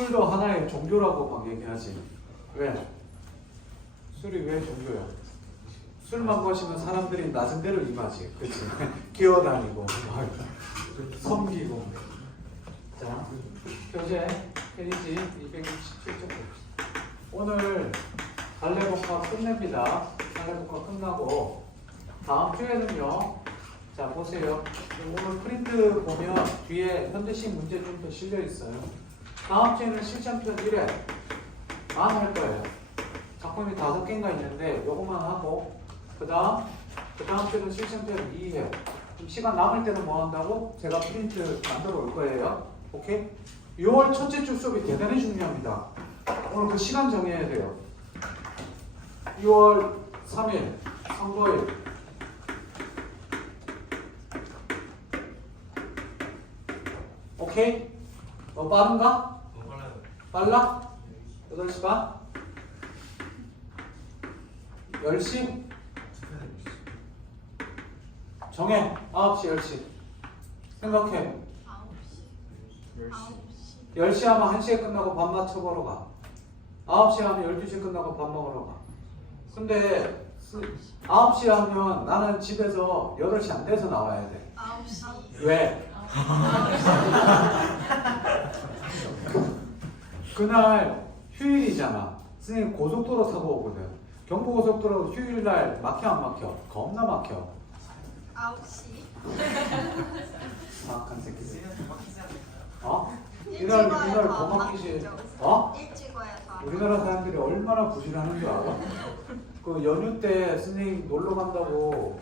술도 하나의 종교라고 막 얘기하지. 왜? 술이 왜 종교야? 술만 마시면 사람들이 낮은 데로 임하지. 그치? 기어다니고 섬기고. 자, 교재 페이지 267쪽 봅시다. 오늘 달래복화 끝냅니다. 달래복화 끝나고 다음 주에는요. 자, 보세요. 오늘 프린트 보면 뒤에 현대식 문제집도 실려 있어요. 다음 주에는 실전편 1회 안 할 거예요. 작품이 5개인가 있는데 요것만 하고 그 다음 주에는 실전편 2회. 그럼 시간 남을 때는 뭐 한다고? 제가 프린트 만들어 올 거예요. 오케이? 6월 첫째 주 수업이 대단히 중요합니다. 오늘 그 시간 정해야 돼요. 6월 3일, 선거일. 오케이? 빠른가? 빨라? 8시 반? 10시? 정해. 9시, 10시. 생각해. 10시 하면 1시에 끝나고 밥 맞춰보러 가. 9시 하면 12시 끝나고 밥 먹으러 가. 근데 9시 하면 나는 집에서 8시 안 돼서 나와야 돼. 9시. 왜? 그날 휴일이잖아. 선생님 고속도로 타고 오거든. 경부고속도로 휴일날 막혀 안 막혀? 겁나 막혀. 9시. 사악한 새끼들. 이날 더 막히지. 일찍 와야 더. 우리나라 사람들이 얼마나 부실하는 줄 알아? 그 연휴 때 선생님 놀러 간다고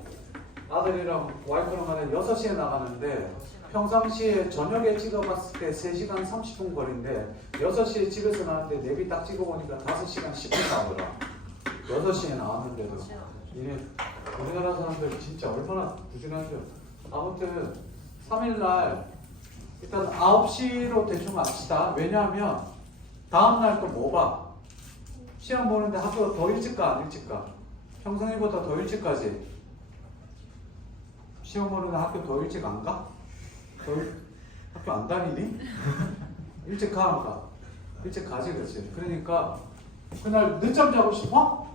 아들이랑 와이프랑 만에 6시에 나가는데 평상시에 저녁에 찍어봤을 때 3시간 30분 거리인데 6시에 집에서 나왔는데 내비 딱 찍어보니까 5시간 10분 나오더라. 6시에 나왔는데도. 이게 우리나라 사람들 진짜 얼마나 부실한지. 아무튼 3일날 일단 9시로 대충 합시다. 왜냐하면 다음날 또 뭐 봐? 시험 보는데 학교 더 일찍 가, 안 일찍 가? 평소보다 더 일찍 가지? 시험 보는데 학교 더 일찍 안 가? 학교 안 다니니? 일찍 가, 안 가? 일찍 가지, 그렇지? 그러니까 그날 늦잠 자고 싶어?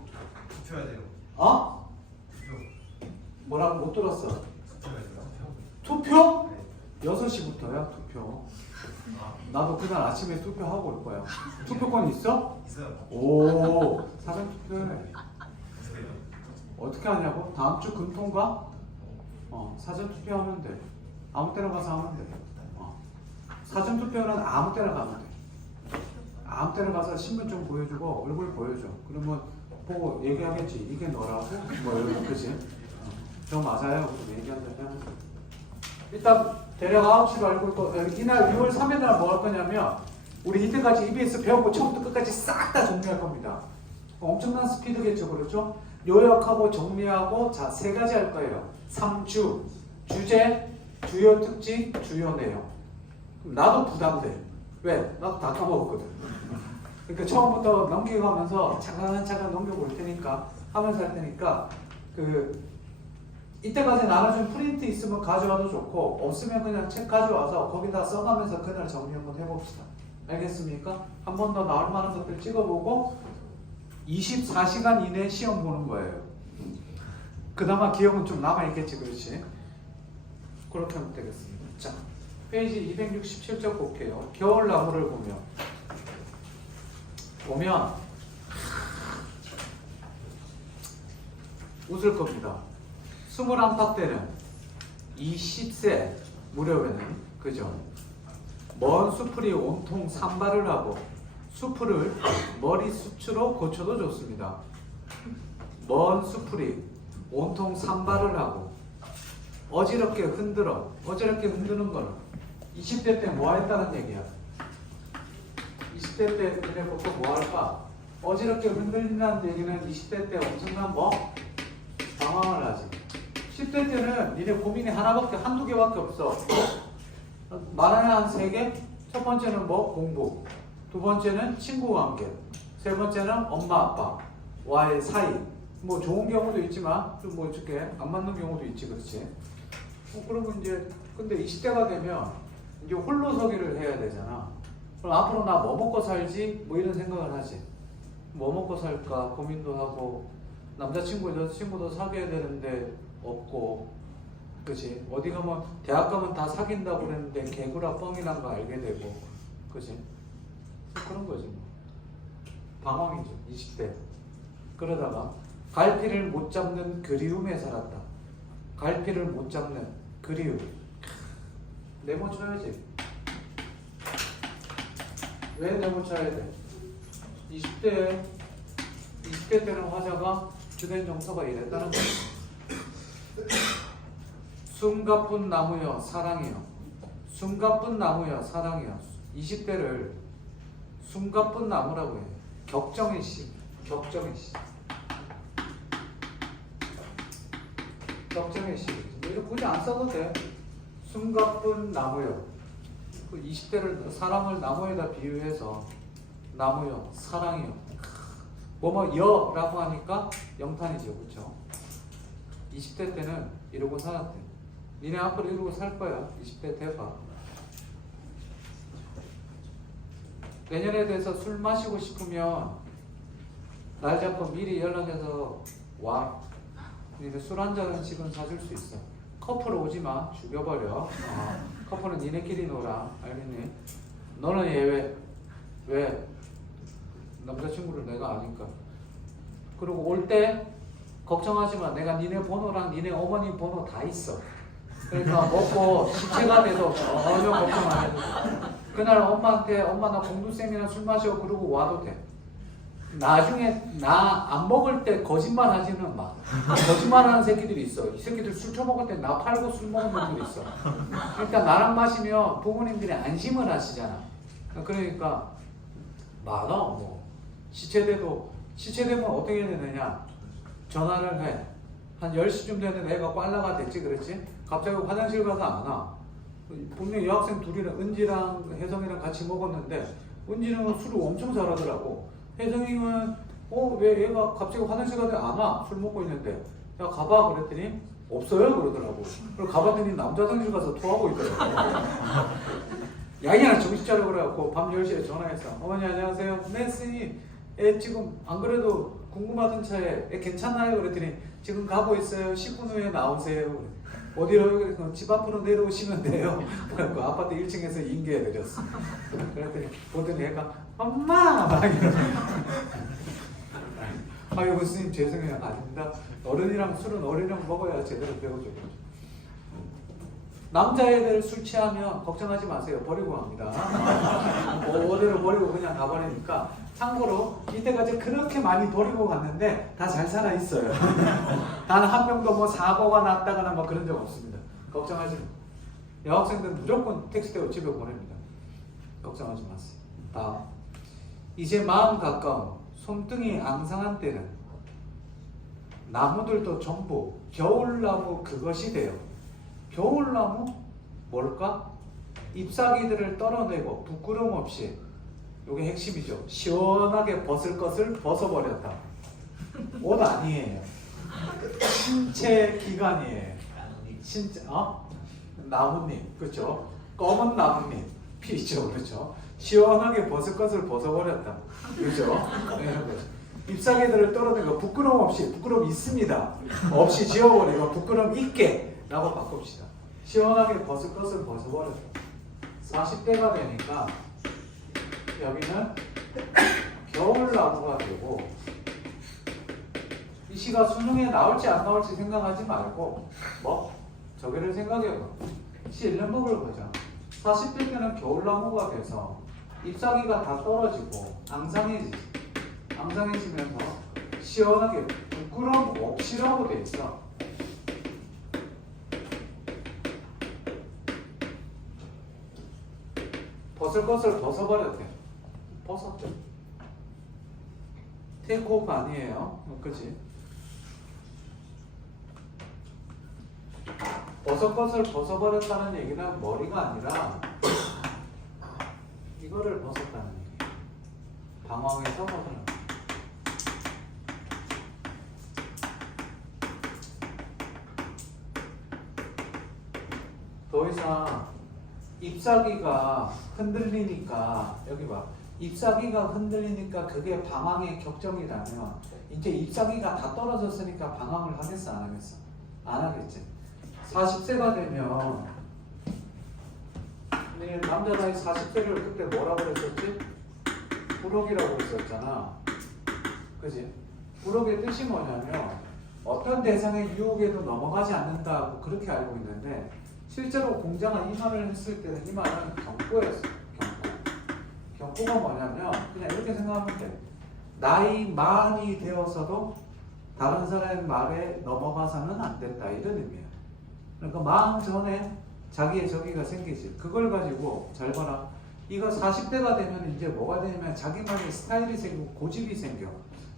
투표해야 돼요. 어? 투표. 뭐라고 못 들었어? 투표해야 돼요. 투표? 네. 6시부터야, 투표. 아, 나도 그날 아침에 투표하고 올 거야. 투표권 있어? 있어요. 오, 사전 투표해. 있어요. 어떻게 하냐고? 다음 주 금통과? 사전 투표하면 돼. 아무 때나 가서 하면 돼. 사전 투표는 아무 때나 가면 돼. 아무 때나 가서 신분증 보여주고 얼굴 보여줘. 그러면 보고 얘기하겠지. 이게 너라고? 뭐 이런 거, 그치? 저 맞아요. 그럼 얘기한다면. 일단 대략 9시로 알고 있고 이날 6월 3일 날 뭐 할 거냐면 우리 이때까지 EBS 배운 거 처음부터 끝까지 싹 다 정리할 겁니다. 엄청난 스피드겠죠. 그렇죠? 요약하고 정리하고 자, 3가지 할 거예요. 3주, 주제, 주요 특징, 주요 내용. 나도 부담돼. 왜? 나도 다 까먹었거든. 그러니까 처음부터 넘겨가면서 차근차근 넘겨볼 테니까 하면서 할 테니까 이때까지 나눠준 프린트 있으면 가져와도 좋고 없으면 그냥 책 가져와서 거기다 써가면서 그날 정리 한번 해봅시다. 알겠습니까? 한 번 더 나올 만한 것들 찍어보고 24시간 이내에 시험 보는 거예요. 그나마 기억은 좀 남아있겠지, 그렇지? 그렇게 하면 되겠습니다. 자, 페이지 267쪽 볼게요. 겨울나무를 보면 웃을 겁니다. 21파 때는 20세 무렵에는 그죠? 먼 수풀이 온통 산발을 하고 수풀을 머리 수추로 고쳐도 좋습니다. 먼 수풀이 온통 산발을 하고 어지럽게 흔들어. 어지럽게 흔드는 거는 20대 때 뭐 했다는 얘기야? 20대 때 그냥 보통 뭐 할까? 어지럽게 흔들린다는 얘기는 20대 때 엄청난 뭐? 당황을 하지. 10대 때는 니네 고민이 한두 개밖에 없어. 말하는 한 3개? 첫 번째는 뭐? 공부. 두 번째는 친구 관계. 세 번째는 엄마 아빠와의 사이. 뭐 좋은 경우도 있지만 좀 뭐 어떻게 안 맞는 경우도 있지, 그렇지? 그러면 이제 근데 20대가 되면 이제 홀로서기를 해야 되잖아. 그럼 앞으로 나 뭐 먹고 살지? 뭐 이런 생각을 하지. 뭐 먹고 살까 고민도 하고, 남자친구 여자친구도 사귀어야 되는데 없고, 그치? 어디 가면 대학 가면 다 사귄다고 그랬는데 개구라 뻥이란 거 알게 되고, 그치? 그런 거지 뭐. 방황이죠 20대. 그러다가 갈피를 못 잡는 그리움에 살았다. 갈피를 못 잡는 그리움. 내모쳐야지. 왜 내모쳐야 돼? 20대 때는 화자가 주된 정서가 이랬다는 거야. 숨가쁜 나무여 사랑이여. 숨가쁜 나무여 사랑이여. 20대를 숨가쁜 나무라고 해. 격정의 씨. 격정의 씨. 격정의 씨. 이거 굳이 안 써도 돼. 숨가쁜 나무여. 그 20대를 사람을 나무에다 비유해서 나무여 사랑이여. 뭐뭐 여라고 하니까 영탄이죠. 그렇죠? 20대 때는 이러고 살았대. 니네 앞으로 이러고 살 거야. 20대 돼봐. 내년에 대해서 술 마시고 싶으면 날 잡고 미리 연락해서 와. 니네 술 한 잔씩은 사줄 수 있어. 커플 오지 마. 죽여버려. 커플은 니네끼리 놀아. 알겠니? 너는 예외. 왜? 남자친구를 내가 아니까. 그리고 올 때 걱정하지 마. 내가 니네 번호랑 니네 어머니 번호 다 있어. 그러니까 먹고 시체가 돼서 전혀 걱정 안 해도 돼. 그날 엄마한테 엄마 나 공두쌤이랑 술 마셔 그러고 와도 돼. 나중에 나 안 먹을 때 거짓말 하지는 마. 거짓말하는 새끼들이 있어. 이 새끼들 술 처먹을 때 나 팔고 술 먹는 놈들이 있어. 그러니까 나랑 마시면 부모님들이 안심을 하시잖아. 그러니까 많아 뭐. 시체되면 어떻게 해야 되느냐. 전화를 해. 한 10시쯤 되는데 애가 꽐라가 됐지 그랬지? 갑자기 화장실 가서 안 와. 분명히 여학생 둘이랑 은지랑 혜성이랑 같이 먹었는데 은지는 술을 엄청 잘하더라고. 혜성이는 왜 얘가 갑자기 화장실 가서 안 와? 술 먹고 있는데. 야 가봐 그랬더니 없어요 그러더라고. 그리고 가봤더니 남자 화장실 가서 토하고 있더라고. 야야 정신 차려 그래갖고 밤 10시에 전화했어. 어머니 안녕하세요. 네 스님 애 지금 안 그래도 궁금하던 차에 애 괜찮나요? 그랬더니 지금 가고 있어요. 10분 후에 나오세요. 어디로? 집 앞으로 내려오시면 돼요. 그래갖고 아파트 1층에서 인계해 드렸어. 그랬더니 보더니 애가 엄마! 막 이러고. 아이고 스님 죄송해요. 아닙니다. 어른이랑 술은 어른이랑 먹어야 제대로 배우죠. 남자애들 술 취하면 걱정하지 마세요. 버리고 갑니다. 어디로 버리고 그냥 가버리니까. 참고로 이때까지 그렇게 많이 버리고 갔는데 다 잘 살아 있어요. 단 한 명도 뭐 사고가 났다거나 뭐 그런 적 없습니다. 걱정하지 마. 여학생들은 무조건 택시 태워 집에 보냅니다. 걱정하지 마세요. 다음. 이제 마음 가까운 손등이 앙상한 때는 나무들도 전부 겨울나무 그것이 돼요. 겨울나무? 뭘까? 잎사귀들을 떨어내고 부끄럼 없이, 이게 핵심이죠. 시원하게 벗을 것을 벗어버렸다. 옷 아니에요. 신체 기관이에요. 신체, 나뭇잎, 그렇죠? 검은 나뭇잎, 피죠, 그렇죠? 시원하게 벗을 것을 벗어버렸다. 그렇죠? 네, 잎사귀들을 떨어내고 부끄럼 없이, 부끄럼 있습니다. 없이 지워버리고 부끄럼 있게 라고 바꿉시다. 시원하게 벗을 것을 벗어버렸다. 40대가 되니까 여기는 겨울나무가 되고, 이 시가 수능에 나올지 안 나올지 생각하지 말고 뭐? 저기를 생각해봐. 시 1년법을 보자. 40대 때는 겨울나무가 돼서 잎사귀가 다 떨어지고 앙상해지면서 시원하게 부끄럼 없이라고 돼 있어. 벗을 것을 벗어버렸대. 벗었대. 테이크오프 아니에요. 그치? 벗을 것을 벗어버렸다는 얘기는 머리가 아니라 이거를 벗었다는 얘기예요. 방황에서 벗어나. 더 이상 잎사귀가 흔들리니까 여기 봐. 잎사귀가 흔들리니까 그게 방황의 격정이라면 이제 잎사귀가 다 떨어졌으니까 방황을 하겠어 안 하겠어? 안 하겠지. 40세가 되면 남자 나이 40세를 그때 뭐라고 그랬었지? 부록이라고 했었잖아. 그지? 부록의 뜻이 뭐냐면 어떤 대상의 유혹에도 넘어가지 않는다고 그렇게 알고 있는데 실제로 공자가 이 말을 했을 때는 이 말은 경고였어. 경고가 뭐냐면 그냥 이렇게 생각하면 돼. 나이 많이 되어서도 다른 사람의 말에 넘어가서는 안 된다 이런 의미야. 그러니까 마음 전에 자기의 저기가 생기지. 그걸 가지고 잘 봐라. 이거 40대가 되면 이제 뭐가 되냐면 자기만의 스타일이 생기고 고집이 생겨.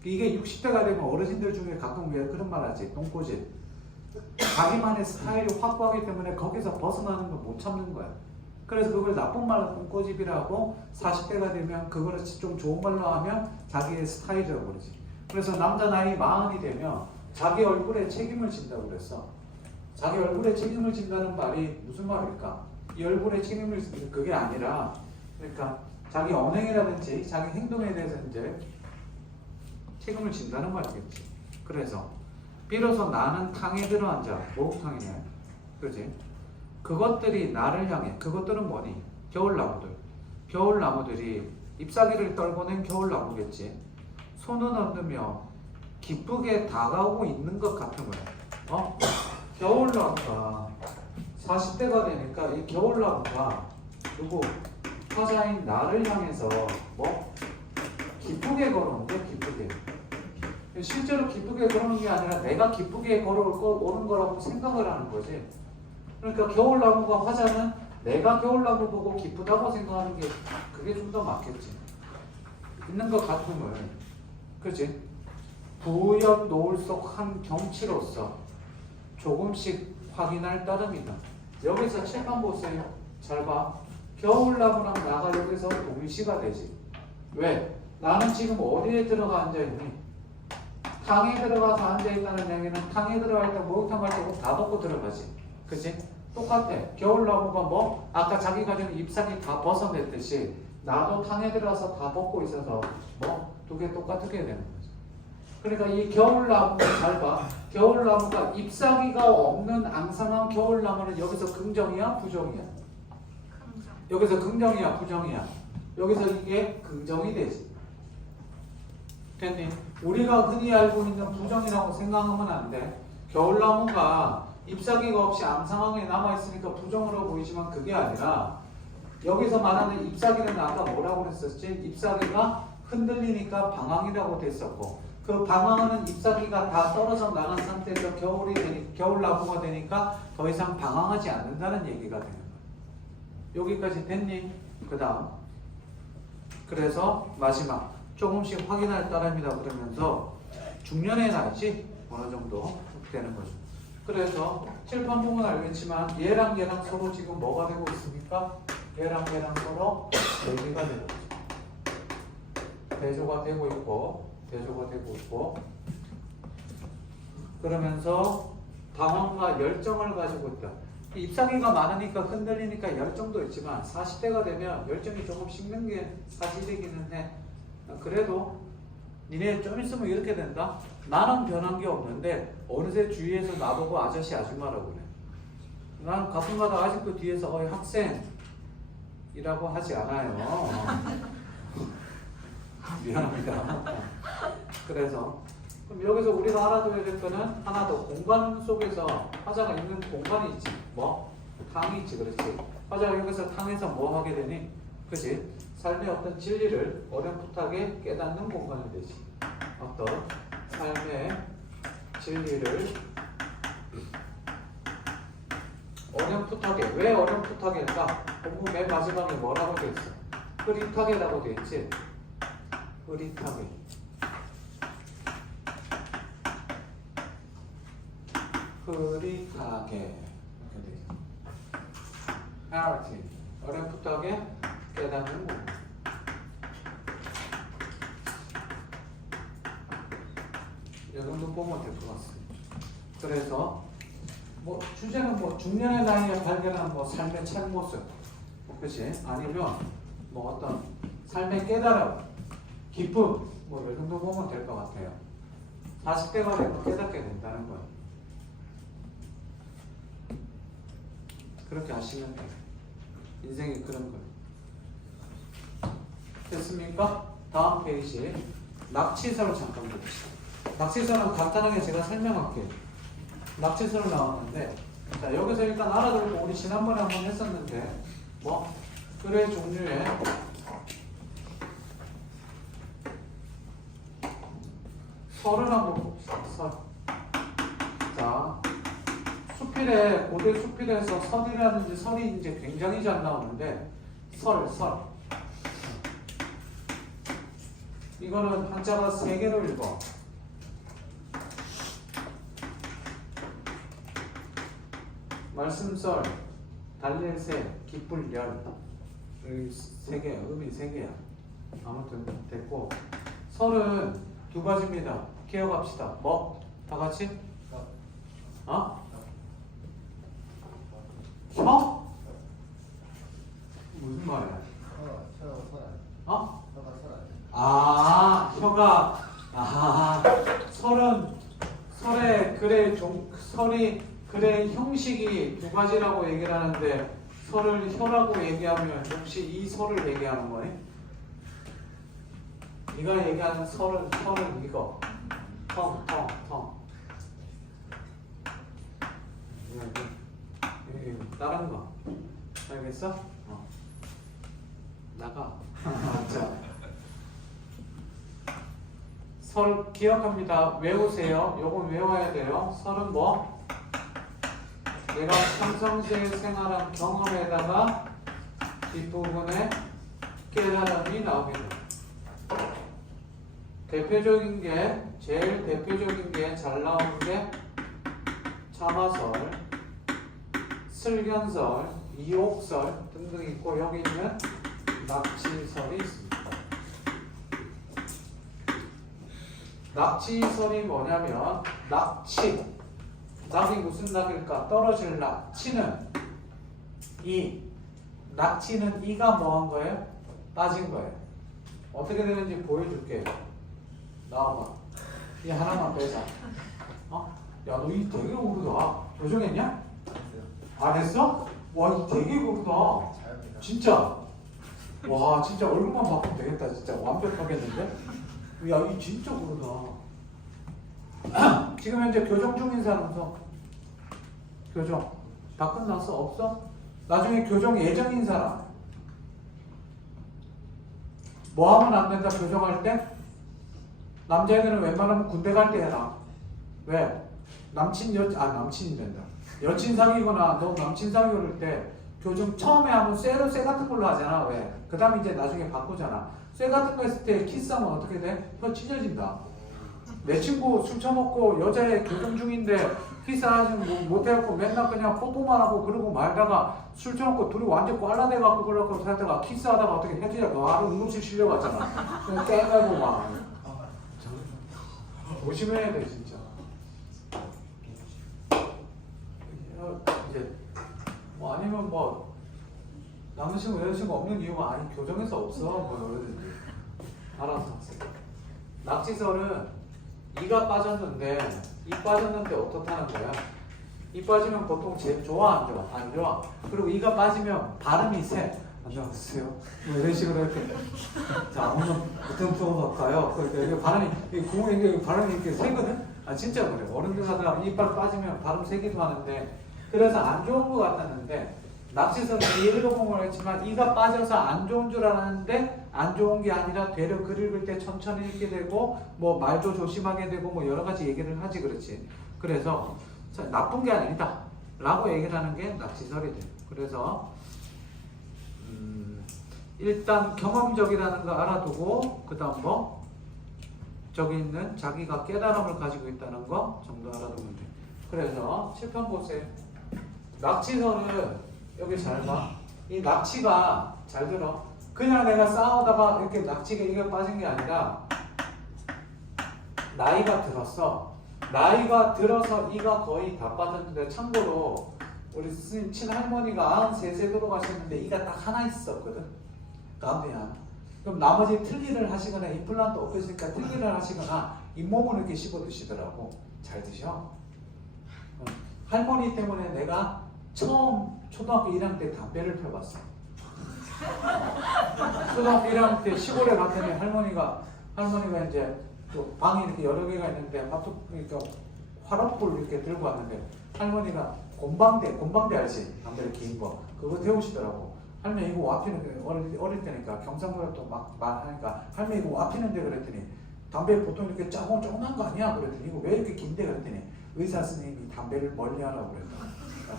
이게 60대가 되면 어르신들 중에 가끔 왜 그런 말 하지? 똥꼬집. 자기만의 스타일이 확고하기 때문에 거기서 벗어나는 걸 못 참는 거야. 그래서 그걸 나쁜 말로 똥꼬집이라고 40대가 되면 그거를 좀 좋은 말로 하면 자기의 스타일이라고 그러지. 그래서 남자 나이 40이 되면 자기 얼굴에 책임을 진다고 그랬어. 자기 얼굴에 책임을 진다는 말이 무슨 말일까? 이 얼굴에 책임을 지는 그게 아니라 그러니까 자기 언행이라든지 자기 행동에 대해서 이제 책임을 진다는 말이겠지. 그래서 비로소 나는 탕에 들어앉아. 목욕탕이네. 그지? 그것들이 나를 향해. 그것들은 뭐니? 겨울나무들. 겨울나무들이 잎사귀를 떨궈낸 겨울나무겠지. 손은 얻으며 기쁘게 다가오고 있는 것 같은 거야. 겨울나무가 40대가 되니까 이 겨울나무가 누구? 화자인 나를 향해서 뭐? 기쁘게 걸어오는데 기쁘게. 실제로 기쁘게 걸어오는 게 아니라 내가 기쁘게 걸어오는 거라고 생각을 하는 거지. 그러니까 겨울나무가 화자는 내가 겨울나무 보고 기쁘다고 생각하는 게 그게 좀 더 맞겠지. 있는 것 같음을. 그치? 부연 노을 속 한 경치로서 조금씩 확인할 따름이다. 여기서 칠판 보세요. 잘 봐. 겨울나무랑 나가 여기서 동일시가 되지. 왜? 나는 지금 어디에 들어가 앉아있니? 탕에 들어가서 앉아있다는 얘기는 탕에 들어갈 때 목욕탕 갈 때 옷 다 벗고 들어가지. 그치? 똑같아. 겨울나무가 뭐? 아까 자기 가진 잎사귀 다 벗어냈듯이 나도 탕에 들어가서 다 벗고 있어서 뭐? 두 개 똑같게 되는 거죠. 그러니까 이 겨울나무 잘 봐. 겨울나무가 잎사귀가 없는 앙상한 겨울나무는 여기서 긍정이야? 부정이야? 긍정. 여기서 긍정이야? 부정이야? 여기서 이게 긍정이 되지. 됐니? 우리가 흔히 알고 있는 부정이라고 생각하면 안 돼. 겨울나무가 잎사귀가 없이 앙상하게 남아있으니까 부정으로 보이지만 그게 아니라 여기서 말하는 잎사귀는 아까 뭐라고 그랬었지? 잎사귀가 흔들리니까 방황이라고 됐었고 그 방황하는 잎사귀가 다 떨어져 나간 상태에서 겨울나무가 되니까 더 이상 방황하지 않는다는 얘기가 되는 거야. 여기까지 됐니? 그 다음 그래서 마지막 조금씩 확인할 따름이다 그러면서 중년에 나지 어느 정도 되는 거죠. 그래서 칠판 보면 알겠지만 얘랑 얘랑 서로 지금 뭐가 되고 있습니까? 얘랑 얘랑 서로 대비가 되고 있죠. 대조가 되고 있고 대조가 되고 있고 그러면서 방황과 열정을 가지고 있다. 잎사귀가 많으니까 흔들리니까 열정도 있지만 40대가 되면 열정이 조금 식는 게 사실이기는 해. 그래도 니네 좀 있으면 이렇게 된다? 나는 변한 게 없는데 어느새 주위에서 나보고 아저씨 아줌마라고 그래. 난 가끔가다 아직도 뒤에서 학생이라고 하지 않아요. 미안합니다. 그래서 그럼 여기서 우리가 알아둬야 될 거는 하나 더. 공간 속에서 화자가 있는 공간이 있지. 뭐? 탕이 있지. 그렇지. 화자가 여기서 탕에서 뭐 하게 되니? 그치? 삶의 어떤 진리를 어렴풋하게 깨닫는 공간이 되지. 어떤 삶의 진리를 어렴풋하게. 왜 어렴풋하게 할까? 공부 맨 마지막에 뭐라고 돼 있어? 흐릿하게라고 돼 있지. 흐릿하게. 흐릿하게 이렇게 돼 있어. clarity. 어렴풋하게 깨닫는 거. 이 정도 보면 될 것 같습니다. 그래서 뭐 주제는 뭐 중년의 나이에 발견한 뭐 삶의 참 모습 그치? 아니면 뭐 어떤 삶의 깨달음, 기쁨 뭐 이 정도 보면 될 것 같아요. 40대가 되면 깨닫게 된다는 거예요. 그렇게 하시면 돼요. 인생이 그런 거예요. 됐습니까? 다음 페이지. 낙치설을 잠깐 봅시다. 낙치설은 간단하게 제가 설명할게요. 낙치설은 나왔는데, 자, 여기서 일단 알아두고, 우리 지난번에 한번 했었는데, 뭐, 글의 종류에, 설을 한번 봅시다. 설. 자, 수필에, 고대 수필에서 설이라든지 설이 이제 굉장히 잘 나오는데, 설. 이거는 한자가 3개로 읽어. 말씀설, 달래새, 기쁠열. 여기 3개, 음이 3개야. 아무튼 됐고. 설은 2가지입니다. 기억합시다. 뭐? 다 같이? 어? 혀? 무슨 말이야? 어? 아, 혀가, 설의 글의 형식이 2가지라고 얘기를 하는데, 설을 혀라고 얘기하면 혹시 이 설을 얘기하는 거니? 네가 얘기하는 설은 이거. 텅. 다른 거. 알겠어? 나가. 자. 설 기억합니다. 외우세요. 요건 외워야 돼요. 설은 뭐? 내가 평상시에 생활한 경험에다가 뒷부분에 깨달음이 나오게 돼요. 제일 대표적인 게 잘 나오는 게 참화설, 슬견설, 이옥설 등등 있고, 여기 있는 낙치설이 있습니다. 낙치설이 뭐냐면, 낙이 무슨 낙일까? 떨어질 낙. 치는 낙치는 이가 뭐 한 거예요? 빠진 거예요. 어떻게 되는지 보여줄게요. 나와봐. 이 하나만 빼자. 야, 너 이 되게 고르다. 교정했냐? 안 했어? 와, 이 되게 고르다. 진짜. 와, 진짜 얼굴만 바꾸면 되겠다. 진짜 완벽하겠는데? 야, 이 진짜 고르다. 지금 현재 교정 중인 사람 없어? 교정. 다 끝났어? 없어? 나중에 교정 예정인 사람. 뭐 하면 안 된다, 교정할 때? 남자애들은 웬만하면 군대 갈 때 해라. 왜? 남친이 된다. 여친 사귀거나 너 남친 사귀고 그럴 때 교정 처음에 하면 쇠 같은 걸로 하잖아. 왜? 그 다음에 이제 나중에 바꾸잖아. 쇠 같은 거 했을 때 키스하면 어떻게 돼? 혀 찢어진다. 내 친구 술 처먹고 여자애 교정 중인데 키스하지 못해갖고 맨날 그냥 뽀뽀만 하고 그러고 말다가 술 처먹고 둘이 완전 꽐라돼갖고 그러고 살다가 키스하다가 어떻게 헤어지자. 바로 응급실 실려갔잖아. 그냥 깨가고 막. 조심해야 돼 진짜. 이제 뭐 아니면 뭐 남자친구 여자친구 없는 이유가 아니 교정해서 없어 뭐 그러든지 알아서 하세요. 낙치설은 이가 빠졌는데 어떻다는 거야? 이 빠지면 보통 좋아 안 좋아? 안 좋아. 그리고 이가 빠지면 발음이 세. 안녕하세요. 뭐 이런 식으로 이렇게. 자, 오늘 어떤 수업 할까요? 그러니까 발음이 이렇게 세거든? 진짜 그래. 어른들 하다가 이빨 빠지면 발음 세기도 하는데, 그래서 안 좋은 것 같았는데, 낙치설은 읽어보면 했지만, 이가 빠져서 안 좋은 줄 알았는데, 안 좋은 게 아니라 되려 글 읽을 때 천천히 읽게 되고, 뭐 말도 조심하게 되고, 뭐 여러 가지 얘기를 하지, 그렇지. 그래서, 나쁜 게 아니다. 라고 얘기를 하는 게 낙치설이 돼. 그래서, 일단 경험적이라는 거 알아두고 그 다음 뭐 저기 있는 자기가 깨달음을 가지고 있다는 거 정도 알아두면 돼. 그래서 칠판 보세요. 낙치설은 여기 잘 봐. 이 낙치가 잘 들어. 그냥 내가 싸우다가 이렇게 낙치가 이게 빠진 게 아니라 나이가 들었어. 나이가 들어서 이가 거의 다 빠졌는데, 참고로 우리 스님 친할머니가 93세 돌아가셨는데 이가 딱 하나 있었거든. 가운데 하나. 그럼 나머지 틀니를 하시거나 임플란트 없으니까 틀니를 하시거나 잇몸을 이렇게 씹어 드시더라고. 잘 드셔. 할머니 때문에 내가 처음 초등학교 1학년 때 담배를 펴봤어. 초등학교 1학년 때 시골에 갔더니 할머니가 이제 또 방이 이렇게 여러 개가 있는데 막 그러니까 화롯불 이렇게 들고 왔는데 할머니가 곰방대 알지? 담배를 긴 거 그거 태우시더라고. 할머니 이거 와피는데 어릴 때니까 경상도에 또 막 말하니까 할머니 이거 와피는데 그랬더니 담배 보통 이렇게 조그만 거 아니야? 그랬더니 이거 왜 이렇게 긴데? 그랬더니 의사 선생님이 담배를 멀리 하라고 그랬다.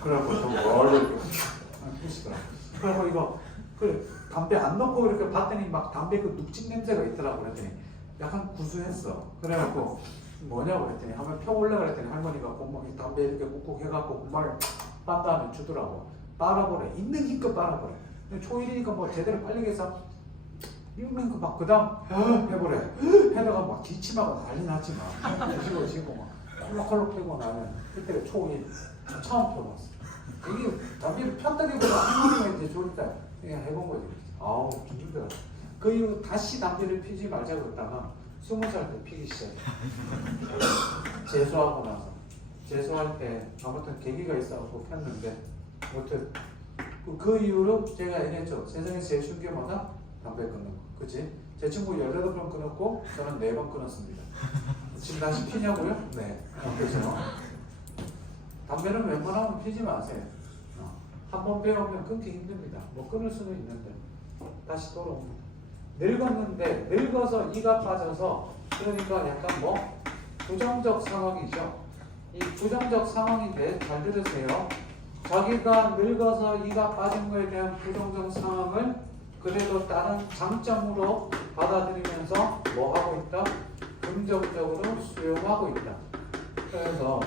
그러고 저 멀리 이렇게 피시더라고. 그리고 이거 담배 안 넣고 이렇게 봤더니 막 담배 그 눅진 냄새가 있더라고. 그랬더니 약간 구수했어. 그래갖고 뭐냐고 그랬더니 한번 펴볼래 그랬더니 할머니가 곰방에 담배 이렇게 꾹꾹 해갖고 곰방에 빤 다음에 주더라고. 빨아보래. 있는 힘껏 빨아보래. 초일이니까 뭐 제대로 빨리겠어. 이러면 막 그다음 해보래. 해다가 막 기침하고 난리 났지 막. 지고 막 콜록콜록 되고 나면 그때 초일 처음 펴봤어. 이게 담배를 폈다기보다 할머니가 이제 좋으니까 그냥 해본 거지. 아우 힘들더라. 그 이후 다시 담배를 피지 말자고 했다가 20살 때 피기 시작해. 재수하고 나서 재수할 때 아무튼 계기가 있어서 폈는데 아무튼 그 이후로 제가 얘기했죠. 세상에서 제일 쉬운 게 뭐다? 담배 끊는 거. 그치? 제 친구 18번 끊었고 저는 4번 끊었습니다. 지금 다시 피냐고요? 네. 그래서 담배는 웬만하면 피지 마세요. 한번 배우면 끊기 힘듭니다. 뭐 끊을 수는 있는데 다시 돌아옵니다. 늙었는데 늙어서 이가 빠져서 그러니까 약간 뭐 부정적 상황이죠. 이 부정적 상황인데 잘 들으세요. 자기가 늙어서 이가 빠진 거에 대한 부정적 상황을 그래도 다른 장점으로 받아들이면서 뭐 하고 있다? 긍정적으로 수용하고 있다. 그래서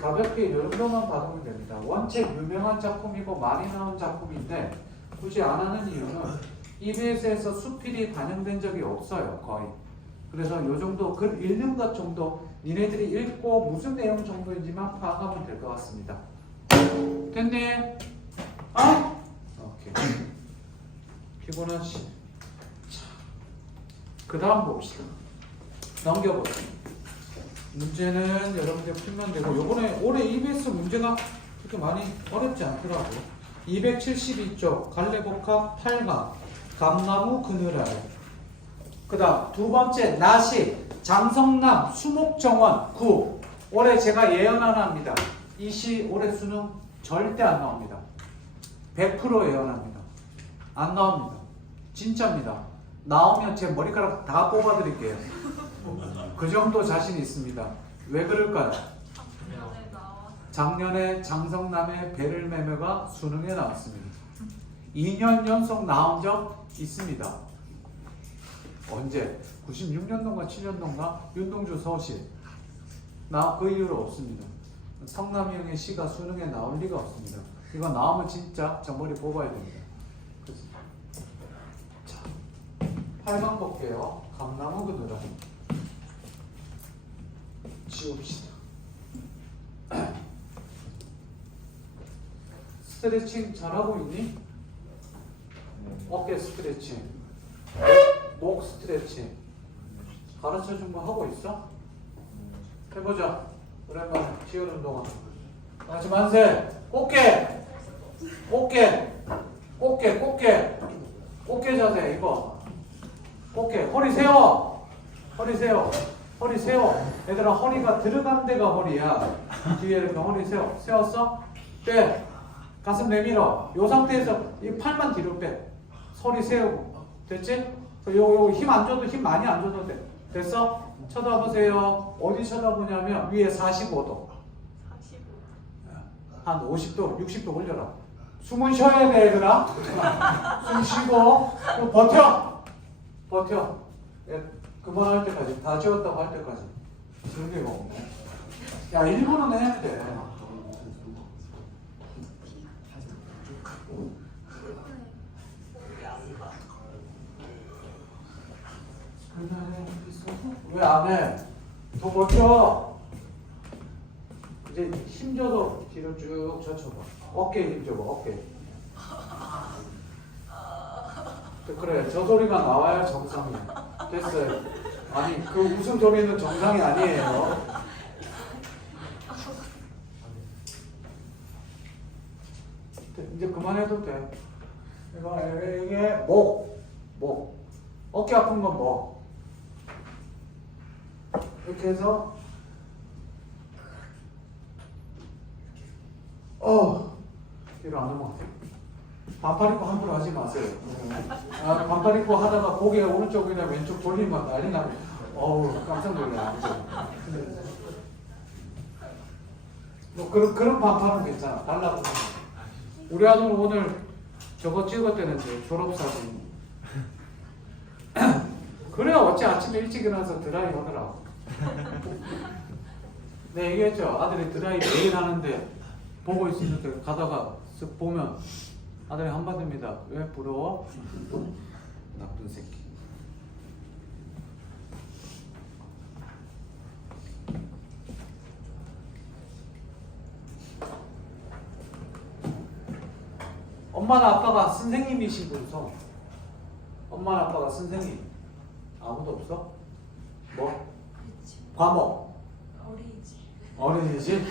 가볍게 이 정도만 받으면 됩니다. 원체 유명한 작품이고 많이 나온 작품인데 굳이 안 하는 이유는 EBS에서 수필이 반영된 적이 없어요. 거의. 그래서 이 정도 글 읽는 것 정도 니네들이 읽고 무슨 내용 정도인지만 파악하면 될 것 같습니다. 됐네? 아? 오케이. 피곤하지? 그 다음 봅시다. 넘겨보세요. 문제는 여러분들 풀면 되고 요번에 올해 EBS 문제가 그렇게 많이 어렵지 않더라고요. 272쪽 갈래복합 8강 감나무 그늘 아래. 그 다음 두 번째 나시 장성남 수목정원 9. 올해 제가 예언 하나 합니다. 이 시 올해 수능 절대 안 나옵니다. 100% 예언합니다. 안 나옵니다. 진짜입니다. 나오면 제 머리카락 다 뽑아드릴게요. 그 정도 자신 있습니다. 왜 그럴까요? 작년에 장성남의 베를매매가 수능에 나왔습니다. 2년 연속 나온 적 있습니다. 언제? 96년도인가 7년도인가? 윤동주 서시. 그 이후로 없습니다. 성남이 형의 시가 수능에 나올 리가 없습니다. 이거 나오면 진짜 저 머리 뽑아야 됩니다. 자, 8강 볼게요. 감나무 그늘아. 지웁시다. 스트레칭 잘하고 있니? 어깨 스트레칭, 목 스트레칭 가르쳐준 거 하고 있어? 해보자. 오랜만에 치열 운동화. 다시 만세. 꽃게 자세. 이거 꽃게. 허리 세워. 얘들아 허리가 들어간 데가 허리야. 뒤에 이렇게 허리 세워. 세웠어? 빼. 가슴 내밀어. 요 상태에서 이 팔만 뒤로 빼. 허리 세우고. 됐지? 요 힘 안 줘도 힘 많이 안 줘도 돼. 됐어? 쳐다보세요. 어디 쳐다보냐면 위에 45도. 45. 한 50도, 60도 올려라. 숨은 쉬어야 돼, 얘들아. 숨 쉬고 버텨. 그만할 때까지, 다 지웠다고 할 때까지. 즐기고 없네. 야, 1분은 해야 돼. 왜 안 해? 더 버텨. 이제 힘줘서 뒤로 쭉 젖혀봐. 어깨에 힘줘봐. 어깨. 그래, 저 소리가 나와야 정상이야. 됐어요. 아니, 그 웃음소리는 정상이 아니에요. 이제 그만해도 돼. 이게 목. 어깨 아픈 건 목. 이렇게 해서 뒤로 안 넘어. 반팔 입고 함부로 하지 마세요. 반팔 입고 하다가 고개가 오른쪽이나 왼쪽 돌리면 난리 나고 깜짝 놀래. 뭐 그런 반팔은 괜찮아. 달라고. 우리 아들 오늘 저거 찍었대는데 졸업사진. 그래 어째 아침에 일찍 일어나서 드라이 하더라고. 네 얘기했죠. 아들이 드라이 매일 하는데 보고 있으니까 가다가 쓱 보면 아들이 한마디입니다. 왜 부러워? 나쁜 새끼. 엄마나 아빠가 선생님이신 분 손. 엄마나 아빠가 선생님. 아무도 없어? 뭐? 과목. 어린이집?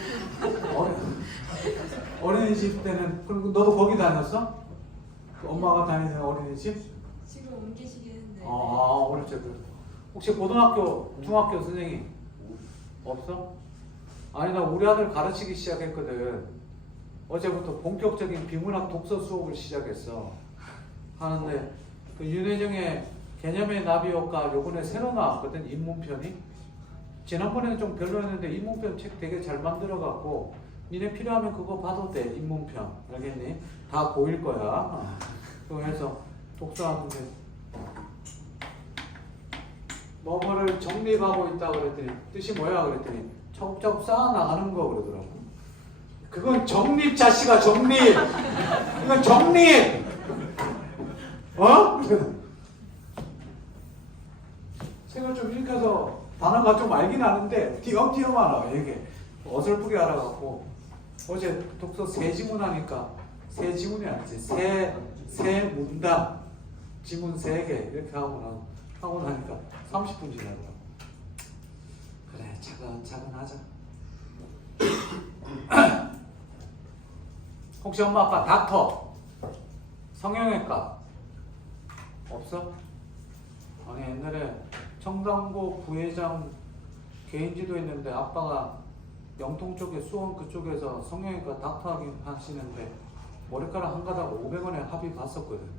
어린이집 때는 그럼 너도 거기 다녔어? 그 엄마가 다니는 어린이집? 지금 옮기시긴 했는데. 어릴 때 혹시 고등학교, 중학교 선생님 없어? 아니 나 우리 아들 가르치기 시작했거든. 어제부터 본격적인 비문학 독서 수업을 시작했어. 하는데 그 윤혜정의 개념의 나비효과 요번에 새로 나왔거든. 입문편이. 지난번에는 좀 별로였는데 입문편 책 되게 잘 만들어갖고 니네 필요하면 그거 봐도 돼. 입문편 알겠니? 다 보일 거야. 그래서 독서하는데 뭐뭐를 정립하고 있다 그랬더니 뜻이 뭐야 그랬더니 차곡차곡 쌓아나가는 거 그러더라고. 그건 정립 자식아 정립. 이건 정립. 책을 좀 읽어서 단어가 좀 알긴 아는데 띄엄띄엄 알아. 이게 어설프게 알아갖고 어제 독서 세 지문 하니까 세 지문이 아니지 세 문단 지문 3개 이렇게 하고 나니까 30분 지나더라고. 그래 차근차근 하자. 혹시 엄마 아빠 닥터 성형외과 없어? 아니 옛날에 청담고 부회장 개인지도 했는데 아빠가 영통 쪽에 수원 그쪽에서 성형외과 닥터 하시는데 머리카락 한 가닥 500원에 합의 봤었거든.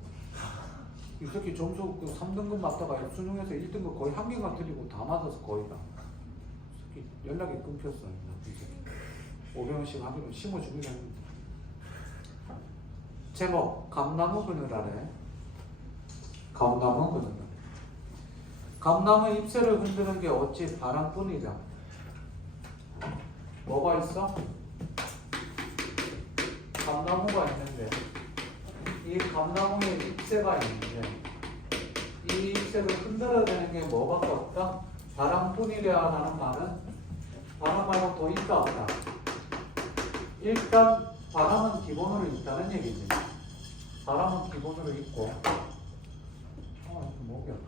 이 새끼 점수 3등급 맞다가 수능에서 1등급 거의 한 개가 틀리고 다 맞아서 거의 다. 이 새끼 연락이 끊겼어. 500원씩 합의로 심어주기로 했는데. 제목 감나무 그늘아래. 감나무 그늘아래. 감나무 잎새를 흔드는 게 어찌 바람뿐이랴. 뭐가 있어? 감나무가 있는데 이 감나무에 잎새가 있는데 이 잎새를 흔들어내는 게 뭐밖에 없다? 바람뿐이랴 라는 말은 바람 말고 더 있다 없다? 일단 바람은 기본으로 있다는 얘기지. 바람은 기본으로 있고 목이 아프지.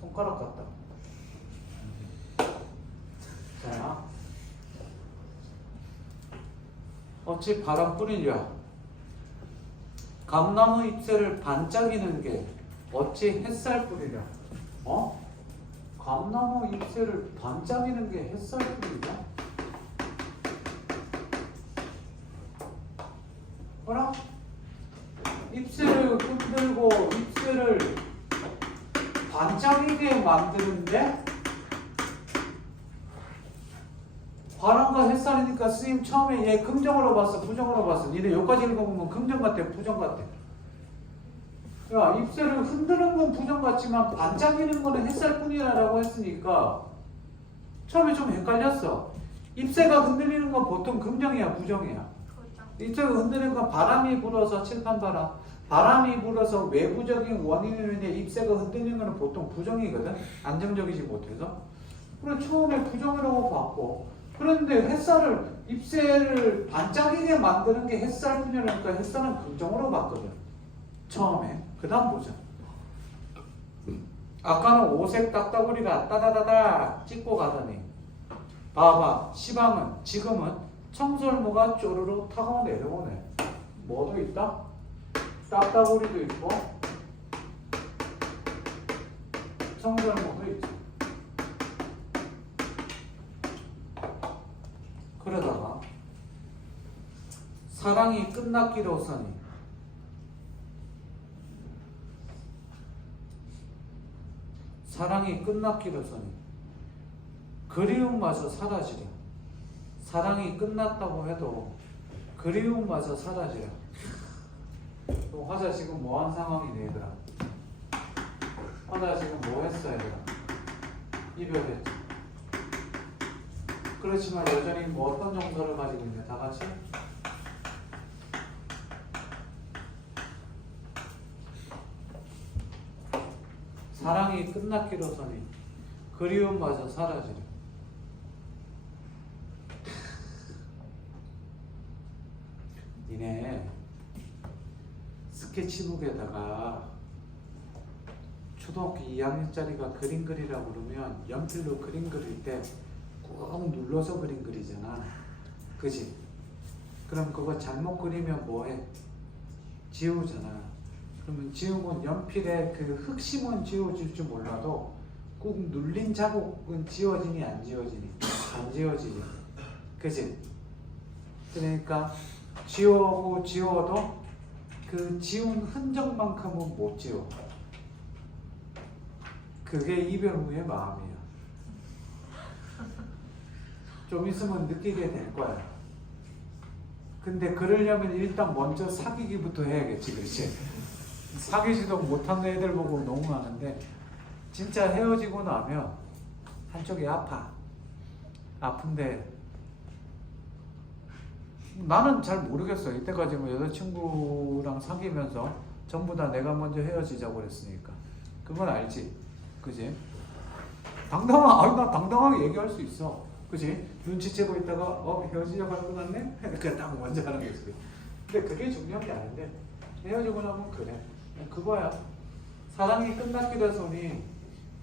손가락 같다. 자, 어찌 바람뿐이랴. 감나무 잎새를 반짝이는 게 어찌 햇살뿐이랴. 감나무 잎새를 반짝이는 게 햇살뿐이랴. 뭐라? 잎새를 흔들고 잎새를 반짝이게 만드는데 바람과 햇살이니까 스님 처음에 얘 긍정으로 봤어 부정으로 봤어? 니네 여기까지 읽어보면 긍정 같아 부정 같아? 야 잎새를 흔드는 건 부정 같지만 반짝이는 거는 햇살뿐이라고 했으니까 처음에 좀 헷갈렸어. 잎새가 흔들리는 건 보통 긍정이야 부정이야? 부정. 이쪽에 흔드는 건 바람이 불어서 칠판 바람. 바람이 불어서 외부적인 원인으로 인해 잎새가 흔들리는 것은 보통 부정이거든. 안정적이지 못해서. 그래 처음에 부정이라고 봤고 그런데 햇살을 잎새를 반짝이게 만드는 게 햇살 분열이니까 햇살은 긍정으로 봤거든. 처음에. 그 다음 보자. 아까는 오색 딱따구리가 따다다다 찍고 가더니 봐봐 시방은 지금은 청설모가 쪼르르 타고 내려오네. 뭐도 있다? 딱따구리도 있고 청설모도 있지. 그러다가 사랑이 끝났기로서니 사랑이 끝났기로서니 그리움마저 사라지려. 사랑이 끝났다고 해도 그리움마저 사라지려. 화자 지금 뭐한 상황이네 얘들아. 화자 지금 뭐 했어 얘들아. 이별했지. 그렇지만 여전히 뭐 어떤 정서를 가지고 있냐 다 같이. 사랑이 끝났기로서니 그리움마저 사라지려. 니네 스케치북에다가 초등학교 2학년짜리가 그림 그리라고 그러면 연필로 그림 그릴 때 꾹 눌러서 그림 그리잖아. 그지? 그럼 그거 잘못 그리면 뭐해? 지우잖아. 그러면 지우면 연필에 그 흑심은 지워질 줄 몰라도 꾹 눌린 자국은 지워지니 안 지워지니? 안 지워지니. 그지? 그러니까 지워도 그 지운 흔적만큼은 못 지워. 그게 이별 후의 마음이야. 좀 있으면 느끼게 될 거야. 근데 그러려면 일단 먼저 사귀기부터 해야겠지, 그렇지? 사귀지도 못하는 애들 보고 너무 많은데 진짜 헤어지고 나면 한쪽이 아파. 아픈데 나는 잘 모르겠어. 이때까지 뭐 여자친구랑 사귀면서 전부 다 내가 먼저 헤어지자고 그랬으니까. 그건 알지? 그지? 나 당당하게 얘기할 수 있어. 그지? 눈치채고 있다가 헤어지자고 할 것 같네? 그러니까 딱 먼저 하는 거지. 근데 그게 중요한 게 아닌데 헤어지고 나면 그래. 그거야. 사랑이 끝났기로서니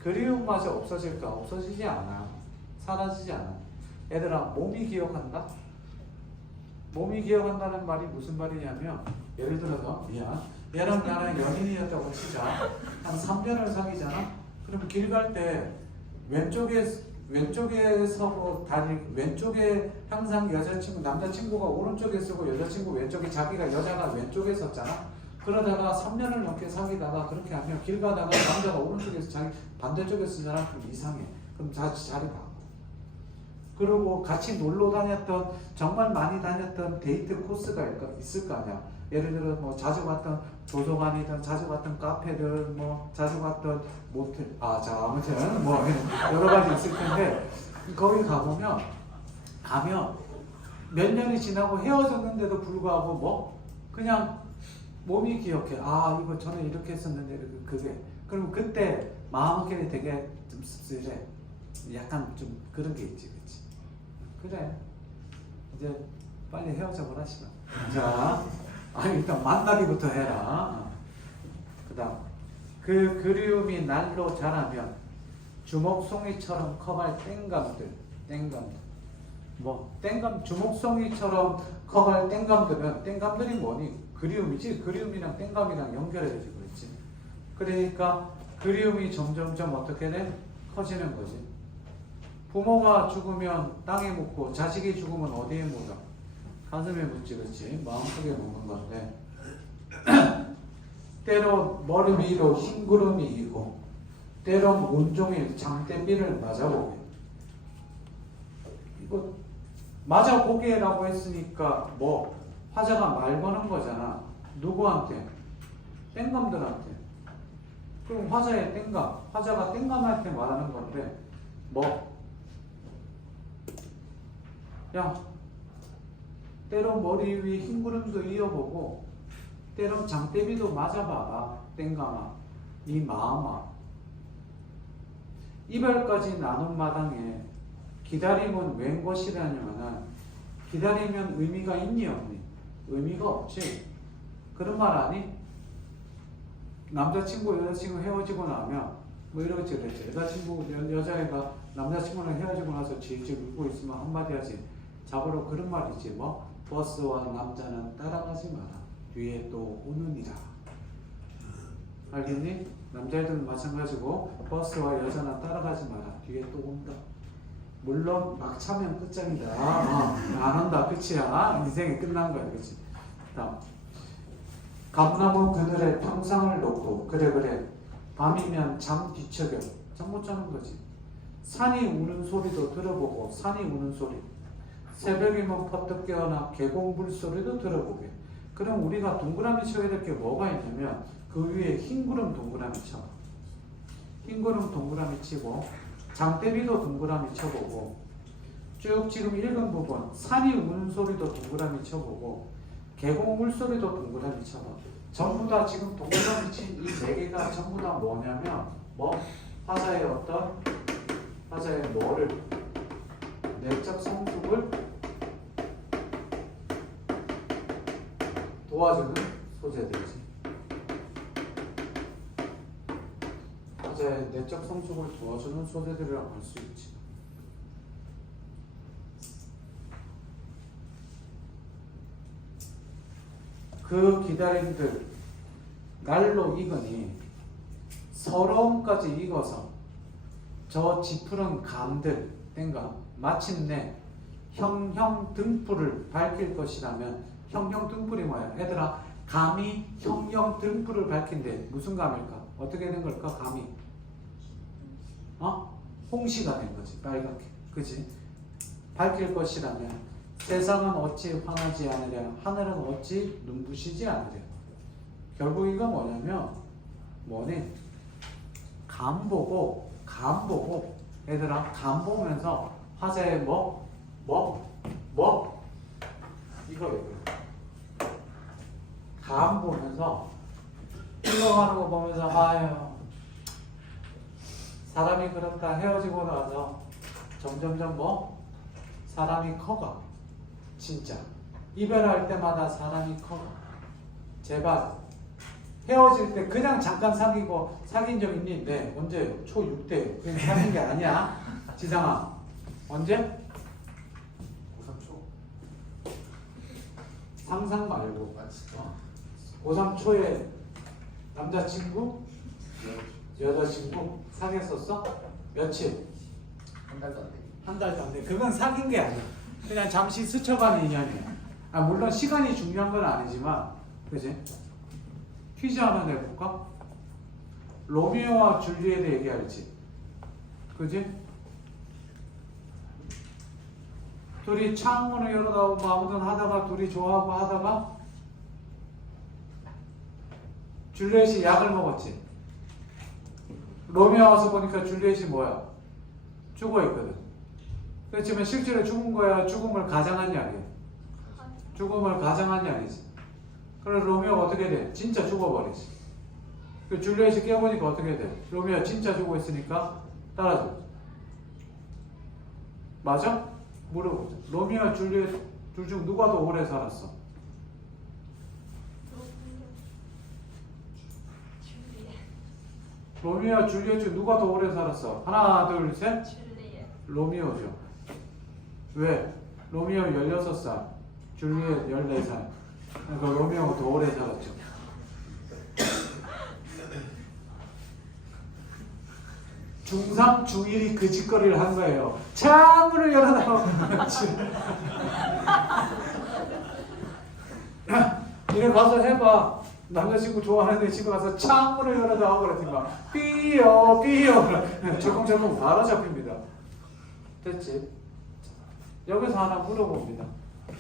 그리움마저 없어질까? 없어지지 않아. 사라지지 않아. 얘들아 몸이 기억한다? 몸이 기억한다는 말이 무슨 말이냐면 예를 들어서 얘랑 나랑 연인이었다고 치자. 한 3년을 사귀잖아? 그럼 길 갈 때 왼쪽에 서고 왼쪽에 항상 남자친구가 오른쪽에 서고 여자친구 왼쪽에 자기가 여자가 왼쪽에 섰잖아. 그러다가 3년을 넘게 사귀다가 그렇게 하면 길 가다가 남자가 오른쪽에서 자기 반대쪽에 쓰잖아. 그럼 이상해. 그럼 자리 바꿔. 그리고 같이 놀러 다녔던 정말 많이 다녔던 데이트 코스가 있을 거 아니야. 예를 들어 뭐 자주 갔던 도서관이든 자주 갔던 카페든 뭐 자주 갔던 모텔 아무튼 뭐 여러 가지 있을 텐데 거기 가면 몇 년이 지나고 헤어졌는데도 불구하고 뭐 그냥 몸이 기억해. 이거 저는 이렇게 했었는데 그게 그럼 그때 마음결이 되게 좀 씁쓸해. 약간 좀 그런 게 있지, 그렇지? 그래. 이제 빨리 헤어져 보라 시간. 자, 일단 만나기부터 해라. 그다음 그 그리움이 날로 자라면 주먹송이처럼 커갈 땡감들. 주먹송이처럼 커갈 땡감들은 땡감들이 뭐니? 그리움이지. 그리움이랑 땡감이랑 연결해야지, 그렇지? 그러니까 그리움이 점점점 어떻게 돼? 커지는 거지. 부모가 죽으면 땅에 묻고 자식이 죽으면 어디에 묻어? 가슴에 묻지, 그렇지? 마음속에 묻는 건데 때로 머리 위로 흰구름이 이고 때로 온종일 장대비를 맞아보게. 이거 맞아보게라고 했으니까 뭐 화자가 말 거는 거잖아. 누구한테? 땡감들한테. 그럼 화자의 땡감, 화자가 땡감할 때 말하는 건데 뭐? 야, 때론 머리 위에 흰구름도 이어보고 때론 장대비도 맞아봐봐. 땡강아 네 마음아. 이별까지 나눈 마당에 기다림은 웬 것이라냐면은 기다리면 의미가 있니 없니? 의미가 없지. 그런 말 아니? 남자친구 여자친구 헤어지고 나면 뭐 이러지 그랬지. 여자친구 여자애가 남자친구랑 헤어지고 나서 질질 울고 있으면 한마디 하지. 자고로 그런 말이지. 뭐 버스와 남자는 따라가지 마라. 뒤에 또 오느니라. 알겠니? 남자애들은 마찬가지고 버스와 여자는 따라가지 마라. 뒤에 또 온다. 물론 막 차면 끝장이다. 안 한다. 끝이야. 인생이 끝난 거야. 그치? 다음. 감나무 그늘에 평상을 놓고 그래 밤이면 잠 뒤척여. 잠 못 자는 거지. 산이 우는 소리도 들어보고 산이 우는 소리. 새벽이면 퍼뜩 깨어나 계곡 물소리도 들어보게. 그럼 우리가 동그라미 쳐야 될 게 뭐가 있냐면 그 위에 흰구름 동그라미 쳐. 흰구름 동그라미 치고 장대비도 동그라미 쳐보고 쭉 지금 읽은 부분 산이 우는 소리도 동그라미 쳐보고 계곡 물소리도 동그라미 쳐봐. 전부 다 지금 동그라미 친 이 네 개가 전부 다 뭐냐면 뭐 화자의 어떤 화자의 뭐를 내적 성숙을 도와주는 소재들이지. 화자의 내적 성숙을 도와주는 소재들이라고 할 수 있지. 그 기다림들 날로 익으니 서러움까지 익어서 저 짙푸른 감들 땡가 마침내 형형 등불을 밝힐 것이라면 형형 등불이 뭐야? 얘들아 감이 형형 등불을 밝힌대. 무슨 감일까? 어떻게 된 걸까? 감이 홍시가 된 거지. 빨갛게. 그치? 밝힐 것이라면 세상은 어찌 환하지 않으랴 하늘은 어찌 눈부시지 않으랴. 결국 이거 뭐냐면 뭐니? 감 보고 얘들아 감 보면서 화제에 뭐 이거 감 보면서 흘러가는 거 보면서 아유 사람이 그렇다. 헤어지고 나서 점점점 사람이 커가. 진짜 이별할 때마다 사람이 커가. 제발 헤어질 때 그냥 잠깐 사귀고 사귄 적 있니? 네. 언제요? 초6 때요. 그냥 사귄 게 아니야. 지상아 언제? 고3 초. 상상 말고 고3 초에 남자친구? 여자친구? 사귀었었어? 며칠? 한 달도 안 돼. 한 달도 안 돼. 그건 사귄 게 아니야. 그냥 잠시 스쳐가는 인연이야. 물론 시간이 중요한 건 아니지만 그지? 퀴즈 하나 내볼까? 로미오와 줄리엣의 얘기할지. 그지? 둘이 창문을 열어다오고 아무튼 하다가 둘이 좋아하고 하다가 줄리엣이 약을 먹었지. 로미오 와서 보니까 줄리엣이 뭐야? 죽어있거든. 그렇지만 실제로 죽은 거야? 죽음을 가장한 약이야? 죽음을 가장한 약이지. 그래서 로미오가 어떻게 돼? 진짜 죽어버리지. 그 줄리엣이 깨보니까 어떻게 돼? 로미오 진짜 죽어있으니까 따라줘. 맞아? 물어보자. 로미오와 줄리엣 둘 중 누가 더 오래 살았어? 로미오와 줄리엣 중 누가 더 오래 살았어? 하나 둘 셋. 줄리엣. 로미오죠. 왜? 로미오 16살, 줄리엣 14살. 그러니까 로미오가 더 오래 살았죠. 중3, 중1이 그 짓거리를 한 거예요. 창문을 열어놔. 이래 가서 해봐. 남자친구 좋아하는데 집에 가서 창문을 열어놔 그랬더니 삐요 철컹철컹 바로 잡힙니다. 됐지? 여기서 하나 물어봅니다.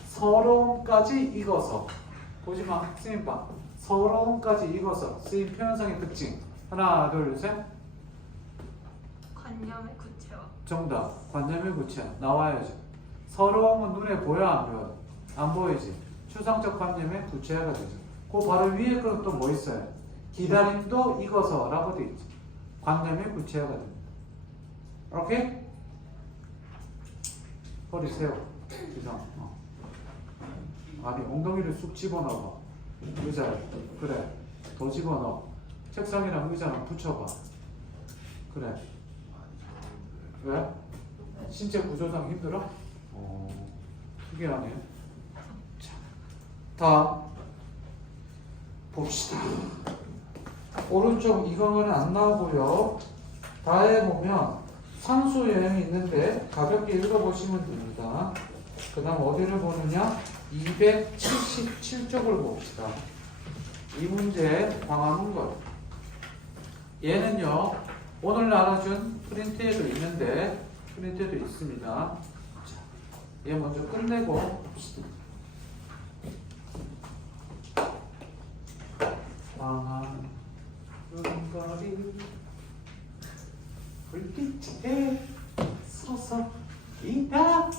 서러움까지 익어서 보지마. 쓰임 봐. 서러움까지 익어서 쓰임 표현상의 특징. 하나 둘 셋. 관념의 구체화. 정답. 관념의 구체화. 나와야죠. 서러움은 눈에 보여 안 보여? 안 보이지? 추상적 관념의 구체화가 되죠. 그 바로 위에 거는 또 뭐 있어요? 기다림도 익어서라고 돼 있지. 관념의 구체화가 됩니다. 오케이? 허리 세워. 이상. 아니 엉덩이를 쑥 집어넣어봐. 의자에. 그래. 더 집어넣어. 책상이랑 의자랑 붙여봐. 그래. 왜? 신체 구조상 힘들어? 특이하네. 자, 다음 봅시다. 오른쪽 이거는 안 나오고요. 다에 보면 산수 여행이 있는데 가볍게 읽어보시면 됩니다. 그 다음 어디를 보느냐? 277쪽을 봅시다. 이 문제 광화문 것. 얘는요 오늘 알아준 프린트에도 있는데 프린트에도 있습니다. 자, 얘 먼저 끝내고 봅시다. 광화문 거리 불빛에 서서 있다.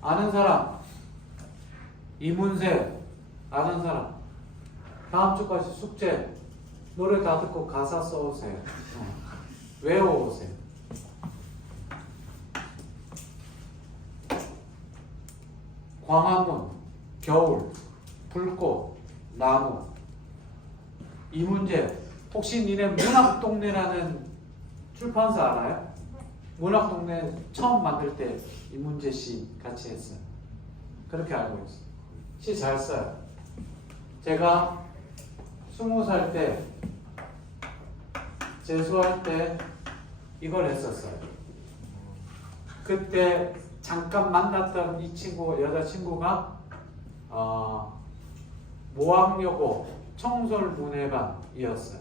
아는 사람, 이문세 아는 사람, 다음 주까지 숙제 노래 다 듣고 가사 써오세요. 외워오세요. 광화문, 겨울, 불꽃, 나무. 이 문제 혹시 니네 문학동네라는 출판사 알아요? 문학동네 처음 만들 때 이 문제 시 같이 했어요. 그렇게 알고 있어요. 시 잘 써요. 제가 20살 때 재수할 때 이걸 했었어요. 그때 잠깐 만났던 이 친구, 여자친구가 모항여고 청솔문예반이었어요.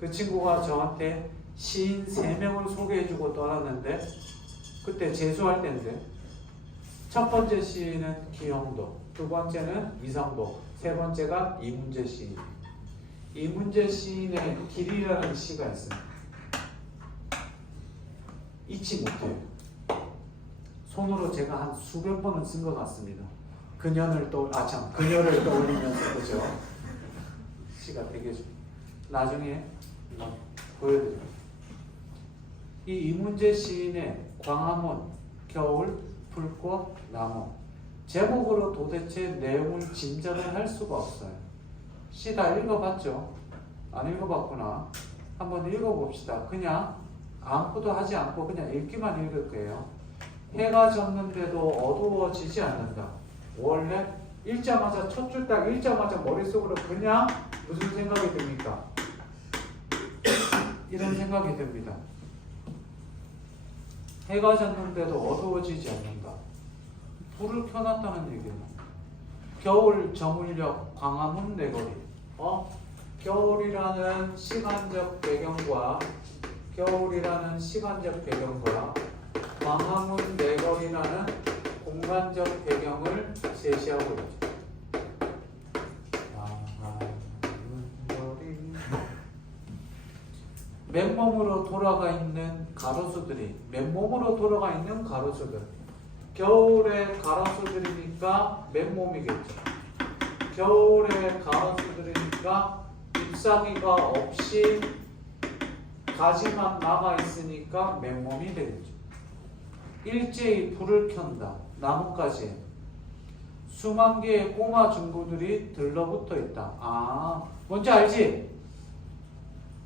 그 친구가 저한테 시인 3명을 소개해주고 떠났는데 그때 재수할 때인데 첫 번째 시인은 기영도, 두 번째는 이성복, 세 번째가 이문재 시인. 이문재 시인의 길이라는 시가 있습니다. 잊지 못해요. 손으로 제가 한 수백 번은 쓴 것 같습니다. 그녀를 떠올리면서 그죠? 시가 되게 좋. 나중에 보여드려요. 이 이문재 시인의 광화문, 겨울, 불꽃, 나무 제목으로 도대체 내용을 짐작을 할 수가 없어요. 시 다 읽어봤죠? 안 읽어봤구나. 한번 읽어봅시다. 그냥 아무것도 하지 않고 그냥 읽기만 읽을 거예요. 해가 졌는데도 어두워지지 않는다. 원래 읽자마자 첫 줄 딱 읽자마자 머릿속으로 그냥 무슨 생각이 듭니까? 이런 생각이 듭니다. 해가 졌는데도 어두워지지 않는다. 불을 켜놨다는 얘기예요. 겨울 저물녘 광화문 내거리. 겨울이라는 시간적 배경과 광화문 내거리라는 공간적 배경을 제시하고 있죠. 맨몸으로 돌아가 있는 가로수들. 겨울에 가로수들이니까 맨몸이겠죠. 겨울에 가로수들이니까 잎사귀가 없이 가지만 남아 있으니까 맨몸이 되겠죠. 일제히 불을 켠다. 나뭇가지에 수만 개의 꼬마 중구들이 들러붙어 있다. 뭔지 알지?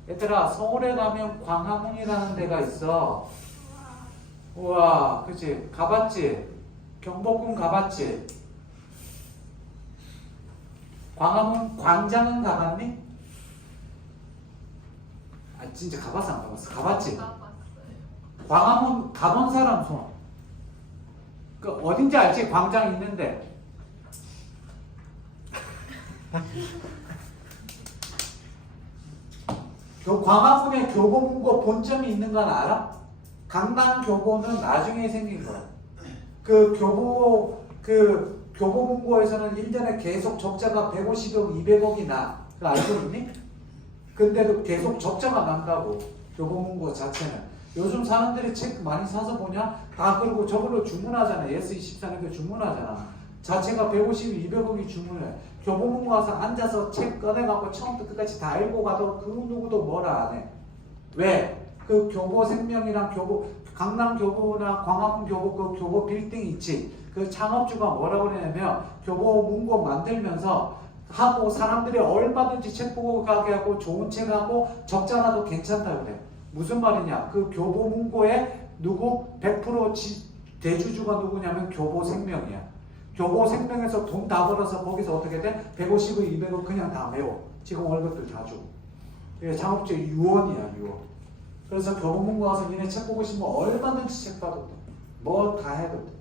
얘들아, 서울에 가면 광화문이라는 데가 있어. 우와, 그치? 가봤지? 경복궁 가봤지? 광화문 광장은 가봤니? 진짜 가봤어, 안 가봤어? 가봤지? 광화문 가본 사람 손. 그 어딘지 알지? 광장 있는데. 광화문에 교보문고 본점이 있는 건 알아? 강남교보는 나중에 생긴 거야. 그 교보 교보문고에서는 1년에 계속 적자가 150억, 200억이 나. 그거 알고 있니? 근데도 계속 적자가 난다고. 교보문고 자체는. 요즘 사람들이 책 많이 사서 보냐? 다 그러고 저걸로 주문하잖아. S24는 주문하잖아. 자체가 150, 200억이 주문해. 교보문고 가서 앉아서 책 꺼내갖고 처음부터 끝까지 다 읽고 가도 그 누구도 뭐라 안 해. 왜? 그 교보생명이랑 강남교보나 광화문교보 그 교보 빌딩 있지. 그 창업주가 뭐라고 그러냐면 교보문고 만들면서 하고 사람들이 얼마든지 책 보고 가게 하고 좋은 책 하고 적자 나도 괜찮다 그래. 무슨 말이냐? 그 교보문고의 누구 100% 대주주가 누구냐면 교보생명이야. 교보생명에서 돈 다 벌어서 거기서 어떻게 돼? 150억, 200억 그냥 다 메워. 지금 월급들 다 줘. 이게 창업주의 유언이야, 유언. 그래서 교보문고 와서 니네 책 보고 싶으면 얼마든지 책 봐도 돼. 뭐 다 해도 돼.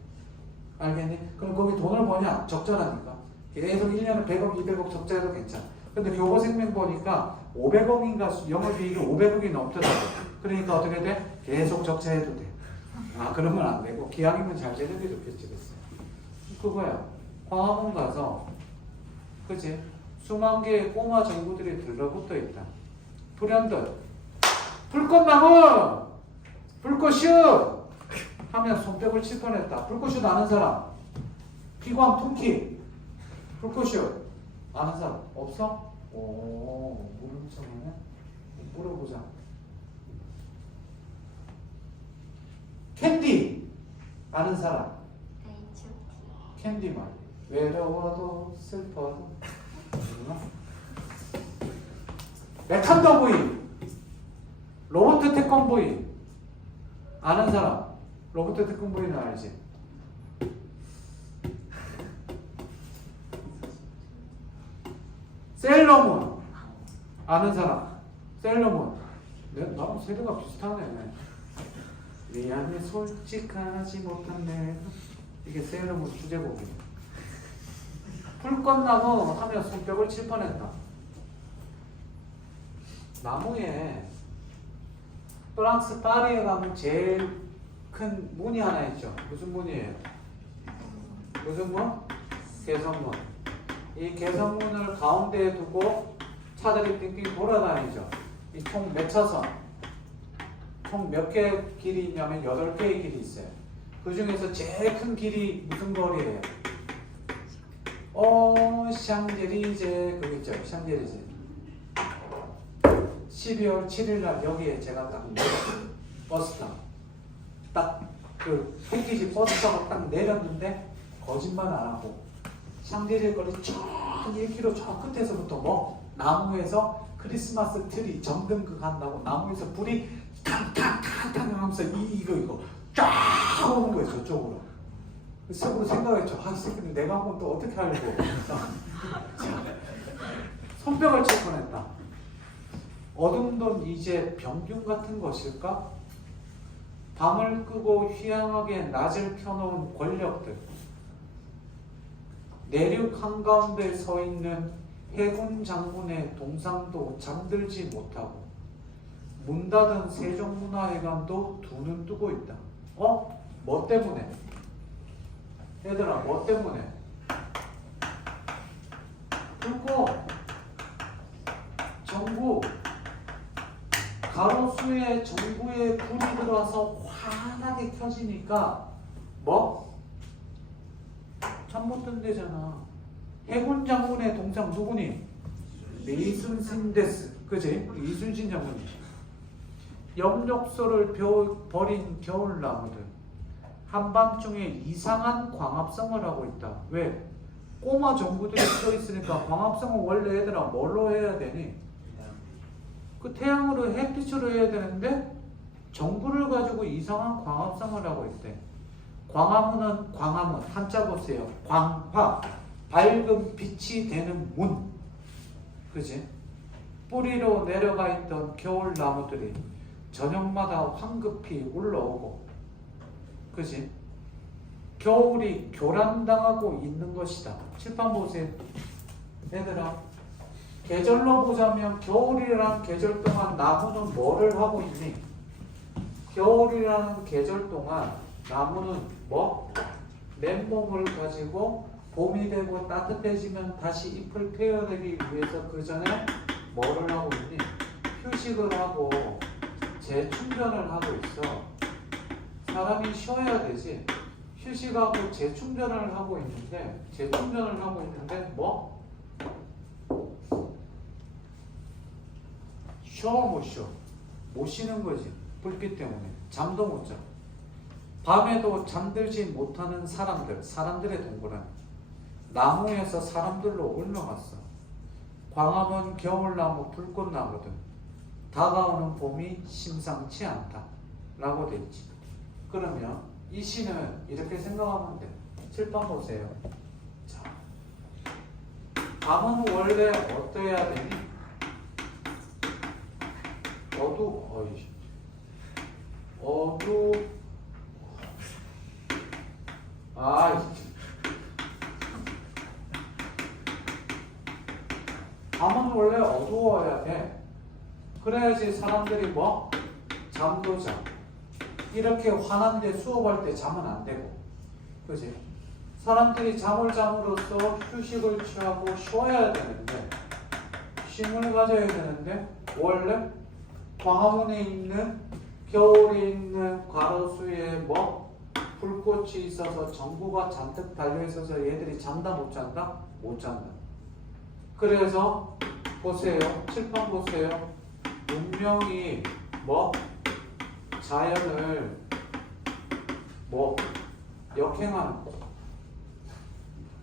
알겠니? 그럼 거기 돈을 버냐? 적자라니까. 계속 1년에 100억, 200억 적자해도 괜찮아. 근데 교보생명 보니까 500억인가 영업이익이 500억이 넘더라고. 그러니까 어떻게 돼? 계속 적자해도 돼. 아, 그러면 안 되고 기왕이면 잘 되는 게 좋겠지. 그랬어. 그거야. 광화문 가서 그치? 수만 개의 꼬마 정부들이 들러붙어 있다. 불현듯 불꽃나무! 불꽃슛! 하면 손뼉을 칠 뻔했다. 불꽃슛 아는 사람? 피광 통키 불꽃슛 아는 사람 없어? 오, 모르는 척이네. 물어보자. 캔디 아는 사람? H.O.T. 캔디만. 외로워도 슬퍼도 메탄더 부인 로버트 태권부인 아는 사람? 로버트 태권부인은 알지? 세일러문 아는 사람? 세일러문 나랑 세대가 비슷하네. 미안해 솔직하지 못한 내 이게 세일러문 주제곡이야. 불꽃나무 하면 손뼉을 칠 뻔했다. 나무에 프랑스 파리에 가면 제일 큰 문이 하나 있죠. 무슨 문이에요? 무슨 문? 개선문. 이 개선문을 가운데에 두고 차들이 빙빙 돌아다니죠. 이 총 몇 차선? 총 몇 개의 길이 있냐면 8개의 길이 있어요. 그 중에서 제일 큰 길이 무슨 거리예요? 샹젤리제 그거 있죠. 샹젤리제. 12월 7일 날 여기에 제가 딱 내렸어요. 버스타. 딱 그 패키지 버스타가 딱 내렸는데 거짓말 안 하고 샹젤리제 거리 저 1km 저 끝에서부터 뭐 나무에서 크리스마스 트리 전등극 한다고 나무에서 불이 탕탕탕탕 하면서 이거 쫙 오는 거예요. 저쪽으로. 속으로 생각했죠. 아, 이 새끼는 내가 한 번 또 어떻게 하려고. 손뼉을 칠 뻔했다. 어둠돈 이제 병균 같은 것일까? 밤을 끄고 휘황하게 낮을 켜놓은 권력들. 내륙 한가운데 서 있는 해군 장군의 동상도 잠들지 못하고 문 닫은 세종문화회관도 두 눈 뜨고 있다. 뭐 때문에? 얘들아, 뭐 때문에? 불꽃, 정부, 가로수에 정부의 불이 들어와서 환하게 켜지니까 뭐? 잠 못 든대잖아. 해군 장군의 동상 누구니? 이순신 데스. 그지? 이순신 장군이. 엽력소를 버린 겨울나무들. 한밤중에 이상한 광합성을 하고 있다. 왜? 꼬마 정부들이 써 있으니까 광합성은 원래 얘들아 뭘로 해야 되니? 그 태양으로 햇빛으로 해야 되는데 정부를 가지고 이상한 광합성을 하고 있대. 광화문은 광화문 한자 보세요. 광화 밝은 빛이 되는 문. 그지? 뿌리로 내려가 있던 겨울나무들이 저녁마다 황급히 올라오고 그지? 겨울이 교란당하고 있는 것이다. 칠판 보세요. 얘들아 계절로 보자면 겨울이라는 계절 동안 나무는 뭐를 하고 있니? 겨울이라는 계절 동안 나무는 뭐? 맨몸을 가지고 봄이 되고 따뜻해지면 다시 잎을 떼어내기 위해서 그 전에 뭐를 하고 있니? 휴식을 하고 재충전을 하고 있어. 사람이 쉬어야 되지. 휴식하고 재충전을 하고 있는데 뭐? 쉬어 못 쉬어? 못 쉬는 거지. 불빛 때문에 잠도 못 자. 밤에도 잠들지 못하는 사람들의 동굴은 나무에서 사람들로 옮겨갔어. 광화문 겨울나무 불꽃나무든 다가오는 봄이 심상치 않다 라고 돼 있지. 그러면 이 시는 이렇게 생각하면 돼. 칠판 보세요. 자, 밤은 원래 어떠해야 되니? 밤은 원래 어두워야 돼. 그래야지 사람들이 뭐? 잠도 자. 이렇게 환한데 수업할 때 잠은 안 되고. 그지? 사람들이 잠을 잠으로써 휴식을 취하고 쉬어야 되는데, 쉼을 가져야 되는데, 원래 광화문에 있는 겨울에 있는 가로수에 뭐? 불꽃이 있어서 전구가 잔뜩 달려있어서 얘들이 잔다 못 잔다? 못 잔다. 그래서 보세요. 칠판 보세요. 문명이 뭐? 자연을 뭐? 역행하는 거.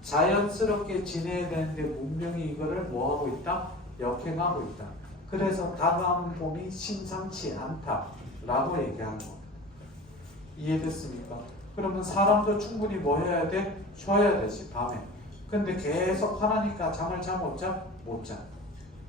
자연스럽게 지내야 되는데 문명이 이거를 뭐 하고 있다? 역행하고 있다. 그래서 다가오는 봄이 심상치 않다 라고 얘기하는 거. 이해됐습니까? 그러면 사람도 충분히 뭐 해야 돼? 쉬어야 되지 밤에. 근데 계속 하나니까 잠을 자 못 자? 못 자.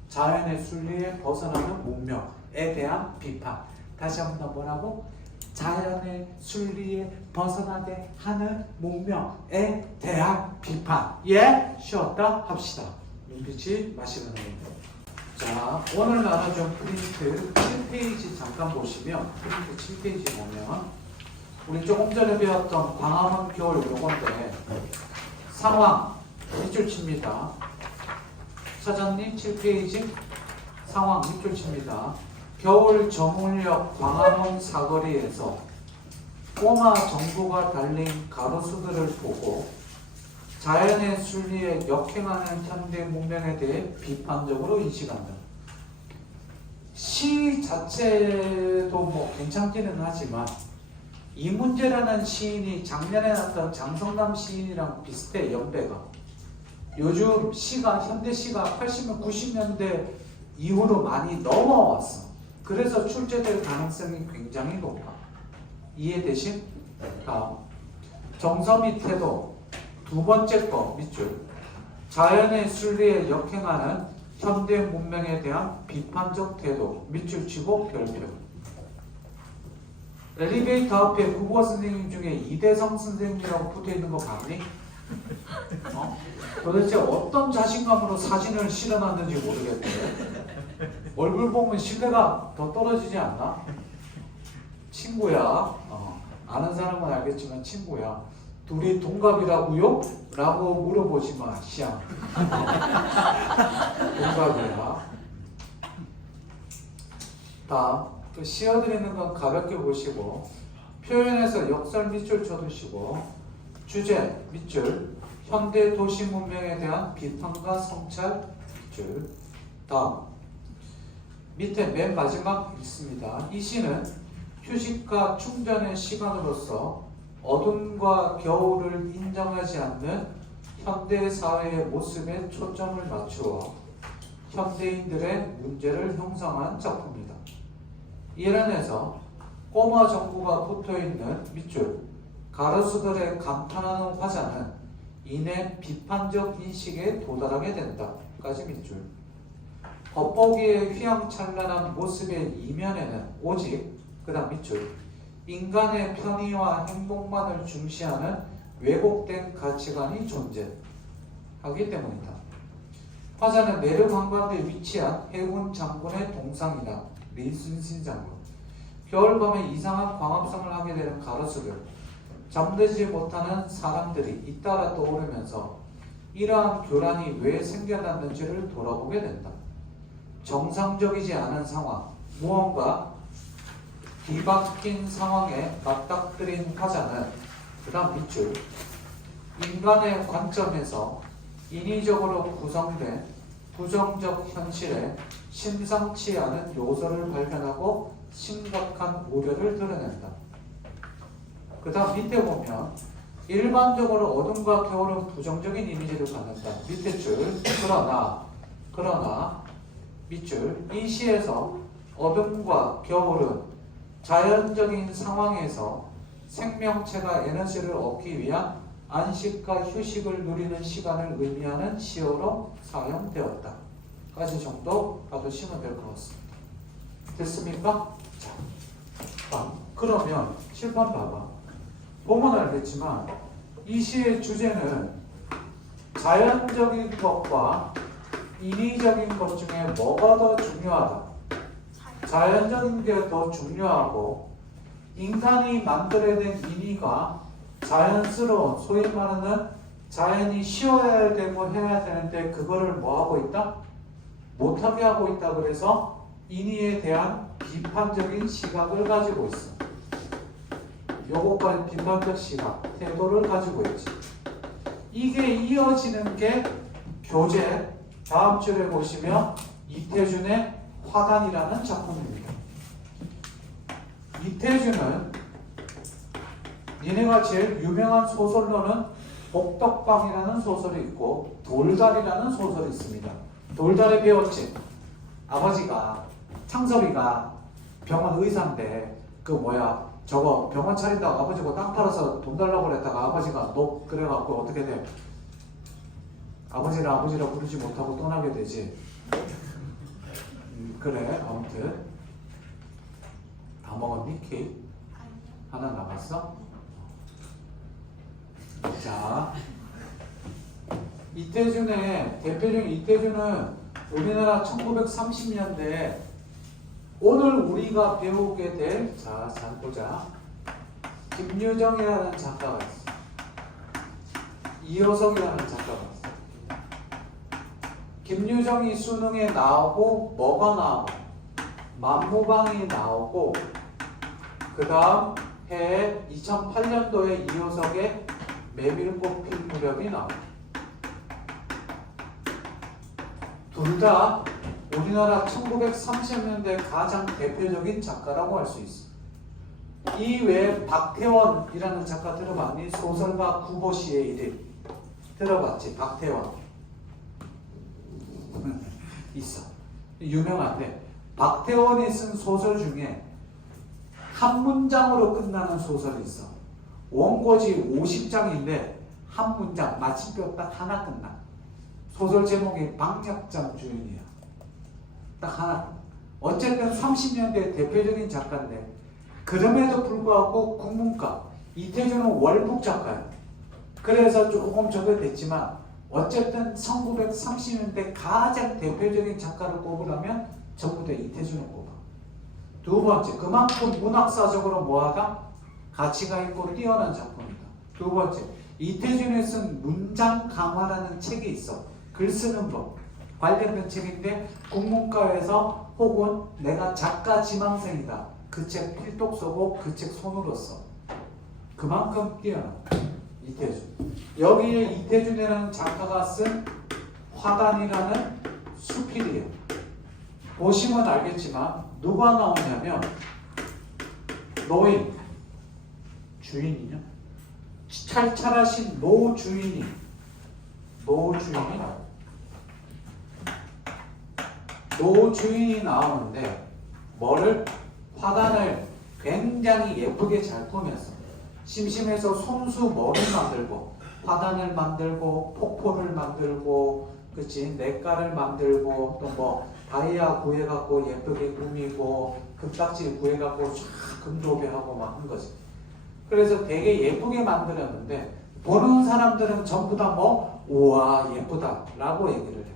자연의 순리에 벗어나는 문명에 대한 비판. 다시 한번 뭐라고? 자연의 순리에 벗어나게 하는 문명에 대한 비판. 예? 쉬었다 합시다. 눈빛이 마시는 겁니다. 자, 오늘 나눠준 프린트 7페이지 잠깐 보시면, 프린트 7페이지 보면 우리 조금 전에 배웠던 광화문 겨울 요건데 상황 밑줄 칩니다. 사장님 7페이지 상황 밑줄 칩니다. 겨울 정울역 광화문 사거리에서 꼬마 정부가 달린 가로수들을 보고 자연의 순리에 역행하는 현대 문명에 대해 비판적으로 인식한다. 시 자체도 뭐 괜찮기는 하지만 이 문제라는 시인이 작년에 났던 장성남 시인이랑 비슷해. 연배가. 요즘 시가 현대 시가 80년 90년대 이후로 많이 넘어왔어. 그래서 출제될 가능성이 굉장히 높아. 이해되신? 다음 정서미 태도 두 번째 거 밑줄. 자연의 순리에 역행하는 현대 문명에 대한 비판적 태도 밑줄 치고 별표. 엘리베이터 앞에 국어 선생님 중에 이대성 선생님이라고 붙어있는 거 봤니? 도대체 어떤 자신감으로 사진을 실어놨는지 모르겠대. 얼굴 보면 신뢰가 더 떨어지지 않나? 친구야. 아는 사람은 알겠지만 친구야. 둘이 동갑이라고요? 라고 물어보지 마. 시향. 동갑이야. 다음. 또 씌워드리는 건 가볍게 보시고 표현에서 역설 밑줄 쳐두시고 주제 밑줄 현대 도시 문명에 대한 비판과 성찰 밑줄. 다음 밑에 맨 마지막 있습니다. 이 시는 휴식과 충전의 시간으로서 어둠과 겨울을 인정하지 않는 현대 사회의 모습에 초점을 맞추어 현대인들의 문제를 형성한 작품이다. 이에 한해서 꼬마 정부가 붙어있는 밑줄 가로수들의 감탄하는 화자는 이내 비판적 인식에 도달하게 된다. 까지 밑줄. 겉보기에 휘황찬란한 모습의 이면에는 오직 그 다음 밑줄 인간의 편의와 행복만을 중시하는 왜곡된 가치관이 존재하기 때문이다. 화자는 내륙 한가운데 위치한 해군 장군의 동상이다. 리순신 장군. 겨울밤에 이상한 광합성을 하게 되는 가로수를 잠들지 못하는 사람들이 잇따라 떠오르면서 이러한 교란이 왜 생겨났는지를 돌아보게 된다. 정상적이지 않은 상황, 무언가 뒤바뀐 상황에 맞닥뜨린 화자는 그 다음 밑줄 인간의 관점에서 인위적으로 구성된 부정적 현실에 심상치 않은 요소를 발견하고 심각한 우려를 드러낸다. 그 다음 밑에 보면 일반적으로 어둠과 겨울은 부정적인 이미지를 갖는다. 밑에 줄 그러나 밑줄 이 시에서 어둠과 겨울은 자연적인 상황에서 생명체가 에너지를 얻기 위한 안식과 휴식을 누리는 시간을 의미하는 시어로 사용되었다. 까지 정도 봐두시면 될 것 같습니다. 됐습니까? 자, 그러면 칠판 봐봐. 보면 알겠지만 이 시의 주제는 자연적인 것과 인위적인 것 중에 뭐가 더 중요하다? 자연적인 게 더 중요하고 인간이 만들어낸 인위가 자연스러운 소위 말하는 자연이 쉬어야 되고 해야 되는데 그거를 뭐 하고 있다? 못하게 하고 있다. 그래서 인위에 대한 비판적인 시각을 가지고 있어. 요것과 비판적 시각, 태도를 가지고 있지. 이게 이어지는 게 교재 다음 줄에 보시면 이태준의 화단이라는 작품입니다. 이태준은 니네가 제일 유명한 소설로는 복덕방이라는 소설이 있고 돌다리라는 소설이 있습니다. 돌다리 배웠지? 아버지가 창섭이가 병원 의사인데 저거 병원 차린다고 아버지가 땅 팔아서 돈 달라고 그랬다가 아버지가 너 그래갖고 어떻게 돼? 아버지라 부르지 못하고 떠나게 되지. 그래 아무튼 다 먹었니? 케이크? 하나 남았어? 자, 이태준의 대표적인 이태준은 우리나라 1930년대 오늘 우리가 배우게 될 잘 보자. 김유정이라는 작가가 있어. 이효석이라는 작가가 있어. 김유정이 수능에 나오고 뭐가 나오고 만무방이 나오고 그 다음 해에 2008년도에 이효석의 메밀꽃 필 무렵이 나옵니다. 둘 다 우리나라 1930년대 가장 대표적인 작가라고 할 수 있어. 이 외에 박태원이라는 작가 들어봤니? 소설가 구보시의 이름 들어봤지? 박태원 있어. 유명한데 박태원이 쓴 소설 중에 한 문장으로 끝나는 소설이 있어. 원고지 50장인데 한 문장 마침표 딱 하나 끝나. 소설 제목이 박약장 주인이야. 딱 하나. 어쨌든 30년대 대표적인 작가인데 그럼에도 불구하고 국문과 이태준은 월북 작가야. 그래서 조금 저게 됐지만 어쨌든 1930년대 가장 대표적인 작가를 꼽으라면 전부 다 이태준을 꼽아. 두 번째, 그만큼 문학사적으로 뭐하다? 가치가 있고 뛰어난 작품이다. 두 번째, 이태준이 쓴 문장 강화라는 책이 있어. 글 쓰는 법 관련된 책인데 국문과에서 혹은 내가 작가 지망생이다. 그 책 필독 써고 그 책 손으로 써. 그만큼 뛰어나. 이태준. 여기에 이태준이라는 작가가 쓴 화단이라는 수필이에요. 보시면 알겠지만 누가 나오냐면 노인 주인이냐? 찰찰하신 노주인이 나오는데 뭐를? 화단을 굉장히 예쁘게 잘 꾸몄어. 심심해서 손수 뭐를 만들고 화단을 만들고 폭포를 만들고 그치 냇가를 만들고 또 뭐 다이아 구해갖고 예쁘게 꾸미고 금딱지 구해갖고 쫙 금도배하고 막 한 거지. 그래서 되게 예쁘게 만들었는데 보는 사람들은 전부 다 뭐 우와 예쁘다 라고 얘기를 해.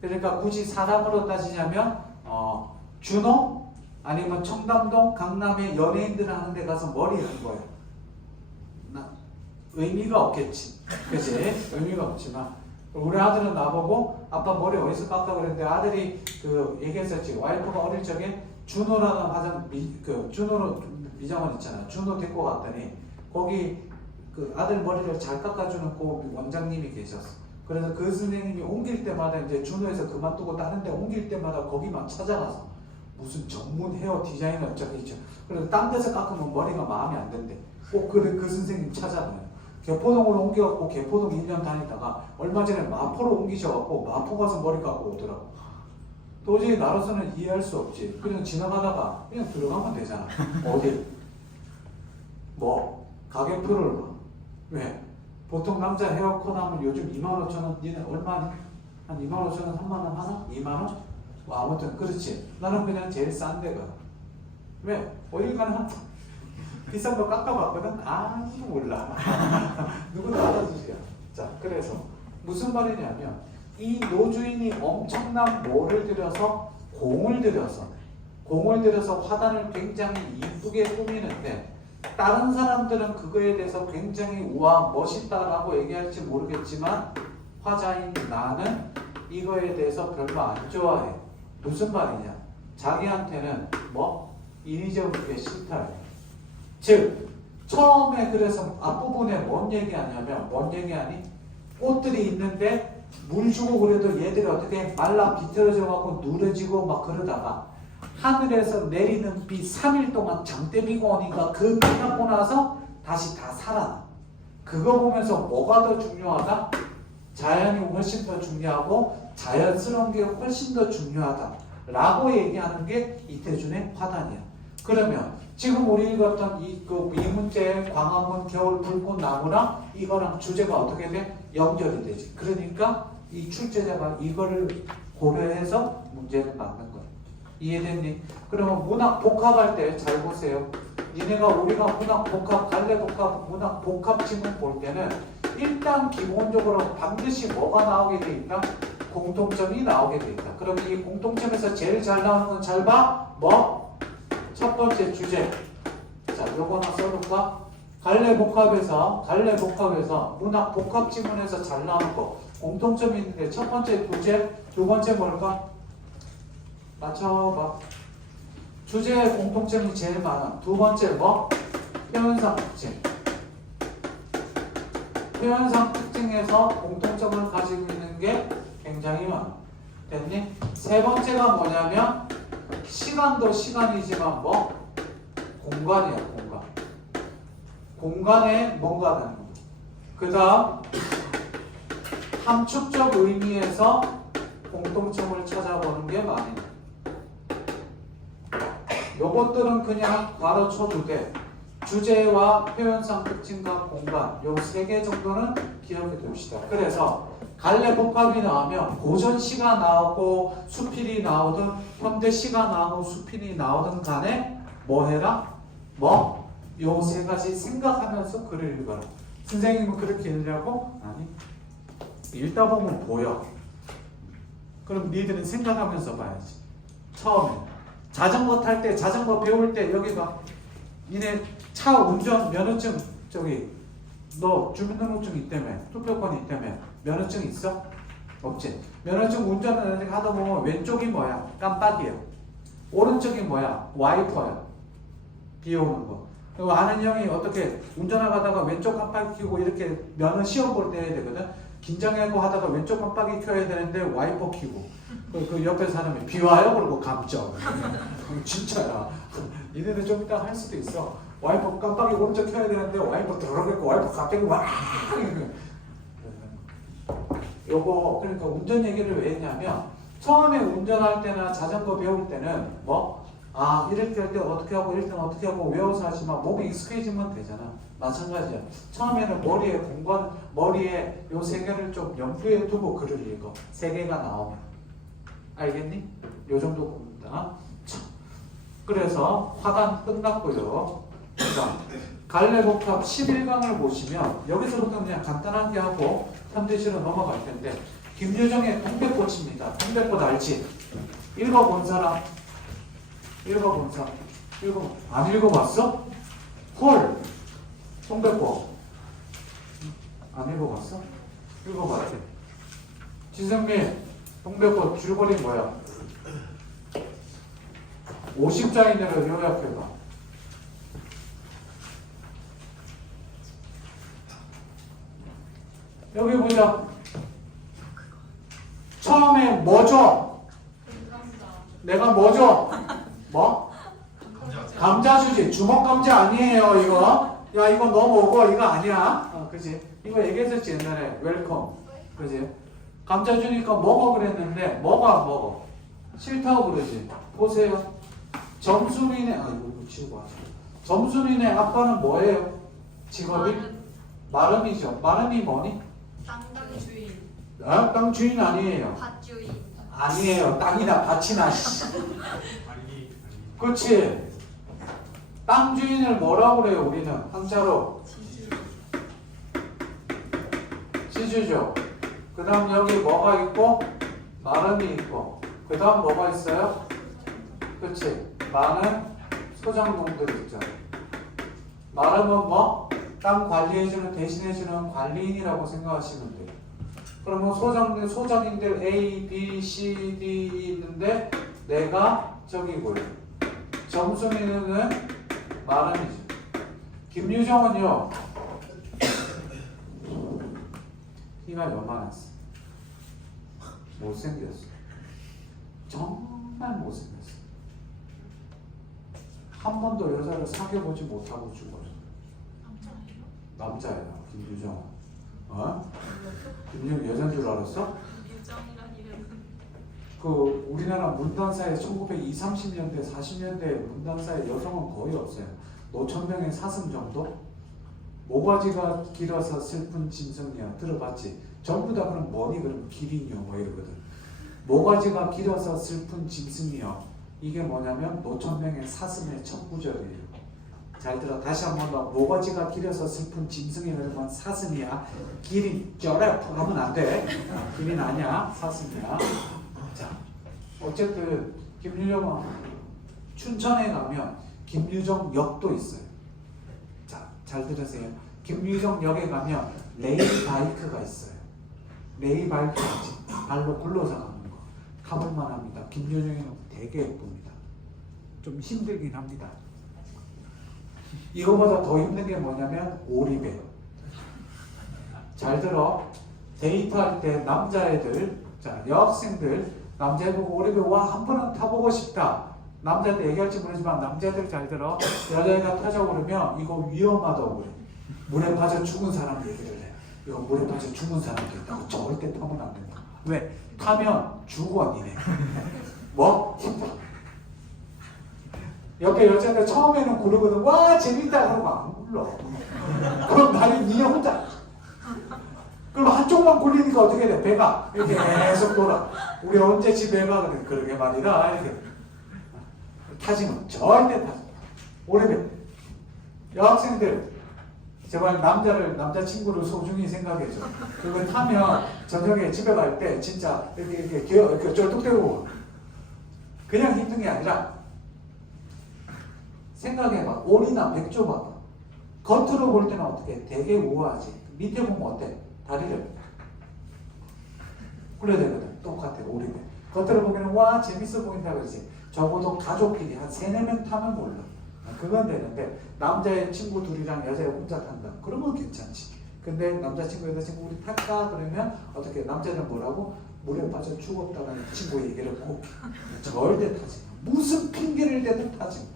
그러니까 굳이 사람으로 따지자면 준호 아니면 청담동 강남의 연예인들 하는 데 가서 머리 하는 거야. 의미가 없겠지. 그치? 의미가 없지만 우리 아들은 나보고 아빠 머리 어디서 깎아 그랬는데 아들이 그 얘기했었지. 와이프가 어릴 적에 준호라는 준호로 미장원 있잖아. 준호 데리고 갔더니 거기 그 아들 머리를 잘 깎아주는 그 원장님이 계셨어. 그래서 그 선생님이 옮길 때마다 이제 준호에서 그만두고 다른 데 옮길 때마다 거기만 찾아가서 무슨 전문 헤어 디자이너 저기 있죠. 그래서 딴 데서 깎으면 머리가 마음에 안 든대. 꼭 그 선생님 찾아가요. 개포동으로 옮겨갖고 개포동 1년 다니다가 얼마 전에 마포로 옮기셔갖고 마포 가서 머리 깎고 오더라고. 도저히 나로서는 이해할 수 없지. 그냥 지나가다가 그냥 들어가면 되잖아. 어디? 뭐? 가격표를 봐. 왜? 보통 남자 헤어컷 하면 요즘 25,000원, 니네 얼마니? 한 25,000원, 3만원 하나? 2만원? 뭐 아무튼 그렇지. 나는 그냥 제일 싼 데가. 왜? 어딜 가나? 비싼 거 깎아봤거든? 아무도 몰라. 누구도 알아주지야. 자, 그래서 무슨 말이냐면 이 노주인이 엄청난 공을 들여서 화단을 굉장히 이쁘게 꾸미는데 다른 사람들은 그거에 대해서 굉장히 우와 멋있다라고 얘기할지 모르겠지만 화자인 나는 이거에 대해서 별로 안 좋아해. 무슨 말이냐? 자기한테는 뭐 인위적인 게 싫다. 즉 처음에 그래서 앞부분에 뭔 얘기하냐면 뭔 얘기하니? 꽃들이 있는데 물 주고 그래도 얘들이 어떻게 말라 비틀어져 갖고 누래지고 막 그러다가 하늘에서 내리는 비 3일 동안 장대비가 오니까 그 비 맞고 나서 다시 다 살아나. 그거 보면서 뭐가 더 중요하다? 자연이 훨씬 더 중요하고 자연스러운 게 훨씬 더 중요하다 라고 얘기하는 게 이태준의 화단이야. 그러면 지금 우리 읽었던 이 문제의 광화문 겨울 불꽃 나무랑 이거랑 주제가 어떻게 돼? 연결이 되지. 그러니까 이 출제자가 이거를 고려해서 문제를 만든 거야. 이해됐니? 그러면 문학 복합할 때 잘 보세요. 우리가 문학 복합, 갈래 복합, 문학 복합 지문 볼 때는 일단 기본적으로 반드시 뭐가 나오게 돼 있다? 공통점이 나오게 돼 있다. 그럼 이 공통점에서 제일 잘 나오는 건 잘 봐. 뭐? 첫 번째 주제. 자, 요거 하나 써볼까? 갈래 복합에서 문학 복합 지문에서 잘 나오는 거 공통점이 있는데 첫 번째 주제, 두 번째 뭘까? 맞춰봐. 주제의 공통점이 제일 많아. 두 번째 뭐? 표현상 특징. 표현상 특징에서 공통점을 가지고 있는 게 굉장히 많아. 됐니? 세 번째가 뭐냐면 시간도 시간이지만 뭐? 공간이야, 공간. 공간에 뭔가 되는 거. 그 다음 함축적 의미에서 공통점을 찾아보는 게 많이 나. 요것들은 그냥 바로 쳐도 돼. 주제와 표현상 특징과 공간 요 세 개 정도는 기억해 둡시다. 그래서 갈래 복합이 나오면 고전시가 나오고 수필이 나오든 현대시가 나오고 수필이 나오든 간에 뭐 해라? 뭐? 요 세 가지 생각하면서 글을 읽어라. 선생님은 그렇게 읽으려고? 아니. 읽다 보면 보여. 그럼 니들은 생각하면서 봐야지. 처음에 자전거 탈 때, 자전거 배울 때 여기 봐. 니네 차 운전 면허증 저기 너 주민등록증 있다며, 투표권 있다며, 면허증 있어? 없지. 면허증 운전을 하다 보면 왼쪽이 뭐야? 깜빡이야. 오른쪽이 뭐야? 와이퍼야. 비 오는 거. 그리고 아는 형이 어떻게 운전하다가 왼쪽 깜빡이 켜고 이렇게 면허 시험 볼 때 해야 되거든. 긴장하고 하다가 왼쪽 깜빡이 켜야 되는데 와이퍼 켜고 그 옆에 사람이 비 와요? 그러고 감점. 진짜야. 이들은 좀 이따 할 수도 있어. 와이퍼 깜빡이 오른쪽 켜야 되는데 와이퍼 들어가고 와이퍼 갑자기 와. 요거 그러니까 운전 얘기를 왜 했냐면 처음에 운전할 때나 자전거 배울 때는 뭐 이렇게 할 때 어떻게 하고 이럴 때는 어떻게 하고 외워서 하지만 몸에 익숙해지면 되잖아. 마찬가지야. 처음에는 머리에 요 세 개를 좀 염두에 두고 글을 읽어. 세 개가 나오면. 알겠니? 요 정도 봅니다. 그래서 화단 끝났고요. 자, 갈래 복합 11강을 보시면 여기서부터 그냥 간단하게 하고 현대시로 넘어갈 텐데 김유정의 동백꽃입니다. 동백꽃 알지? 읽어본 사람? 안 읽어봤어? 헐! 동백꽃 안 읽어봤어? 읽어봤지? 지승민, 동백꽃 줄거리 뭐야? 50자인으로 요약해봐. 여기 보자. 처음에 뭐죠? 감자. 내가 뭐죠? 뭐? 감자 주지. 주먹 감자 아니에요, 이거. 야, 이거 너 먹어. 이거 아니야. 그지? 이거 얘기했었지, 옛날에. 웰컴. 그지? 감자 주니까 먹어 그랬는데, 뭐가 안 먹어? 싫다고 그러지. 보세요. 점순이네, 이거 치우고 하죠. 점순이네 아빠는 뭐예요? 직업이? 마름이죠. 마름이 뭐니? 땅 주인. 땅 주인 아니에요. 밭주인. 아니에요. 땅이나 밭이나. 그치? 땅 주인을 뭐라고 그래요, 우리는? 한자로. 지주. 지주죠. 그 다음 여기 뭐가 있고? 마름이 있고. 그 다음 뭐가 있어요? 그치? 많은 소장농들이 있죠. 마름은 뭐? 땅 관리해주는, 대신해주는 관리인이라고 생각하시면 돼요. 그러면 소장인들 A, B, C, D 있는데 내가 저기고요. 점순이는 마름이죠. 김유정은요. 키가 요만했어. 못생겼어. 정말 못생겼어. 한 번도 여자를 사귀어보지 못하고 죽었어. 남자예요. 김유정. 김유정 여자인 줄 알았어? 유정이란 이름은 그 우리나라 문단사에 1920, 30년대, 40년대 문단사에 여성은 거의 없어요. 노천명의 사슴 정도? 모가지가 길어서 슬픈 짐승이야. 들어봤지? 전부 다 그럼 뭐니? 그럼 기린이요 뭐 이러거든. 모가지가 길어서 슬픈 짐승이요. 이게 뭐냐면 노천명의 사슴의 첫 구절이에요. 잘 들어. 다시 한 번 더. 모가지가 길어서 슬픈 짐승이 그러면 사슴이야. 기린 쩌래 하면 안 돼. 기린 아니야. 사슴이야. 자, 어쨌든 김유정은 춘천에 가면 김유정 역도 있어요. 자, 잘 들으세요. 김유정 역에 가면 레일바이크가 있어요. 레일바이크 있지. 발로 굴러서 가는 거. 가볼만 합니다. 김유정은 되게 예쁩니다. 좀 힘들긴 합니다. 이거보다 더 힘든 게 뭐냐면 오리배. 잘 들어. 데이트할 때 남자애들, 자 여학생들 남자애 보고 오리배 와 한 번은 타보고 싶다. 남자한테 얘기할지 모르지만 남자애들 잘 들어. 여자애가 타자고 그러면 이거 위험하다고 그래. 물에 빠져 죽은 사람 얘기를 해. 이거 물에 빠져 죽은 사람도 있다고. 절대 타면 안 된다. 왜? 타면 죽어 니네. 뭐? 옆에 여자가 처음에는 구르거든. 와 재밌다 그러고 안 굴러. 그럼 나는 니 혼자. 그럼 한쪽만 굴리니까 어떻게 돼? 배가 이렇게 계속 돌아. 우리 언제 집에 가? 그러게 말이다. 이렇게 타지면 절대 타지. 오래돼. 여학생들 제발 남자친구를 소중히 생각해줘. 그거 타면 저녁에 집에 갈 때 진짜 이렇게 쩔뚝대고 그냥 힘든 게 아니라 생각해봐. 오리나 백조 봐봐. 겉으로 볼 때는 어떻게? 되게 우아하지. 밑에 보면 어때? 다리를 굴려야 되거든. 똑같아. 오리배. 겉으로 보기에는 와 재밌어 보인다 그러지. 적어도 가족끼리 한 3-4명 타면 몰라. 그건 되는데 남자의 친구 둘이랑 여자애 혼자 탄다. 그러면 괜찮지. 근데 남자친구 여자친구 우리 탈까? 그러면 어떻게? 남자는 뭐라고? 물에 빠져 죽었다는 친구 얘기를 꼭 절대 타지. 무슨 핑계를 대든 타지.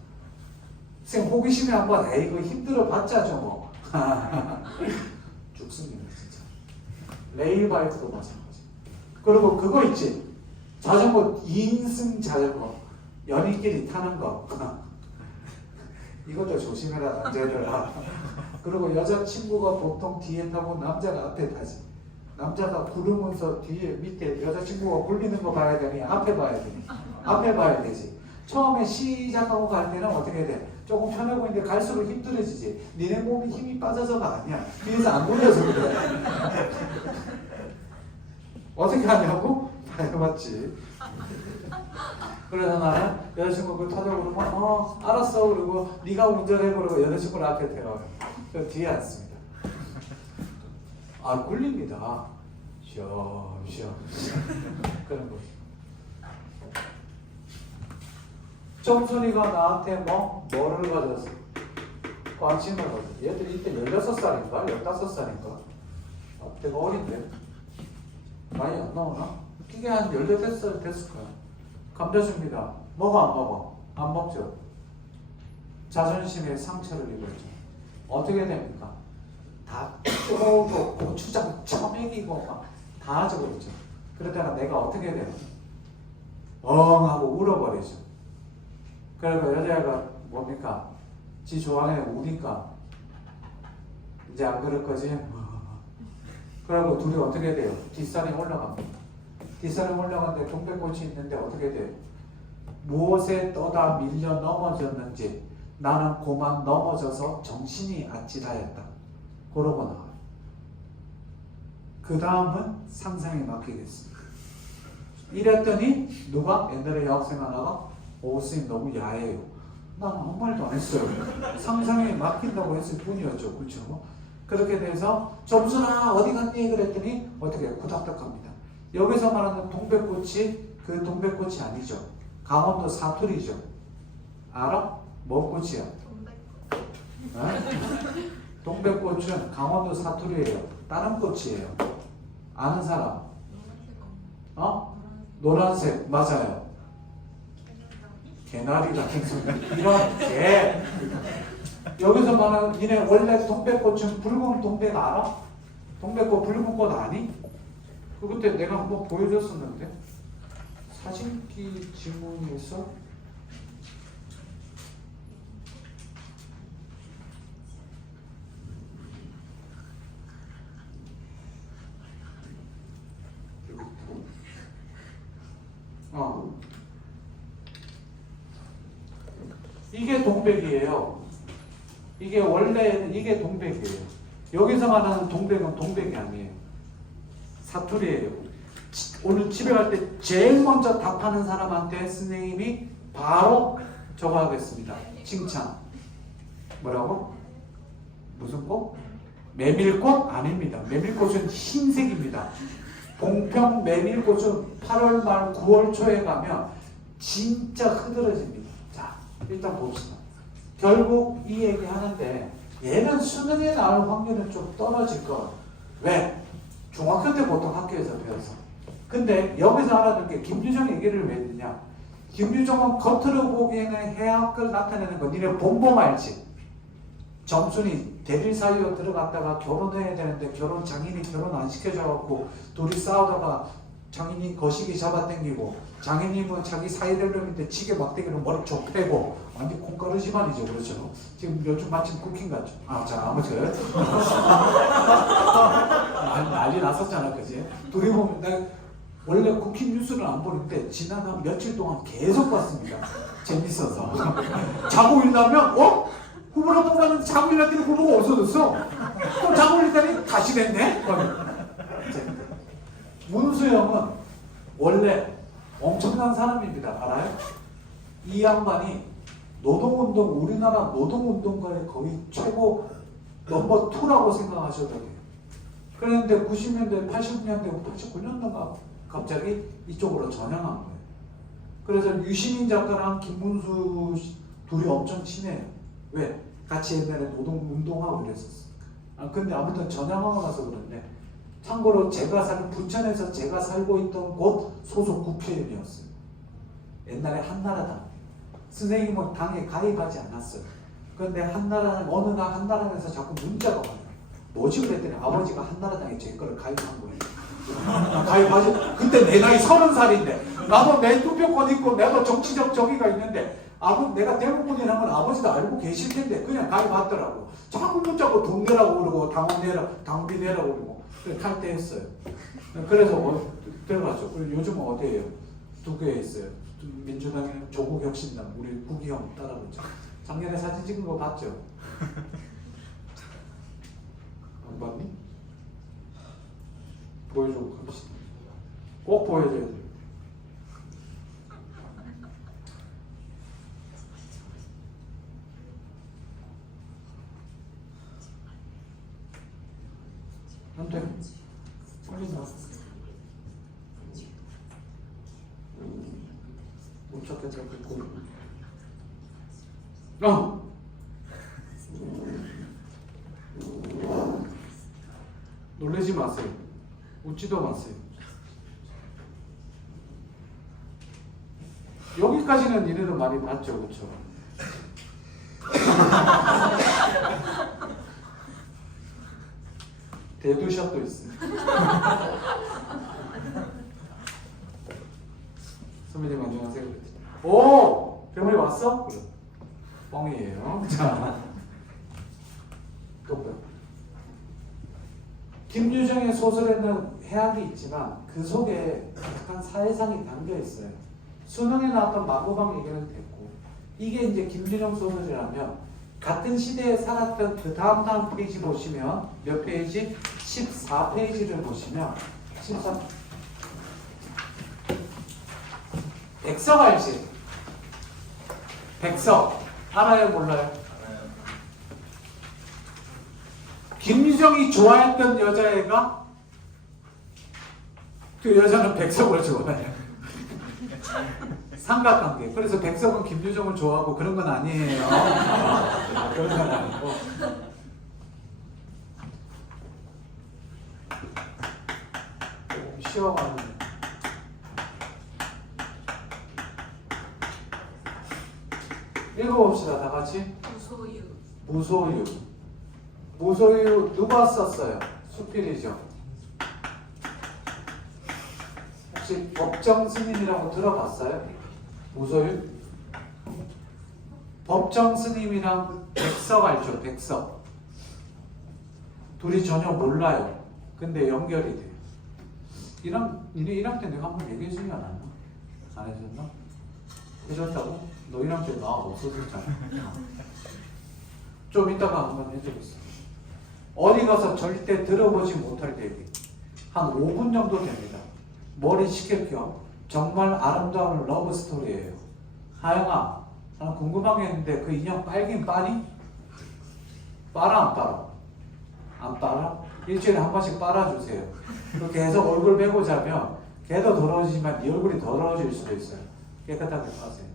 쌤 호기심에 한번 에이 이거 힘들어 봤자죠 뭐. 죽습니다 진짜. 레일바이크도 마찬가지. 그리고 그거 있지. 자전거 2인승 자전거 연인끼리 타는 거. 이것도 조심해라 남자들아. 그리고 여자친구가 보통 뒤에 타고 남자가 앞에 타지. 남자가 구르면서 뒤에 밑에 여자친구가 굴리는 거 봐야 되니 앞에 봐야 되니 앞에 봐야 되지. 처음에 시작하고 갈 때는 어떻게 돼? 조금 편해 보이는데 갈수록 힘들어지지. 니네 몸이 힘이 빠져서가 아니야. 뒤에서 안 굴려서 그래. 어떻게 하냐고? 해봤지. 그래서 나는 여자친구 그 타자고 그러면 알았어 그러고 네가 운전해 그러고 여자친구를 앞에 태워. 저 뒤에 앉습니다. 아 굴립니다. 쉬엄쉬엄 그런 거. 정순이가 나한테 뭐를 가졌어? 관심을 가졌어. 얘들이 이때 16살인가? 15살인가? 되게 어린데? 많이 안 나오나? 이게 한 18살 됐을 거야. 감자 줍니다. 먹어 안 먹어? 안 먹죠. 자존심에 상처를 입었죠. 어떻게 됩니까? 다 쪼고 고추장 쳐먹이고 다 저거죠. 그러다가 내가 어떻게 돼요? 엉 하고 울어버리죠. 그러니까 여자애가 뭡니까? 지 좋아하는 애 우니까 이제 안 그럴 거지? 그러고 둘이 어떻게 돼요? 뒷산에 올라갑니다. 뒷산에 올라갔는데 동백꽃이 있는데 어떻게 돼요? 무엇에 떠다 밀려 넘어졌는지 나는 고만 넘어져서 정신이 아찔하였다. 그러고 나와요. 그 다음은 상상에 맡기겠습니다. 이랬더니 누가? 옛날에 여학생 하나가 선생님 너무 야해요. 난 아무 말도 안 했어요. 상상에 맡긴다고 했을 뿐이었죠. 그렇죠? 그렇게 돼서 점순아 어디 갔니? 그랬더니 어떻게 후닥닥합니다. 여기서 말하는 동백꽃이 그 동백꽃이 아니죠. 강원도 사투리죠. 알아? 뭐 꽃이야? 동백꽃은 강원도 사투리예요. 다른 꽃이에요. 아는 사람? 노란색 맞아요. 개나리 같은 소리. 이런 개. 여기서 말하는 니네 원래 동백꽃은 붉은 동백 알아? 동백꽃 붉은 꽃 아니? 그때 내가 한번 보여줬었는데 사진기 지문에서 이게 동백이에요. 이게 원래 이게 동백이에요. 여기서 말하는 동백은 동백이 아니에요. 사투리예요. 오늘 집에 갈 때 제일 먼저 답하는 사람한테 선생님이 바로 저거 하겠습니다. 칭찬. 뭐라고? 무슨 꽃? 메밀꽃? 아닙니다. 메밀꽃은 흰색입니다. 봉평 메밀꽃은 8월 말 9월 초에 가면 진짜 흐드러집니다. 자, 일단 봅시다. 결국 이 얘기 하는데 얘는 수능에 나올 확률은 좀 떨어질 거. 왜? 중학교 때 보통 학교에서 배웠어. 근데 여기서 알아둔 게 김유정 얘기를 왜 했느냐? 김유정은 겉으로 보기에는 해학을 나타내는 거. 니네 본범 알지? 정순이 대릴 사이로 들어갔다가 결혼해야 되는데 장인이 결혼 안 시켜줘갖고 둘이 싸우다가 장인이 거시기 잡아당기고 장인님은 자기 사이될 놈인데 지게 막대기로 머리 쭉 패고 완전 콩가루지만이죠. 그렇죠? 지금 요즘 마침 쿠킹 같죠? 자 아무튼 난리 났었잖아. 그지? 둘이 보면 나 원래 쿠킹 뉴스를 안 보는데 지난 한 며칠 동안 계속 봤습니다. 재밌어서 자고 일어나면 후보로 뽑았는데 자고 일어났더니 후보가 없어졌어. 또 자고 일어났더니 다시 됐네. 문수영은 원래 엄청난 사람입니다. 알아요? 이 양반이 노동운동, 우리나라 노동운동가의 거의 최고 넘버 2라고 생각하셔도 돼요. 그런데 90년대, 80년대, 89년도가 갑자기 이쪽으로 전향한 거예요. 그래서 유시민 작가랑 김문수 둘이 엄청 친해요. 왜? 같이 옛날에 노동운동하고 그랬었어. 근데 아무튼 전향하고 나서 그런데 참고로 부천에서 제가 살고 있던 곳 소속 국회의원이었어요. 옛날에 한나라당. 선생님은 당에 가입하지 않았어요. 그런데 어느 날 한나라당에서 자꾸 문자가 와요. 뭐지? 그랬더니 아버지가 한나라당에 제 거를 가입한 거예요. 가입하지? 그때 내 나이 30살인데 나도 내 투표권 있고 내가 정치적 저기가 있는데 내가 대부분이라는 건 아버지도 알고 계실 텐데 그냥 가입하더라고. 자꾸 문자고 돈 내라고 그러고 당비 내라고 그러고 탈퇴했어요. 그래서 들어가죠. 요즘은 어디에요? 두 개에 있어요. 민주당에는 조국혁신당 우리 국이형 따라붙죠. 작년에 사진 찍은 거 봤죠? 안 봤니? 보여주고 갑시다. 꼭 보여줘야 돼요. 안 돼. 빨리 나와. 살짝 긁고. 어. 놀라지 마세요. 웃지도 마세요. 여기까지는 니네도 많이 봤죠, 그렇죠? 대두샷도 있어요. 선배님 안녕하세요. 오! 병원에 왔어? 그래. 뻥이에요. 자, 또 뭐야? 김유정의 소설에는 해악이 있지만 그 속에 약간 사회상이 담겨 있어요. 수능에 나왔던 마구방 얘기는 됐고, 이게 이제 김유정 소설이라면 같은 시대에 살았던 그 다음 페이지 보시면 몇 페이지? 14페이지를 보시면 14 백석 알지? 백석 알아요 몰라요? 알아요. 김유정이 좋아했던 여자애가 그 여자는 백석을 좋아해요. 삼각관계. 그래서 백석은 김유정을 좋아하고 그런 건 아니에요. 그런 건 아니고. 쉬어가는. 읽어봅시다, 다 같이. 무소유. 무소유. 무소유 누가 썼어요? 수필이죠. 혹시 법정 스님이라고 들어봤어요? 무소유? 법정 스님이랑 백석 알죠? 백석. 둘이 전혀 몰라요. 근데 연결이 돼요. 니네 1학 때 내가 한번 얘기해 주지 않았나? 안 해줬나? 해줬다고? 너 1학 때 나 없어졌잖아. 좀 이따가 한번 해주겠어. 어디 가서 절대 들어보지 못할 얘기. 한 5분 정도 됩니다. 머리 식힐 겸 정말 아름다운 러브 스토리예요. 하영아, 나는 궁금한 게 있는데 그 인형 빨긴 빠니? 빨아 안 빨아? 안 빨아? 일주일에 한 번씩 빨아주세요. 그리고 계속 얼굴 베고 자면 걔도 더러워지지만 네 얼굴이 더러워질 수도 있어요. 깨끗하게 빠세요.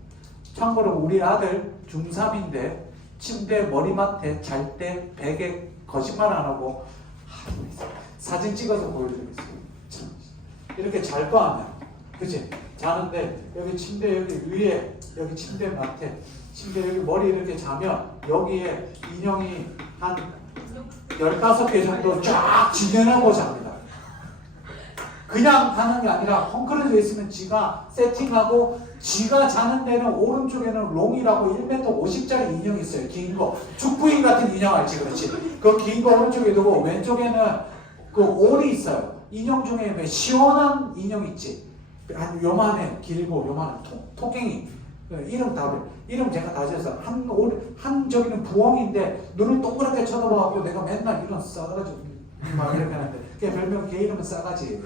참고로 우리 아들 중3인데 침대 머리맡에 잘 때 베개 거짓말 안 하고 사진 찍어서 보여드리겠습니다. 참, 이렇게 잘 거하면 그치? 자는데 여기 침대 여기 위에 여기 침대 맡에 침대 여기 머리 이렇게 자면 여기에 인형이 한 15개 정도 쫙 진연하고 잡니다. 그냥 자는 게 아니라 헝클어져 있으면 지가 세팅하고 지가 자는 데는 오른쪽에는 롱이라고 1m 50짜리 인형이 있어요. 긴 거. 축구인 같은 인형 알지? 그렇지? 그 긴 거 오른쪽에 두고 왼쪽에는 그 올이 있어요. 인형 중에 왜 시원한 인형 있지? 한 요만해 길고 요만한 토깽이. 이름 제가 다 지었어. 한 저기는 부엉인데 눈을 동그랗게 쳐다봐갖고 내가 맨날 이런 싸가지 막 이렇게 하는데 걔 별명 걔 이름은 싸가지.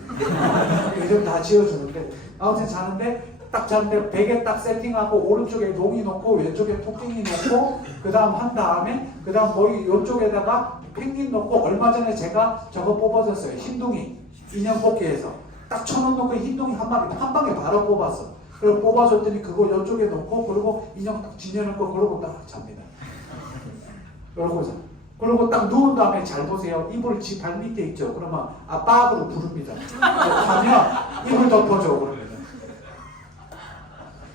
이름 다 지어주는데 아무튼 자는데 딱 자는데 베개 딱 세팅하고 오른쪽에 롱이 놓고 왼쪽에 토끼이 놓고 그 다음 한 다음에 그 다음 거기 이쪽에다가 펭귄 놓고 얼마 전에 제가 저거 뽑아줬어요. 흰둥이 인형 뽑기에서 딱 1,000원 놓고 흰둥이 한 마리 한 방에 바로 뽑았어. 그리고 뽑아줬더니 그거 이쪽에 놓고 그리고 인형 딱 지내놓고 그러고 딱 잡니다. 그러고 자. 그리고 딱 누운 다음에 잘 보세요. 이불 지 발 밑에 있죠. 그러면 아빠하고 부릅니다. 하면 이불 덮어줘 그럽니다.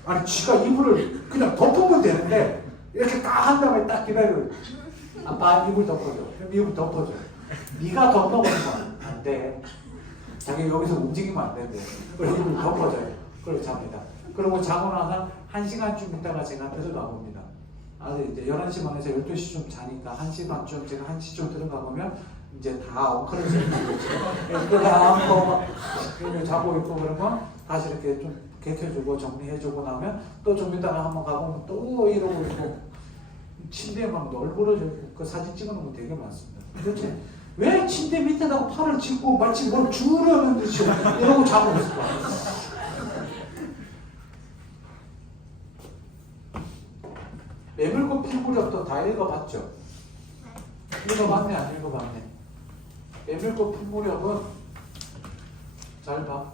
아니 지가 이불을 그냥 덮으면 되는데 이렇게 딱 한 다음에 딱 기다려. 아빠 이불 덮어줘. 그럼 이불 덮어줘. 네가 덮어버리면 안 돼. 자기 여기서 움직이면 안 되는데. 그래서 이불 덮어줘요. 그리고 잡니다. 그리고 자고 나서 1시간쯤 있다가 제가 들어가봅니다. 아들 이제 11시 반에서 12시쯤 자니까 1시 반쯤 제가 1시쯤 들어가 보면 이제 다 엉클어져 있는 거죠. 그 다음 거 자고 있고 그러면 다시 이렇게 좀 개켜주고 정리해주고 나면 또 좀 이따가 한번 가보면 또 이러고 있고 침대에 막 널브러져 있고 그 사진 찍어놓은 거 되게 많습니다. 도대체 왜 침대 밑에다가 팔을 짚고 마치 뭘 주우려는 듯이 이러고 자고 있을까? 매물고 풀무렵도 다 읽어봤죠? 읽어봤네 안 읽어봤네? 매물고 풀무렵은 잘 봐.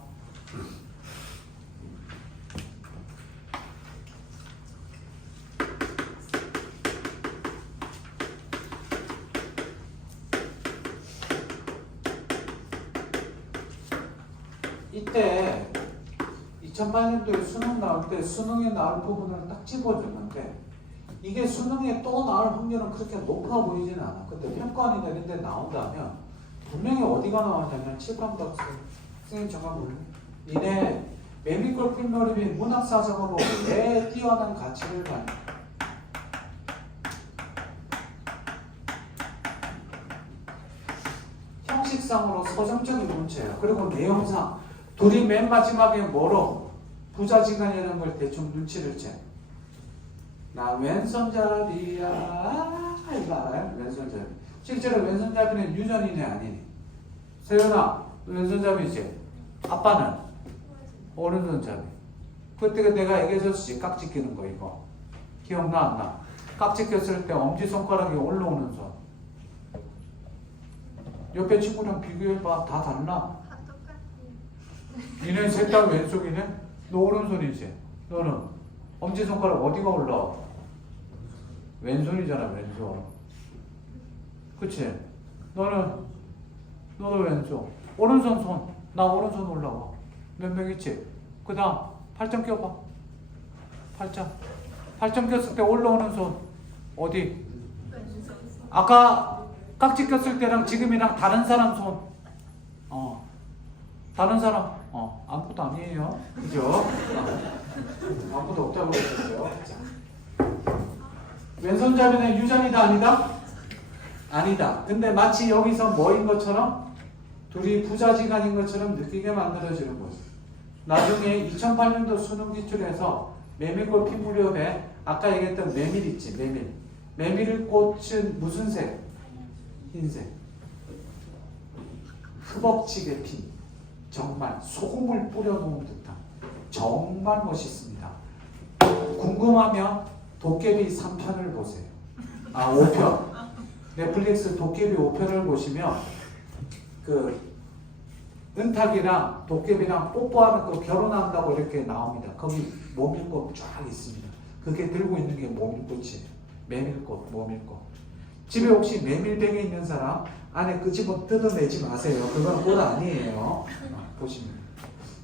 이때 2008년도에 수능 나올 때 수능에 나올 부분을 딱 집어주는데 이게 수능에 또 나올 확률은 그렇게 높아 보이진 않아. 근데 평가원이나 이런 데 나온다면 분명히 어디가 나오냐면 칠판박스 선생님 잠깐 볼래? 니네 메미골 필모림이 문학사적으로 왜 뛰어난 가치를 가냐? 형식상으로 서정적인 문제예요. 그리고 내용상 둘이 맨 마지막에 뭐로 부자지간이라는 걸 대충 눈치를 채. 나 왼손잡이야 이거 알아요? 왼손잡이. 실제로 왼손잡이는 유전이네 아니니? 세연아 왼손잡이지? 아빠는 오른손잡이. 그때 내가 얘기해줬지 깍지 끼는 거 이거 기억나 안 나? 깍지 꼈을 때 엄지손가락이 올라오는 손. 옆에 친구랑 비교해봐. 다 달라. 다 똑같아요. 니네 셋 다 왼손이네? 너 오른손이지? 너는 엄지손가락 어디가 올라와? 왼손이잖아 왼손. 그치? 너도 왼손. 오른손 손. 나 오른손 올라와. 몇 명 있지? 그 다음 팔짱 껴봐. 팔짱 꼈을 때 올라오는 손 어디? 왼손. 아까 깍지 꼈을 때랑 지금이랑 다른 사람 손. 다른 사람. 아무것도 아니에요. 그죠? 아무것도 없다고 그랬어요. 왼손잡이는 유전이다 아니다? 아니다. 근데 마치 여기서 뭐인 것처럼 둘이 부자지간인 것처럼 느끼게 만들어지는 거지. 나중에 2008년도 수능 기출에서 메밀꽃 핀 무렵에 아까 얘기했던 메밀 있지 메밀을 꽂은 무슨 색? 흰색. 흐벅지게 핀 정말 소금을 뿌려놓은 듯한 정말 멋있습니다. 궁금하면 도깨비 3편을 보세요. 5편. 넷플릭스 도깨비 5편을 보시면 그 은탁이랑 도깨비랑 뽀뽀하는 거 결혼한다고 이렇게 나옵니다. 거기 모밀꽃 쫙 있습니다. 그게 들고 있는 게 모밀꽃이에요. 메밀꽃, 모밀꽃. 집에 혹시 메밀백에 있는 사람 안에 끄집어 뜯어내지 마세요. 그건 꽃 아니에요. 보시면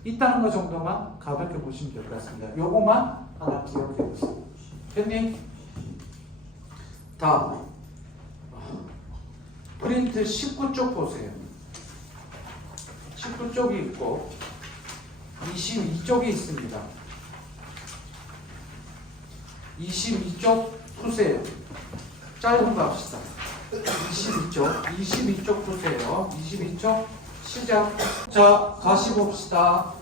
있다는 거 정도만 가볍게 보시면 될 것 같습니다. 요거만 하나 기억해 보세요. 됐니? 다음 프린트 19쪽 보세요. 19쪽이 있고 22쪽이 있습니다. 22쪽 푸세요. 짧은 거 합시다. 22쪽 푸세요. 22쪽 시작. 자, 다시 봅시다.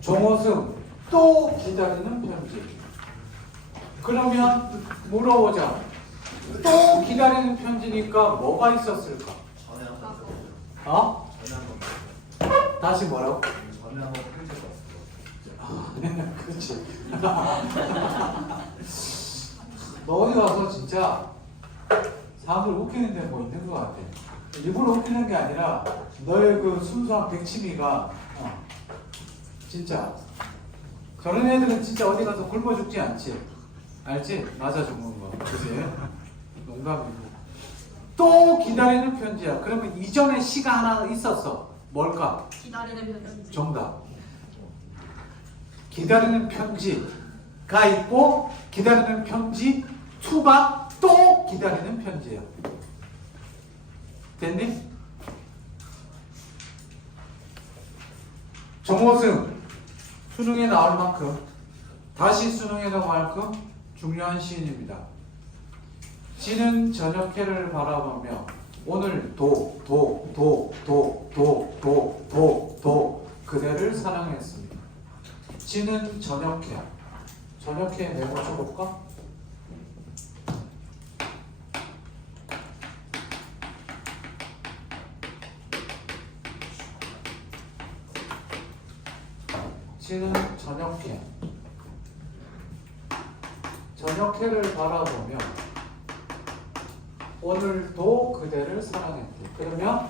정호승 또 기다리는 편지. 그러면 물어보자. 또 기다리는 편지니까 뭐가 있었을까? 전에 한번 어? 전에 한번 다시 뭐라고? 전에 한번 편지 그렇지. 너 어디 가서 진짜 사람들 웃기는데 뭐 있는 것 같아. 일부러 웃기는 게 아니라 너의 그 순수한 백치미가 진짜 저런 애들은 진짜 어디 가서 굶어 죽지 않지. 알지? 맞아 죽는 거. 그치? 농담이고. 또 기다리는 편지야. 그러면 이전에 시가 하나 있었어. 뭘까? 기다리는 편지. 정답. 기다리는 편지가 있고 기다리는 편지 투가 또 기다리는 편지야. 됐니? 정호승 수능에 나올 만큼 다시 수능에 나올 만큼 중요한 시인입니다. 지는 저녁해를 바라보며 오늘 그대를 사랑했습니다. 지는 저녁해. 저녁해 메모 쳐볼까? 지는 저녁해. 저녁해를 바라보며 오늘도 그대를 사랑했대. 그러면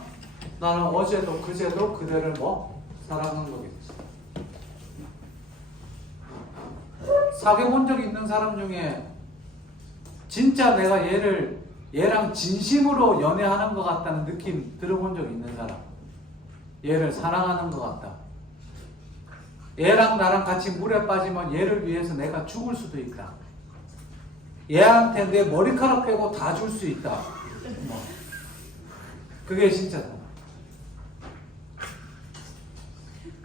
나는 어제도 그제도 그대를 뭐? 사랑한 거겠지. 사귀어 본 적 있는 사람 중에 진짜 내가 얘랑 진심으로 연애하는 것 같다는 느낌 들어본 적 있는 사람. 얘를 사랑하는 것 같다. 얘랑 나랑 같이 물에 빠지면 얘를 위해서 내가 죽을 수도 있다. 얘한테 내 머리카락 빼고 다 줄 수 있다. 뭐. 그게 진짜다.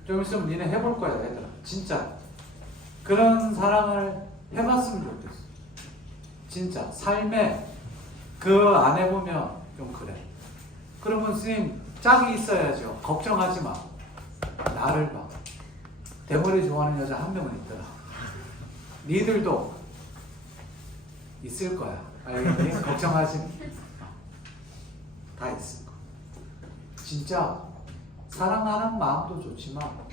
좀 있으면 니네 해볼 거야, 얘들아. 진짜. 그런 사랑을 해봤으면 좋겠어. 진짜. 삶에 그 안 해보면 좀 그래. 그러면 스님, 짝이 있어야죠. 걱정하지 마. 나를 봐. 대머리 좋아하는 여자 한 명은 있더라. 니들도 있을 거야. 알겠니? 걱정하지 마. 다 있을 거야. 진짜 사랑하는 마음도 좋지만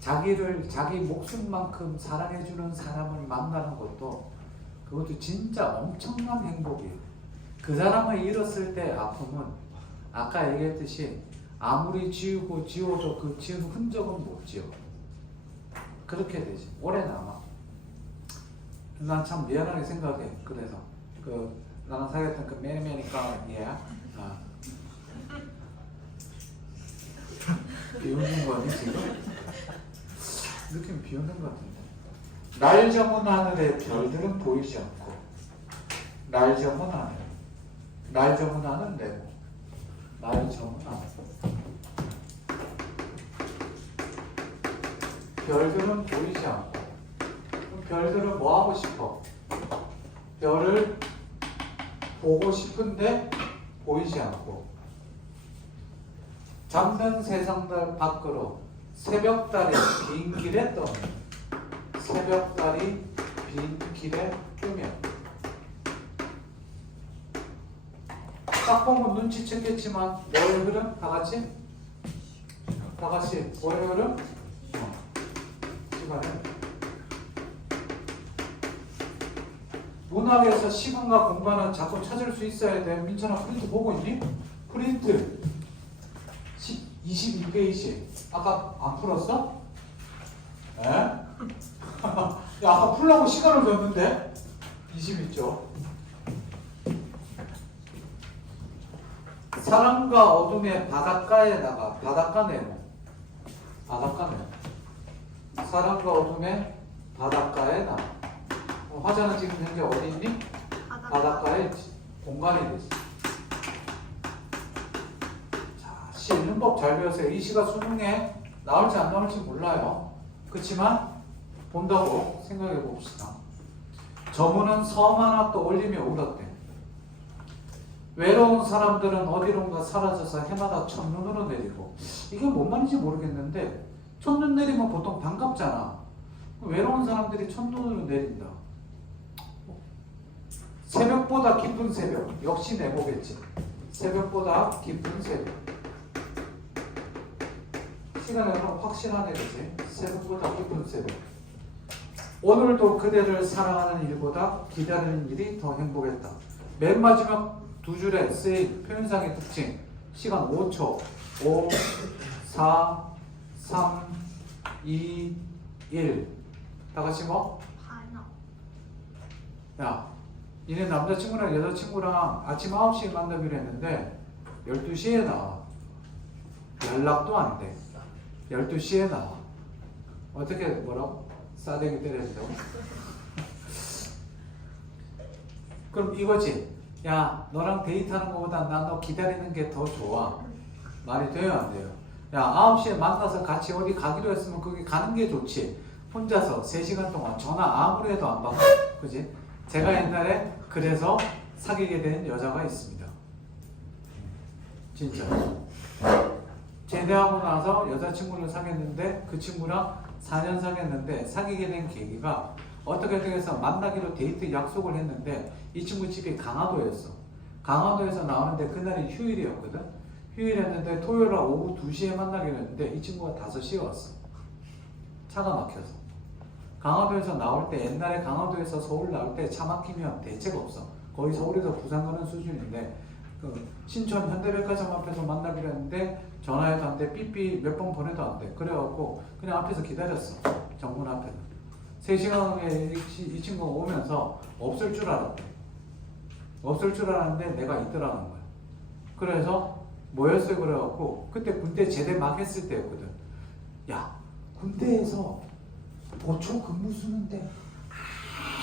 자기를 자기 목숨만큼 사랑해주는 사람을 만나는 것도 그것도 진짜 엄청난 행복이에요. 그 사람을 잃었을 때 아픔은 아까 얘기했듯이 아무리 지워도 그 지운 흔적은 못 지워. 그렇게 되지. 오래 남아. 난 참 미안하게 생각해. 그래서 나랑 사귀었던 그 매니까 비웃는 거니 지금? 느낌 비웃는 것 같은데. 날 저문 하늘에 별들은 보이지 않고 날 저문 하늘. 날 저문 하늘 내고 날 저문 하늘. 별들은 보이지 않고 그럼 별들은 뭐 하고 싶어? 별을 보고 싶은데 보이지 않고 잠든 세상들 밖으로 새벽달이 빈 길에 떠는 새벽달이 빈 길에 뜨면 딱 보면 눈치챘겠지만 뭐의 흐름? 다 같이 뭐의 흐름? 시간을 문학에서 시간과 공간은 자꾸 찾을 수 있어야 돼. 민찬아 프린트 보고 있니? 프린트 22페이지 아까 안 풀었어? 에? 야 아까 풀라고 시간을 줬는데 22쪽 사랑과 어둠의 바닷가에 나가 바닷가 네모 사랑과 어둠의 바닷가에 나가 화자는 지금 현재 어디 있니? 바닷가에 공간이 됐어. 자, 시 읽는 법 잘 배우세요. 이 시가 수능에 나올지 안 나올지 몰라요. 그렇지만 본다고 생각해 봅시다. 저문은 섬 하나 떠올리며 울었대. 외로운 사람들은 어디론가 사라져서 해마다 첫눈으로 내리고 이게 뭔 말인지 모르겠는데 첫눈 내리면 보통 반갑잖아. 외로운 사람들이 첫눈으로 내린다. 새벽보다 깊은 새벽. 역시 내보겠지. 새벽보다 깊은 새벽. 시간은 확실하네, 그치? 새벽보다 깊은 새벽. 오늘도 그대를 사랑하는 일보다 기다리는 일이 더 행복했다. 맨 마지막 두 줄의 에세이 표현상의 특징. 시간 5초. 5, 4, 3, 2, 1. 다 같이 뭐? 야. 니네 남자친구랑 여자친구랑 아침 9시에 만나기로 했는데 12시에 나와. 연락도 안 돼. 12시에 나와. 어떻게 뭐라고? 싸대기 때려준다고? 그럼 이거지. 야 너랑 데이트하는 것보다 난 너 기다리는 게 더 좋아. 말이 돼요 안 돼요? 야 9시에 만나서 같이 어디 가기로 했으면 거기 가는 게 좋지. 혼자서 3시간 동안 전화 아무리 해도 안 받고. 그지? 제가 옛날에 그래서 사귀게 된 여자가 있습니다. 진짜. 제대하고 나서 여자친구를 사귀었는데 그 친구랑 4년 사귀었는데 사귀게 된 계기가 어떻게 해서 만나기로 데이트 약속을 했는데 이 친구 집이 강화도였어. 강화도에서 나오는데 그날이 휴일이었거든. 휴일이었는데 토요일날 오후 2시에 만나기로 했는데 이 친구가 5시에 왔어. 차가 막혀서. 강화도에서 나올 때 옛날에 강화도에서 서울 나올 때 차 막히면 대책 없어. 거의 서울에서 부산 가는 수준인데 그 신촌 현대백화점 앞에서 만나기로 했는데 전화해도 안 돼. 삐삐 몇 번 보내도 안 돼. 그래갖고 그냥 앞에서 기다렸어. 정문 앞에서. 3시간에 이 친구가 오면서 없을 줄 알았대. 없을 줄 알았는데 내가 있더라는 거야. 그래서 뭐였어요? 그래갖고 그때 군대 제대 막 했을 때였거든. 야, 군대에서 보초 근무 수는데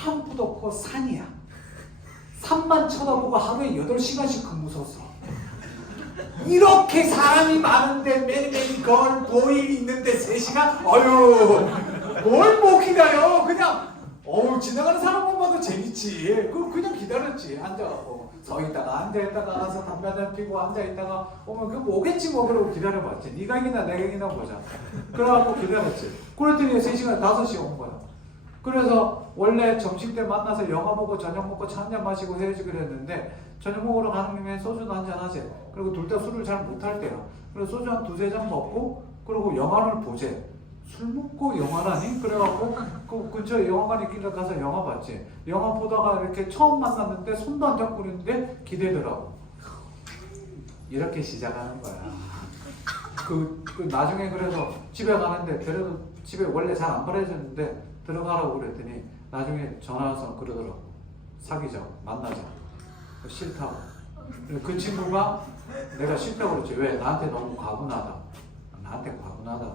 아무도 없고 산이야. 산만 쳐다보고 하루에 8시간씩 근무 섰어. 이렇게 사람이 많은데 매일매일 걸 보일 있는데 3시간? 어휴, 뭘 못 기다려. 그냥 지나가는 사람만 봐도 재밌지. 그냥 기다렸지. 앉아갖고 서 있다가 앉아있다가 가서 담배 한잔 피고 앉아있다가 오면 그거 오겠지 뭐. 그러고 기다려봤지. 네가 이기나 내가 이기나 보자. 그래갖고 기다렸지. 그랬더니 3시간 5시에 온 거야. 그래서 원래 점심때 만나서 영화 보고 저녁 먹고 차 한잔 마시고 헤어지기로 했는데 저녁 먹으러 가는 김에 소주도 한잔 하재. 그리고 둘 다 술을 잘 못할 때야. 그래서 소주 한 2-3잔 먹고 그리고 영화를 보재. 술 먹고 영화라니? 그래갖고 그 근처에 영화관 있길래 가서 영화 봤지. 영화 보다가 이렇게 처음 만났는데 손도 안 잡고 있는데 기대더라고. 이렇게 시작하는 거야. 그 나중에 그래서 집에 가는데 그래도 집에 원래 잘 안 버려졌는데 들어가라고 그랬더니 나중에 전화 와서 그러더라고. 사귀자고, 만나자고. 싫다고. 그 친구가 내가 싫다고 그랬지. 왜? 나한테 너무 과분하다. 나한테 과분하다.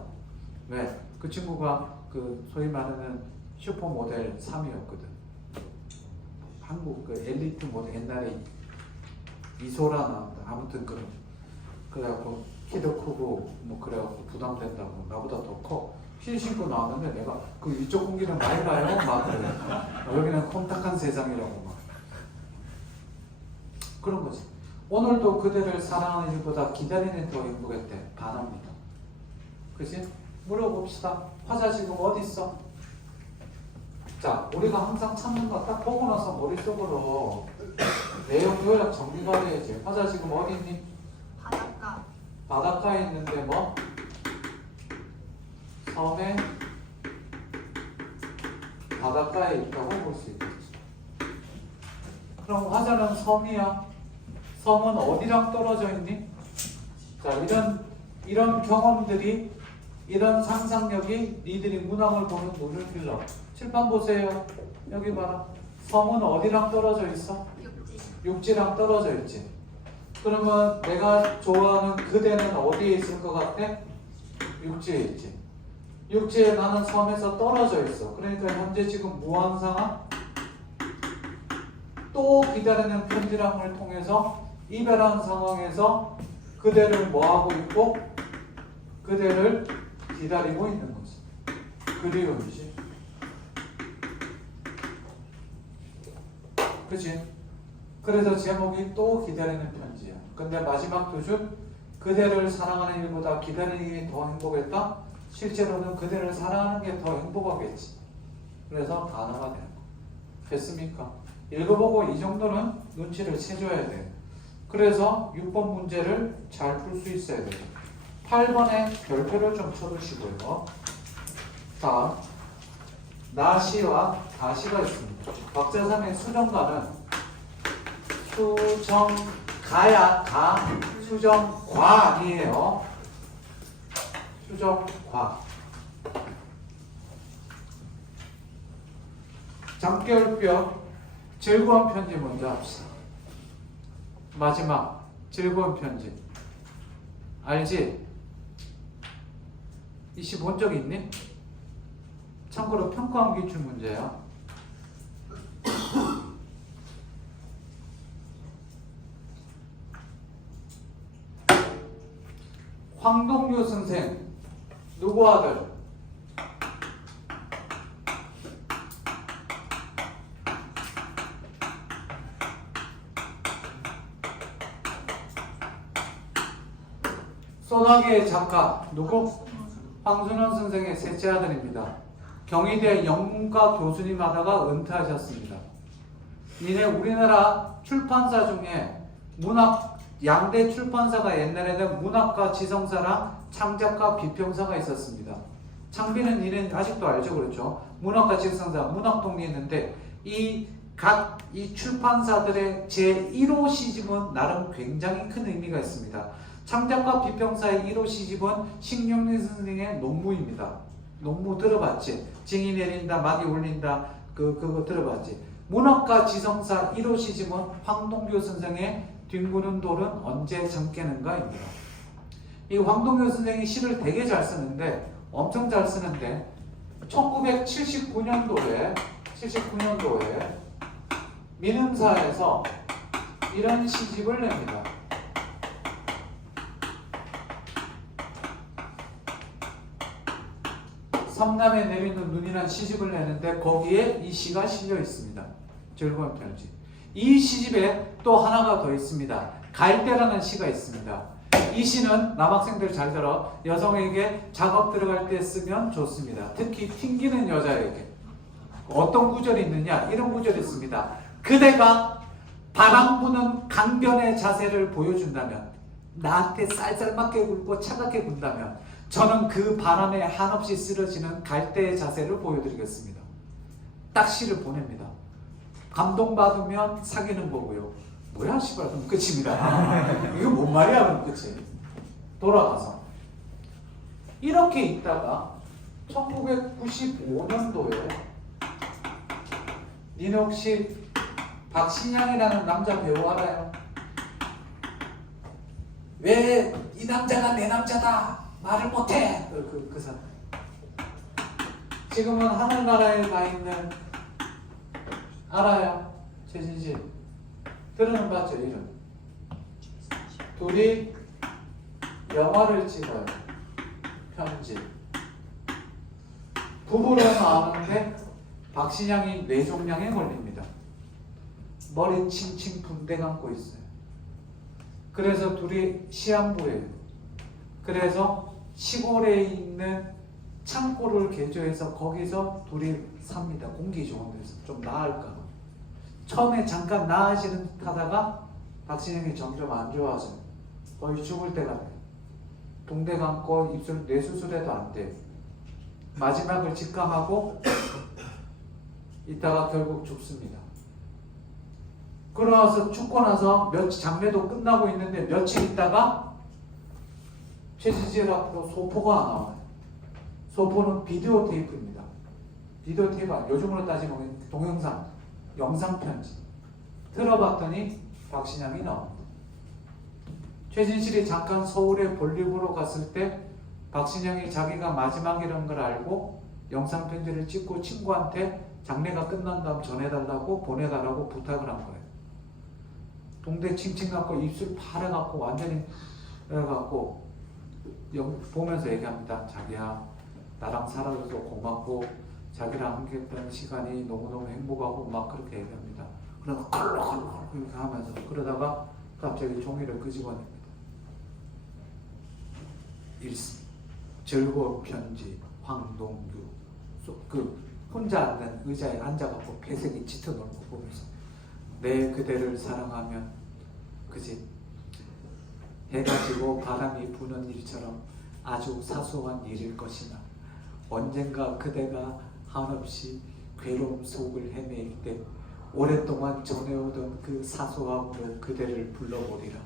왜? 그 친구가 그 소위 말하는 슈퍼모델 3위였거든. 한국 그 엘리트 모델 옛날에 이소라 나왔다. 아무튼 그래갖고 키도 크고 뭐 그래갖고 부담된다고 나보다 더 커. 힐 신고 나왔는데 내가 그 이쪽 공기는 많이 가요? 막 그래. 여기는 컴탁한 세상이라고 막. 그런 거지. 오늘도 그대를 사랑하는 일보다 기다리는 더 행복했대. 반합니다. 그치? 물어봅시다. 화자 지금 어디 있어? 자, 우리가 항상 찾는 거 딱 보고 나서 머릿속으로 내용 요약 정리가 돼야지. 화자 지금 어디 있니? 바닷가. 바닷가에 있는데 뭐? 섬에 바닷가에 있다고 볼 수 있겠지. 그럼 화자는 섬이야. 섬은 어디랑 떨어져 있니? 자, 이런 경험들이, 이런 상상력이 니들이 문학을 보는 눈을 길러. 칠판 보세요. 여기 봐라. 섬은 어디랑 떨어져 있어? 육지. 육지랑 떨어져 있지. 그러면 내가 좋아하는 그대는 어디에 있을 것 같아? 육지에 있지. 육지에 나는 섬에서 떨어져 있어. 그러니까 현재 지금 무한 상황? 또 기다리는 편지랑을 통해서 이별한 상황에서 그대를 뭐하고 있고 그대를 기다리고 있는 거지. 그리움이지. 그치? 그래서 제목이 또 기다리는 편지야. 근데 마지막 두 줄, 그대를 사랑하는 일보다 기다리는 게 더 행복했다? 실제로는 그대를 사랑하는 게 더 행복하겠지. 그래서 단어가 되는 거. 됐습니까? 읽어보고 이 정도는 눈치를 채줘야 돼. 그래서 6번 문제를 잘 풀 수 있어야 돼요. 8번에 별표를 좀 쳐두시고요. 다음, 나시와 다시가 있습니다. 박자삼의 수정가는 수정가야, 수정과 아니에요. 수정과. 잠결뼈 즐거운 편지 먼저 합시다. 마지막 즐거운 편지 알지? 이씨 본 적 있니? 참고로 평가원 기출 문제야. 황동규 선생 누구 아들? 소나기의 작가 누구? 황순원 선생의 셋째 아들입니다. 경희대 영문과 교수님 하다가 은퇴하셨습니다. 이내 우리나라 출판사 중에 양대 출판사가 옛날에는 문학과 지성사랑 창작과 비평사가 있었습니다. 창비는 이는 아직도 알죠, 그렇죠? 문학과 지성사, 문학동이 있는데 이 출판사들의 제1호 시집은 나름 굉장히 큰 의미가 있습니다. 창작과 비평사의 1호 시집은 신경민 선생의 논무입니다. 농무 들어봤지? 징이 내린다, 막이 울린다, 그거 들어봤지? 문학과 지성사 1호 시집은 황동규 선생의 뒹구는 돌은 언제 잠깨는가입니다. 이 황동규 선생이 시를 되게 잘 쓰는데, 엄청 잘 쓰는데, 1979년도에 민음사에서 이런 시집을 냅니다. 삼남에 내리는 눈이라는 시집을 내는데 거기에 이 시가 실려 있습니다. 즐거운 편지. 이 시집에 또 하나가 더 있습니다. 갈대라는 시가 있습니다. 이 시는 남학생들 잘 들어, 여성에게 작업 들어갈 때 쓰면 좋습니다. 특히 튕기는 여자에게. 어떤 구절이 있느냐? 이런 구절이 있습니다. 그대가 바람 부는 강변의 자세를 보여준다면, 나한테 쌀쌀맞게 굴고 차갑게 군다면 저는 그 바람에 한없이 쓰러지는 갈대의 자세를 보여드리겠습니다. 딱 시를 보냅니다. 감동받으면 사귀는 거고요. 뭐야 씨발, 그럼 끝입니다. 이거 뭔 말이야 그럼 끝이. 돌아가서 이렇게 있다가 1995년도에 니네 혹시 박신양이라는 남자 배우 알아요? 왜 이 남자가 내 남자다 말을 못해. 그 사람. 지금은 하늘나라에 가 있는, 알아요? 최진실. 들어는 봤죠 이름. 둘이 영화를 찍어요. 편지. 부부로 나오는데 박신양이 뇌종양에 걸립니다. 머리 칭칭 붕대 감고 있어요. 그래서 둘이 시한부예요. 그래서 시골에 있는 창고를 개조해서 거기서 둘이 삽니다. 공기 좋은 데서 좀 나을까. 처음에 잠깐 나아지는 듯 하다가 박신영이 점점 안 좋아져요. 거의 죽을 때가 돼요. 붕대 감고 입술 뇌수술해도 안 돼요. 마지막을 직감하고 있다가 결국 죽습니다. 그러나서 죽고 나서 장례도 끝나고 있는데 며칠 있다가 최진실 앞으로 소포가 나와요. 소포는 비디오 테이프입니다. 비디오 테이프, 요즘으로 따지면 동영상, 영상 편지. 들어봤더니 박신양이 나옵니다. 최진실이 잠깐 서울에 볼일 보러 갔을 때 박신양이 자기가 마지막이라는 걸 알고 영상 편지를 찍고 친구한테 장례가 끝난 다음 전해달라고 보내달라고 부탁을 한 거예요. 동대 칭칭 갖고 입술 파래갖고 완전히 해갖고 보면서 얘기합니다. 자기야, 나랑 살아줘서 고맙고 자기랑 함께했던 시간이 너무너무 행복하고 막 그렇게 얘기합니다. 그러다가 컬럭컬럭 이렇게 하면서 그러다가 갑자기 종이를 끄집어냅니다. 즐거운 편지 황동규. 그 혼자 앉는 의자에 앉아갖고 배색이 짙어놓은 거 보면서 내 그대를 사랑하면 그지 해가 지고 바람이 부는 일처럼 아주 사소한 일일 것이나 언젠가 그대가 한없이 괴로움 속을 헤매일 때 오랫동안 전해오던 그 사소함으로 그대를 불러보리라.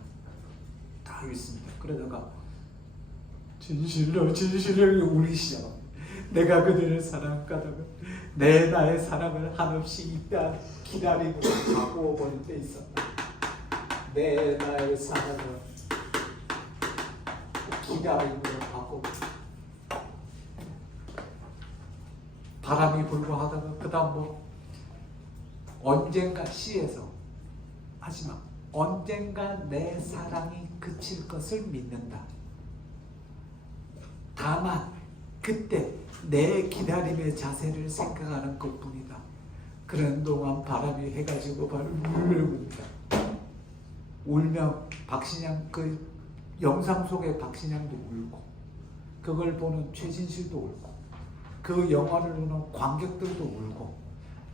다 있습니다. 그러다가 진실로 우리 시작. 내가 그대를 사랑하다가 나의 사랑을 한없이 있다 기다리고 가고 버릴 때 있었다. 나의 사랑을 기다리고 가고 바람이 불고 하다가 그 다음 뭐 언젠가 시에서 하지만 언젠가 내 사랑이 그칠 것을 믿는다. 다만 그때 내 기다림의 자세를 생각하는 것뿐이다. 그런 동안 바람이 해가지고 울립니다. 울며 박신양 그 영상 속의 박신양도 울고 그걸 보는 최진실도 울고 그 영화를 보는 관객들도 울고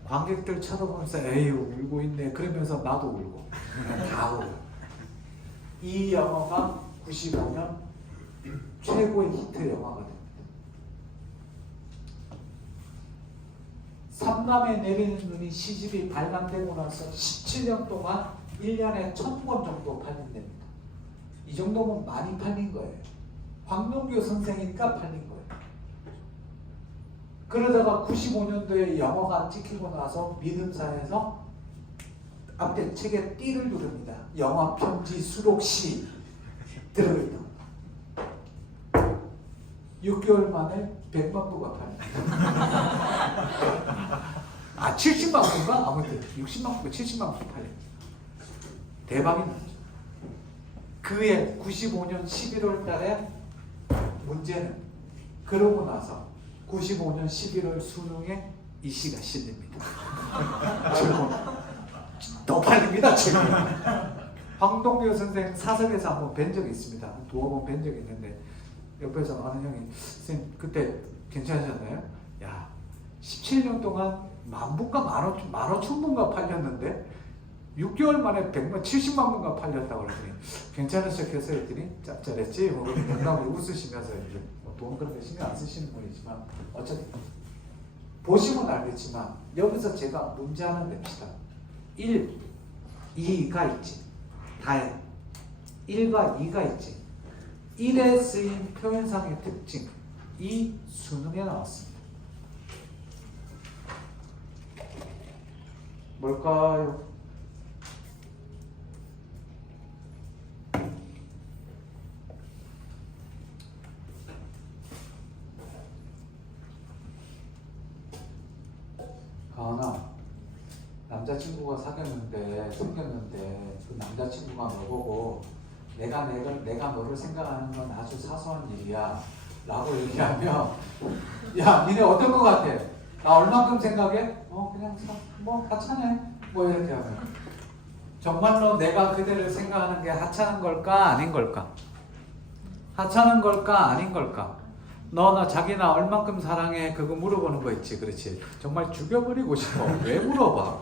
관객들 쳐다보면서 에휴 울고 있네 그러면서 나도 울고 다 울고 이 영화가 95년 최고의 히트 영화가 됩니다. 삼남에 내리는 눈이 시집이 발간되고 나서 17년 동안 1년에 1000권 정도 팔린답니다. 이 정도면 많이 팔린 거예요. 황동규 선생이니까 팔린 거예요. 그러다가 95년도에 영어가 찍히고 나서 믿음사에서 앞에 책에 띠를 누릅니다. 영화 편지 수록시 들어있다. 6개월 만에 100만 부가 팔립니다. 70만 부인가? 아무튼 60만 부, 70만 부 팔립니다. 대박이 났죠. 그해 95년 11월 달에 문제는 그러고 나서 95년 11월 수능에 이 시가 실립니다. 지금 더 팔립니다. 지금 황동규 선생 사석에서 한번 뵌 적이 있습니다. 두어 번 뵌 적이 있는데 옆에서 아는 형이 선생님 그때 괜찮으셨나요? 야 17년 동안 10,000부가 15,000부가 팔렸는데 6개월 만에 70만 부가 팔렸다고 그러더니 괜찮으셨겠어요? 했더니 짭짤했지? 뭐 농담으로 웃으시면서 이제 돈 그런 거 신경 안 쓰시는 분이지만 어쨌든 보시면 알겠지만 여기서 제가 문제 하나 냅시다. 1, 2가 있지. 다해. 1과 2가 있지. 1에 쓰인 표현상의 특징. 이 수능에 나왔습니다. 뭘까요? 가은아, 남자친구가 생겼는데 그 남자친구가 너보고 내가 너를 생각하는 건 아주 사소한 일이야 라고 얘기하면 야 니네 어떨 것 같아? 나 얼만큼 생각해? 그냥 뭐 하찮네 뭐 이렇게 하면 정말로 내가 그대를 생각하는 게 하찮은 걸까 아닌 걸까? 하찮은 걸까 아닌 걸까? 너 자기 나 얼만큼 사랑해? 그거 물어보는 거 있지, 그렇지? 정말 죽여버리고 싶어. 왜 물어봐?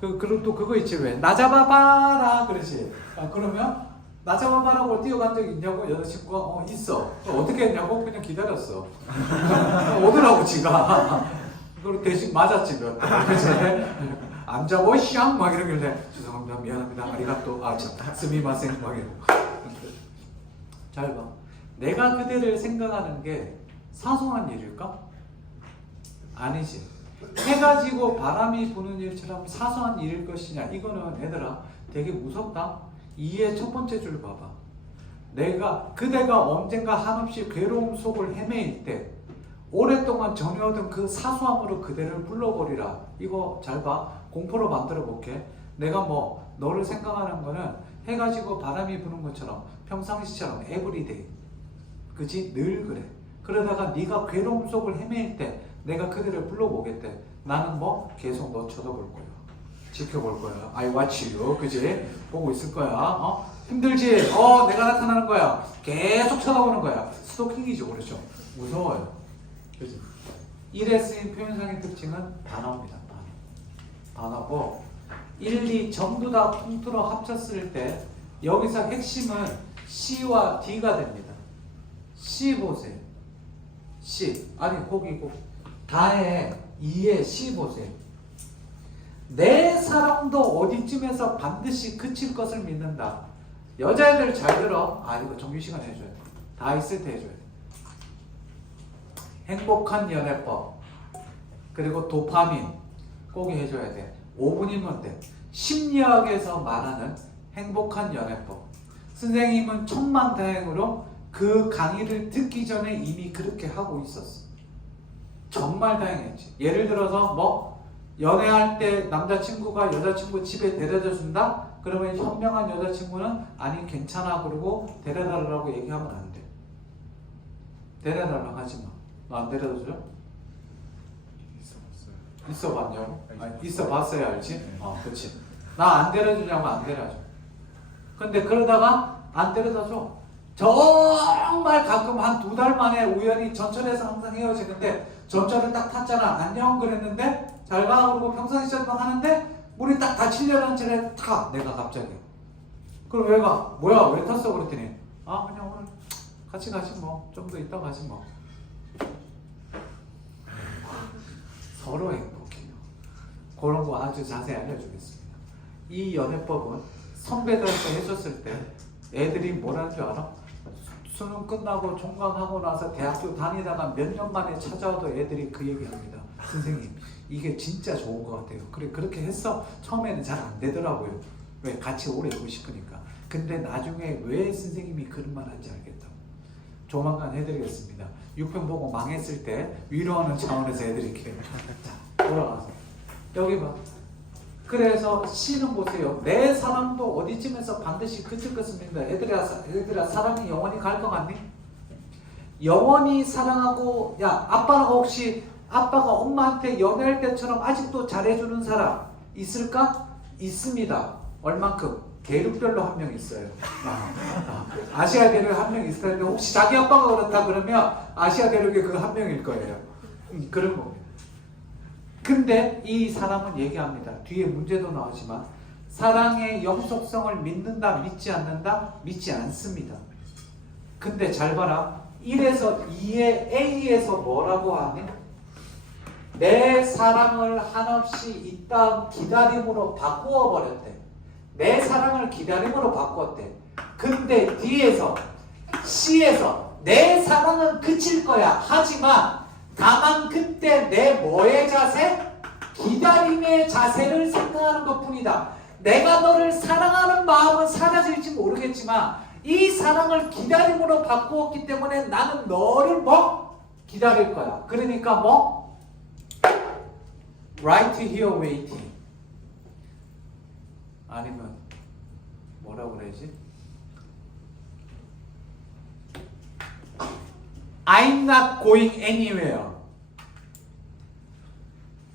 그리고 또 그거 있지, 왜? 나 잡아봐라, 그렇지? 그러면 나 잡아봐라고 뛰어간 적 있냐고 여자친구가 있어. 어떻게 했냐고 그냥 기다렸어. 오더라고 지가. 그리고 대신 맞았지 몇 번. 그렇지? 안 잡어 샹 막 이러길래 죄송합니다, 미안합니다, 아리가또, 스미마센 막 이러고. 잘 봐. 내가 그대를 생각하는 게 사소한 일일까? 아니지. 해가 지고 바람이 부는 일처럼 사소한 일일 것이냐? 이거는 얘들아 되게 무섭다. 2의 첫 번째 줄 봐봐. 그대가 언젠가 한없이 괴로움 속을 헤매일 때 오랫동안 전해오던 그 사소함으로 그대를 불러버리라. 이거 잘 봐. 공포로 만들어 볼게. 내가 너를 생각하는 거는 해가 지고 바람이 부는 것처럼 평상시처럼 에브리데이. 그치? 늘 그래. 그러다가 네가 괴로움 속을 헤매일 때 내가 그들을 불러보겠대. 나는 계속 너 쳐다볼 거야. 지켜볼 거야. I watch you. 그치? 보고 있을 거야. 힘들지? 내가 나타나는 거야. 계속 쳐다보는 거야. 스토킹이죠. 그렇죠? 무서워요. 그치? 1에 쓰인 표현상의 특징은 단어입니다. 단어고 1, 2 전부 다 통틀어 합쳤을 때 여기서 핵심은 C와 D가 됩니다. C 보세요. C. 아니 거기 다에 2에 C 보세요. 내 사랑도 어디쯤에서 반드시 그칠 것을 믿는다. 여자애들 잘 들어. 이거 정규 시간 해줘야 돼. 다 있을 때 해줘야 돼. 행복한 연애법. 그리고 도파민. 꼭 해줘야 돼. 5분이면 돼. 심리학에서 말하는 행복한 연애법. 선생님은 천만다행으로 그 강의를 듣기 전에 이미 그렇게 하고 있었어. 정말 다행했지. 예를 들어서 연애할 때 남자친구가 여자친구 집에 데려다 준다? 그러면 현명한 여자친구는 아니 괜찮아 그러고 데려다라고 얘기하면 안 돼. 데려다라고 하지 마. 너 안 데려다 줘? 있어 봤냐고? 있어 봤어야 알지? 그렇지. 나 안 데려주냐고 안 데려줘. 근데 그러다가 안 데려다 줘. 정말 가끔 한 2달 만에 우연히 전철에서 항상 헤어지는데 전철을 딱 탔잖아. 안녕 그랬는데 잘 가 그러고 평상시처럼 하는데 문이 딱 닫히려는 전에 타. 내가 갑자기. 그럼 왜 가? 뭐야 왜 탔어? 그랬더니 그냥 오늘 같이 가지 좀 더 이따 가지 서로 행복해요. 그런 거 아주 자세히 알려주겠습니다. 이 연애법은 선배들한테 해줬을 때 애들이 뭐라는 줄 알아? 수능 끝나고 종강하고 나서 대학교 다니다가 몇 년 만에 찾아와도 애들이 그 얘기합니다. 선생님 이게 진짜 좋은 것 같아요. 그래 그렇게 했어. 처음에는 잘 안 되더라고요. 왜? 같이 오래 있고 싶으니까. 근데 나중에 왜 선생님이 그런 말 한지 알겠다고. 조만간 해드리겠습니다. 6편 보고 망했을 때 위로하는 차원에서 해드릴게요. 자, 돌아가서 여기 봐. 그래서 C는 보세요. 내 사랑도 어디쯤에서 반드시 그칠 것입니다. 얘들아 사랑이 영원히 갈 것 같니? 영원히 사랑하고, 야 아빠가 혹시 아빠가 엄마한테 연애할 때처럼 아직도 잘해주는 사람 있을까? 있습니다. 얼만큼? 대륙별로 한 명 있어요. 아시아 대륙에 한 명 있을 텐데 혹시 자기 아빠가 그렇다 그러면 아시아 대륙에 그 한 명일 거예요. 그런 겁니다. 근데 이 사람은 얘기합니다. 뒤에 문제도 나오지만 사랑의 영속성을 믿는다, 믿지 않는다? 믿지 않습니다. 근데 잘 봐라. 1에서 2의 A에서 뭐라고 하니? 내 사랑을 한없이 이 다음 기다림으로 바꾸어 버렸대. 내 사랑을 기다림으로 바꿨대. 근데 D에서 C에서 내 사랑은 그칠 거야. 하지만 다만 그때 내 뭐의 자세? 기다림의 자세를 생각하는 것 뿐이다. 내가 너를 사랑하는 마음은 사라질지 모르겠지만 이 사랑을 기다림으로 바꾸었기 때문에 나는 너를 뭐? 기다릴 거야. 그러니까 뭐? Right here waiting. 아니면 뭐라고 그래야지? I'm not going anywhere.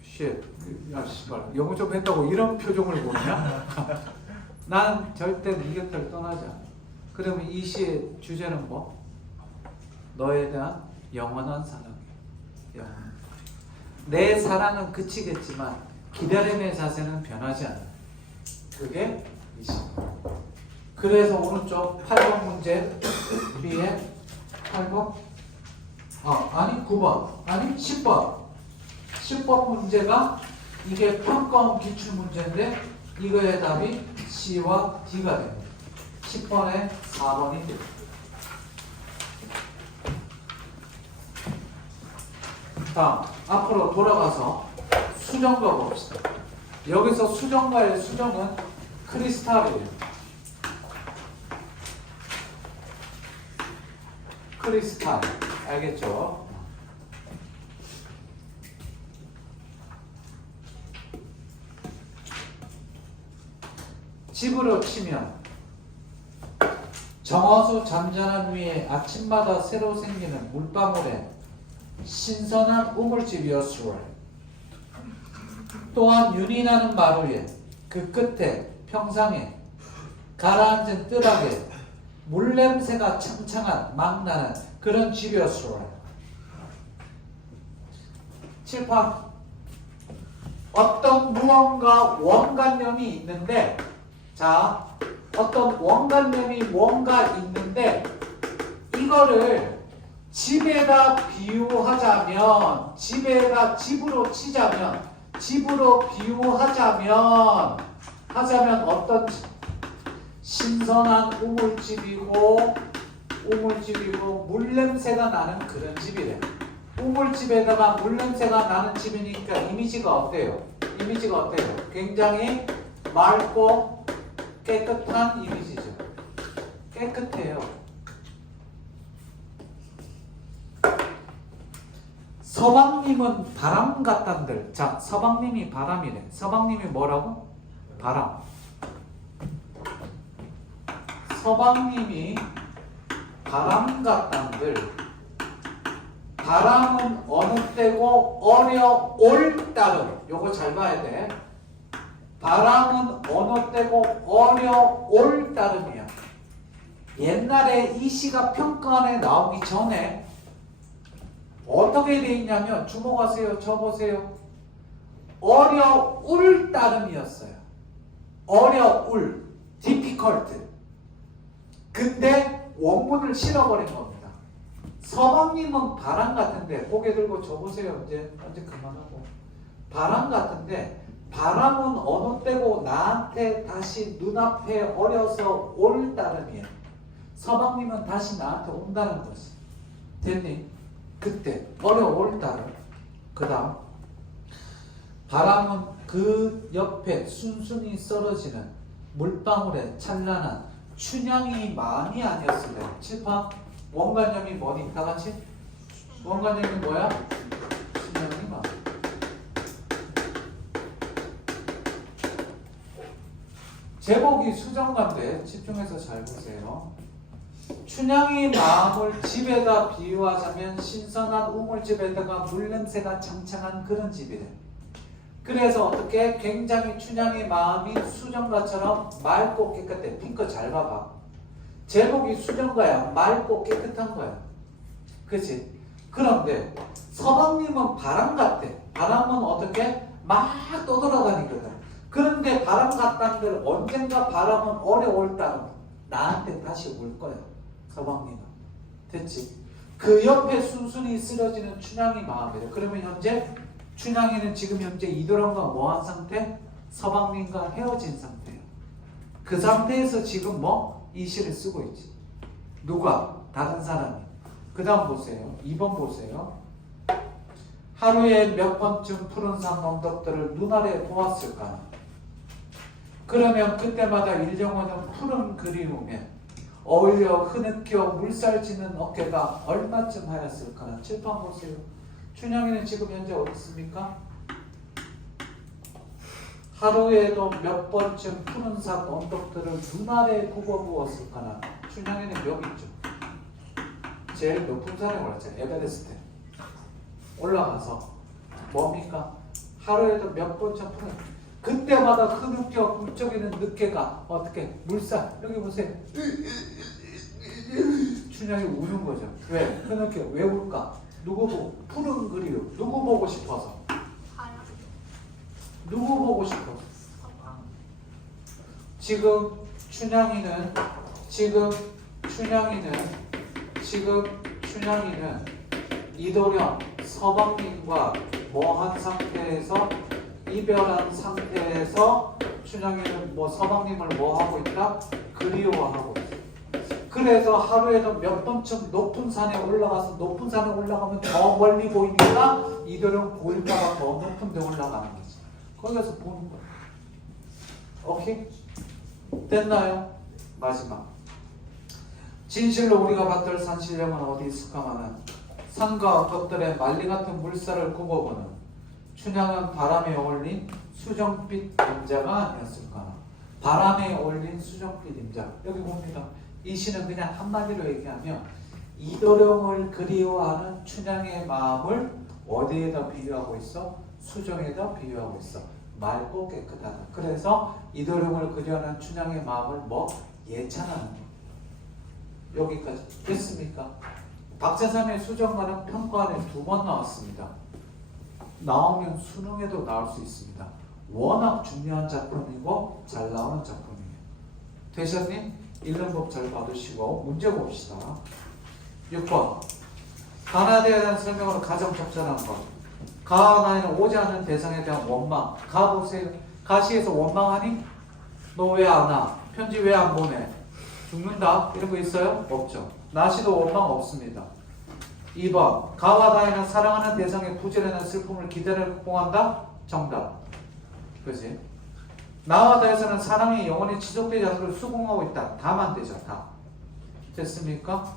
shit. 야, 씨발. 영어 좀 했다고 이런 표정을 보냐? 난 절대 네 곁을 떠나지 않아. 그러면 이 시의 주제는 뭐? 너에 대한 영원한 사랑이야. 영원. 내 사랑은 그치겠지만 기다림의 자세는 변하지 않아. 그게 이 시. 그래서 오른쪽 8번 문제 B에 8번 아니 9번 아니 10번 10번 문제가 이게 평가원 기출문제인데 이거의 답이 C와 D가 됩니다. 10번에 4번이 됩니다. 다음 앞으로 돌아가서 수정과 봅시다. 여기서 수정과의 수정은 크리스탈이에요. 크리스탈 알겠죠? 집으로 치면 정화수 잔잔한 위에 아침마다 새로 생기는 물방울에 신선한 우물집이었으월 또한 윤이 나는 마루 위에 그 끝에 평상에 가라앉은 뜰하게 물냄새가 창창한 막 나는 그런 집이었으월 7판 어떤 무언가 원관념이 있는데 자 어떤 원관념이 뭔가 있는데 이거를 집에다 비유하자면 집으로 치자면 집으로 비유하자면 어떤 집? 신선한 우물집이고 물냄새가 나는 그런 집이래. 우물집에다가 물냄새가 나는 집이니까 이미지가 어때요? 굉장히 맑고 깨끗한 이미지죠. 깨끗해요. 서방님은 바람 같단들. 자, 서방님이 바람이래. 서방님이 뭐라고? 바람. 서방님이 바람 같단들. 바람은 어느 때고 어려올 따름. 요거 잘 봐야 돼. 바람은 어느 때고 어려올 따름이야. 옛날에 이 시가 평가원에 나오기 전에 어떻게 돼 있냐면 주목하세요. 쳐보세요. 어려울 따름이었어요. 어려울, difficult. 근데 원문을 실어버린 겁니다. 서방님은 바람 같은데 고개 들고 줘보세요. 이제 그만하고. 바람 같은데 바람은 어느 때고 나한테 다시 눈앞에 어려서 올 따름이에요. 서방님은 다시 나한테 온다는 거지. 됐니? 그때 어려울 따른 그 다음 바람은 그 옆에 순순히 썰어지는 물방울의 찬란한 춘향이 마음이 아니었을래. 7판 원관념이 뭐니? 다 같이? 원관념이 뭐야? 춘향이 마음. 제목이 수정관데 집중해서 잘 보세요. 춘향이 마음을 집에다 비유하자면 신선한 우물집에다가 물냄새가 창창한 그런 집이래. 그래서 어떻게 굉장히 춘향의 마음이 수정가처럼 맑고 깨끗해. 핑크 잘 봐봐. 제목이 수정가야. 맑고 깨끗한 거야. 그치? 그런데 서방님은 바람 같대. 바람은 어떻게? 막 떠돌아다니거든. 그런데 바람 같다는 걸 언젠가 바람은 어려올 따름 나한테 다시 올 거야. 서방님은. 됐지? 그 옆에 순순히 쓰러지는 춘향이 마음이래. 그러면 현재 춘향이는 지금 현재 이도령과 뭐한 상태? 서방님과 헤어진 상태예요. 그 상태에서 지금 뭐? 이 시를 쓰고 있지. 누가? 다른 사람이. 그 다음 보세요. 2번 보세요. 하루에 몇 번쯤 푸른 산 언덕들을 눈 아래 보았을까? 그러면 그때마다 일정원은 푸른 그리움에 어울려 흐느껴 물살지는 어깨가 얼마쯤 하였을까? 칠판 보세요. 춘향이는 지금 현재 어디 있습니까? 하루에도 몇 번쯤 푸른 산 언덕들을 눈 아래 굽어부었을까나? 춘향이는 여기 있죠. 제일 높은 산에 올랐죠. 에베레스트. 올라가서 뭡니까? 하루에도 몇 번쯤 푸른 그때마다 흐느껴 굴적이는 늦게가 어떻게? 물살. 여기 보세요. 춘향이 우는 거죠. 왜? 흐느껴. 왜 울까? 누구 보고? 푸른 그리움. 누구 보고 싶어서? 누구 보고 싶어서? 지금 춘향이는 이도령 서방님과 뭐한 상태에서 이별한 상태에서 춘향이는 뭐 서방님을 뭐 하고 있다? 그리워하고 있어. 그래서 하루에도 몇 번쯤 높은 산에 올라가서 높은 산에 올라가면 더 멀리 보이니까 이도령 보일까봐 더 높은 데 올라가는 거지. 거기서 보는 거야. 오케이? 됐나요? 마지막. 진실로 우리가 받들 산신령은 어디 있을까마는 산과 겉들의 말리 같은 물살을 굽어보는 춘향은 바람에 어울린 수정빛 임자가 아니었을까. 바람에 어울린 수정빛 임자. 여기 봅니다. 이 시는 그냥 한마디로 얘기하면 이도령을 그리워하는 춘향의 마음을 어디에다 비유하고 있어? 수정에다 비유하고 있어. 맑고 깨끗하다. 그래서 이도령을 그리워하는 춘향의 마음을 뭐? 예찬하는 거. 여기까지 됐습니까? 박재삼의 수정과는 평가안에 2번 나왔습니다. 나오면 수능에도 나올 수 있습니다. 워낙 중요한 작품이고 잘 나오는 작품이에요. 되셨니? 읽는 법 잘 받으시고 문제 봅시다. 6번 가나대에 대한 설명으로 가장 적절한 것. 가나에는 오지 않는 대상에 대한 원망. 가보세요. 가시에서 원망하니? 너 왜 안 와? 편지 왜 안 보내? 죽는다? 이런 거 있어요? 없죠. 나시도 원망 없습니다. 2번 가와 다에는 사랑하는 대상의 부질에는 슬픔을 기대를 극복한다? 정답. 그지? 나와 다에서는 사랑이 영원히 지속되지 않도록 수긍하고 있다. 다만 되죠. 다. 됐습니까?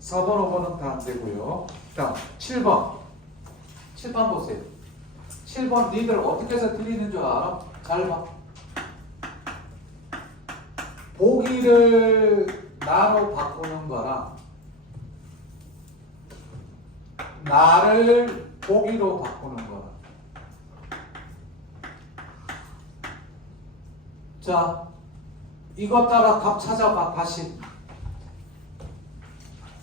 4번, 5번은 다 안 되고요. 다음 7번. 7번 보세요. 7번 니들 어떻게 해서 들리는 줄 알아? 잘 봐. 보기를 나로 바꾸는 거랑 나를 보기로 바꾸는 거랑. 자, 이것 따라 답 찾아봐. 다시.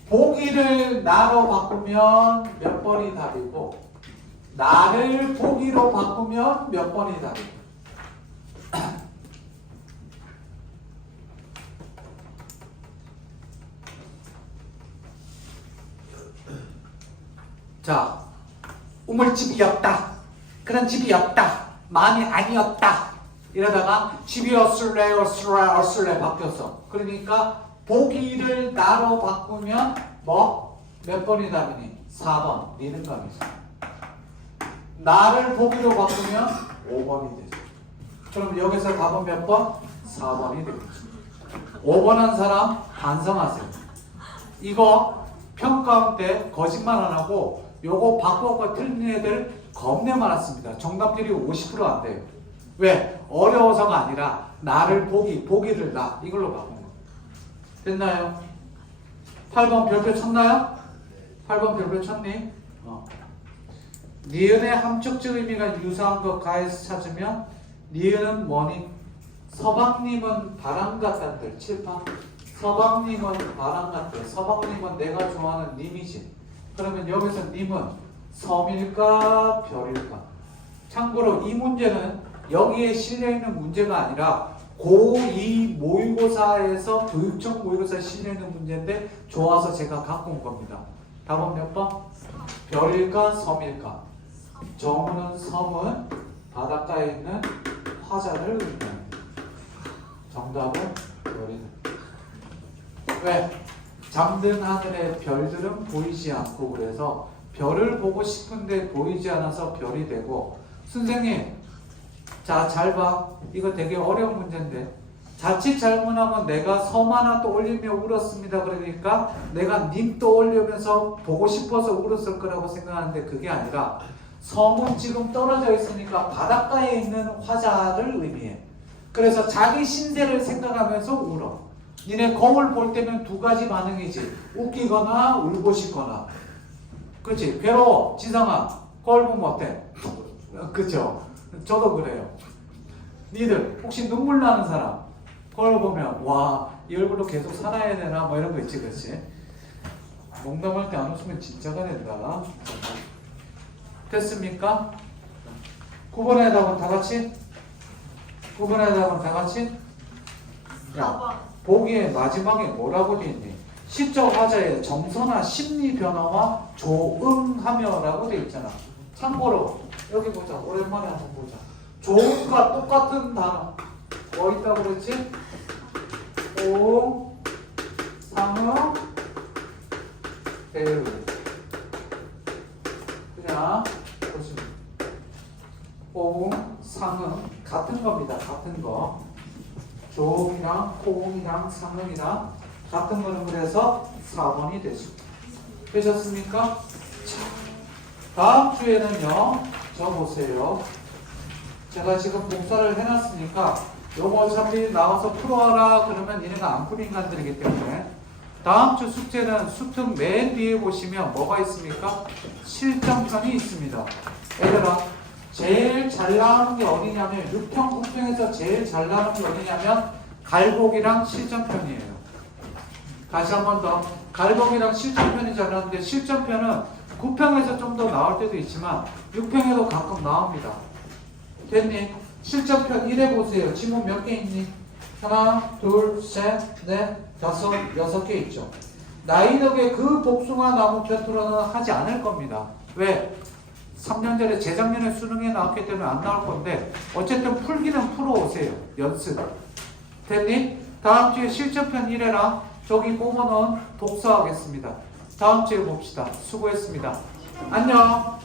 보기를 나로 바꾸면 몇 번이 답이고 나를 보기로 바꾸면 몇 번이 답이고. 자, 우물집이 없다. 그런 집이 없다. 마음이 아니었다. 이러다가 집이 없을래 바뀌었어. 그러니까 보기를 나로 바꾸면 뭐? 몇 번이 답이니? 4번. 니는 감이죠. 나를 보기로 바꾸면 5번이 되죠. 그럼 여기서 답은 몇 번? 4번이 되겠죠. 5번 한 사람 반성하세요. 이거 평가할 때 거짓말 안 하고 요거 바꿔서 틀린 애들 겁내 많았습니다. 정답률이 50% 안 돼요. 왜? 어려워서가 아니라 나를 보기를 나 이걸로 바꾼 거. 됐나요? 8번 별표 쳤나요? 8번 별표 쳤니? 니은의 함축적 의미가 유사한 것 가에서 찾으면 니은은 뭐니? 서방님은 바람 같다는 뜻. 칠판. 서방님은 바람 같대. 서방님은 내가 좋아하는 님이지. 그러면 여기서 님은 섬일까 별일까? 참고로 이 문제는 여기에 실려있는 문제가 아니라 고2 모의고사에서 교육청 모의고사에 실려있는 문제인데 좋아서 제가 갖고 온 겁니다. 답은 몇 번? 별일까 섬일까? 정우는 섬은 바닷가에 있는 화자를 의미합니다. 정답은 별이다. 왜? 잠든 하늘의 별들은 보이지 않고 그래서 별을 보고 싶은데 보이지 않아서 별이 되고 선생님 자 잘 봐. 이거 되게 어려운 문제인데 자칫 잘못하면 내가 섬 하나 떠올리며 울었습니다. 그러니까 내가 님 떠올리면서 보고 싶어서 울었을 거라고 생각하는데 그게 아니라 섬은 지금 떨어져 있으니까 바닷가에 있는 화자를 의미해. 그래서 자기 신세를 생각하면서 울어. 니네 거울 볼 때는 두 가지 반응이지. 웃기거나 울고 싶거나. 그렇지? 괴로워. 지성아. 거울 보면 어때? 그쵸? 저도 그래요. 니들 혹시 눈물 나는 사람 거울 보면 와, 이 얼굴로 계속 살아야 되나 뭐 이런 거 있지. 그렇지? 농담할 때 안 웃으면 진짜가 된다. 됐습니까? 9번의 답은 다 같이? 9번의 답은 다 같이? 야, 보기에 마지막에 뭐라고 되어 있니? 시적 화자에 정서나 심리 변화와 조응하며라고 되어 있잖아. 참고로 여기 보자. 오랜만에 한번 보자. 조응과 똑같은 단어 뭐 있다고 그랬지? 오, 상응, 배우. 그냥 보시면 오, 상응 같은 겁니다. 같은 거. 조응이랑 호응이랑 상응이랑 같은 거는 그래서 4번이 되죠. 되셨습니까? 자, 다음 주에는요. 저 보세요. 제가 지금 복사를 해놨으니까 요거 어차피 나와서 풀어라 그러면 얘네가 안 푼 인간들이기 때문에 다음 주 숙제는 수특 맨 뒤에 보시면 뭐가 있습니까? 실정편이 있습니다. 얘들아 제일 잘 나오는 게 어디냐면 6평, 9평에서 제일 잘 나오는 게 어디냐면 갈복이랑 실전편이에요. 다시 한 번 더. 갈복이랑 실전편이 잘 나오는데 실전편은 9평에서 좀 더 나올 때도 있지만 6평에도 가끔 나옵니다. 됐니? 실전편 1해 보세요. 지문 몇 개 있니? 하나, 둘, 셋, 넷, 다섯, 6개 있죠. 나이덕의 그 복숭아 나무 편투로는 하지 않을 겁니다. 왜? 3년 전에 재작년에 수능에 나왔기 때문에 안 나올 건데 어쨌든 풀기는 풀어오세요. 연습. 됐니? 다음 주에 실전편 1회랑 저기 보면은 복사하겠습니다. 다음 주에 봅시다. 수고했습니다. 안녕.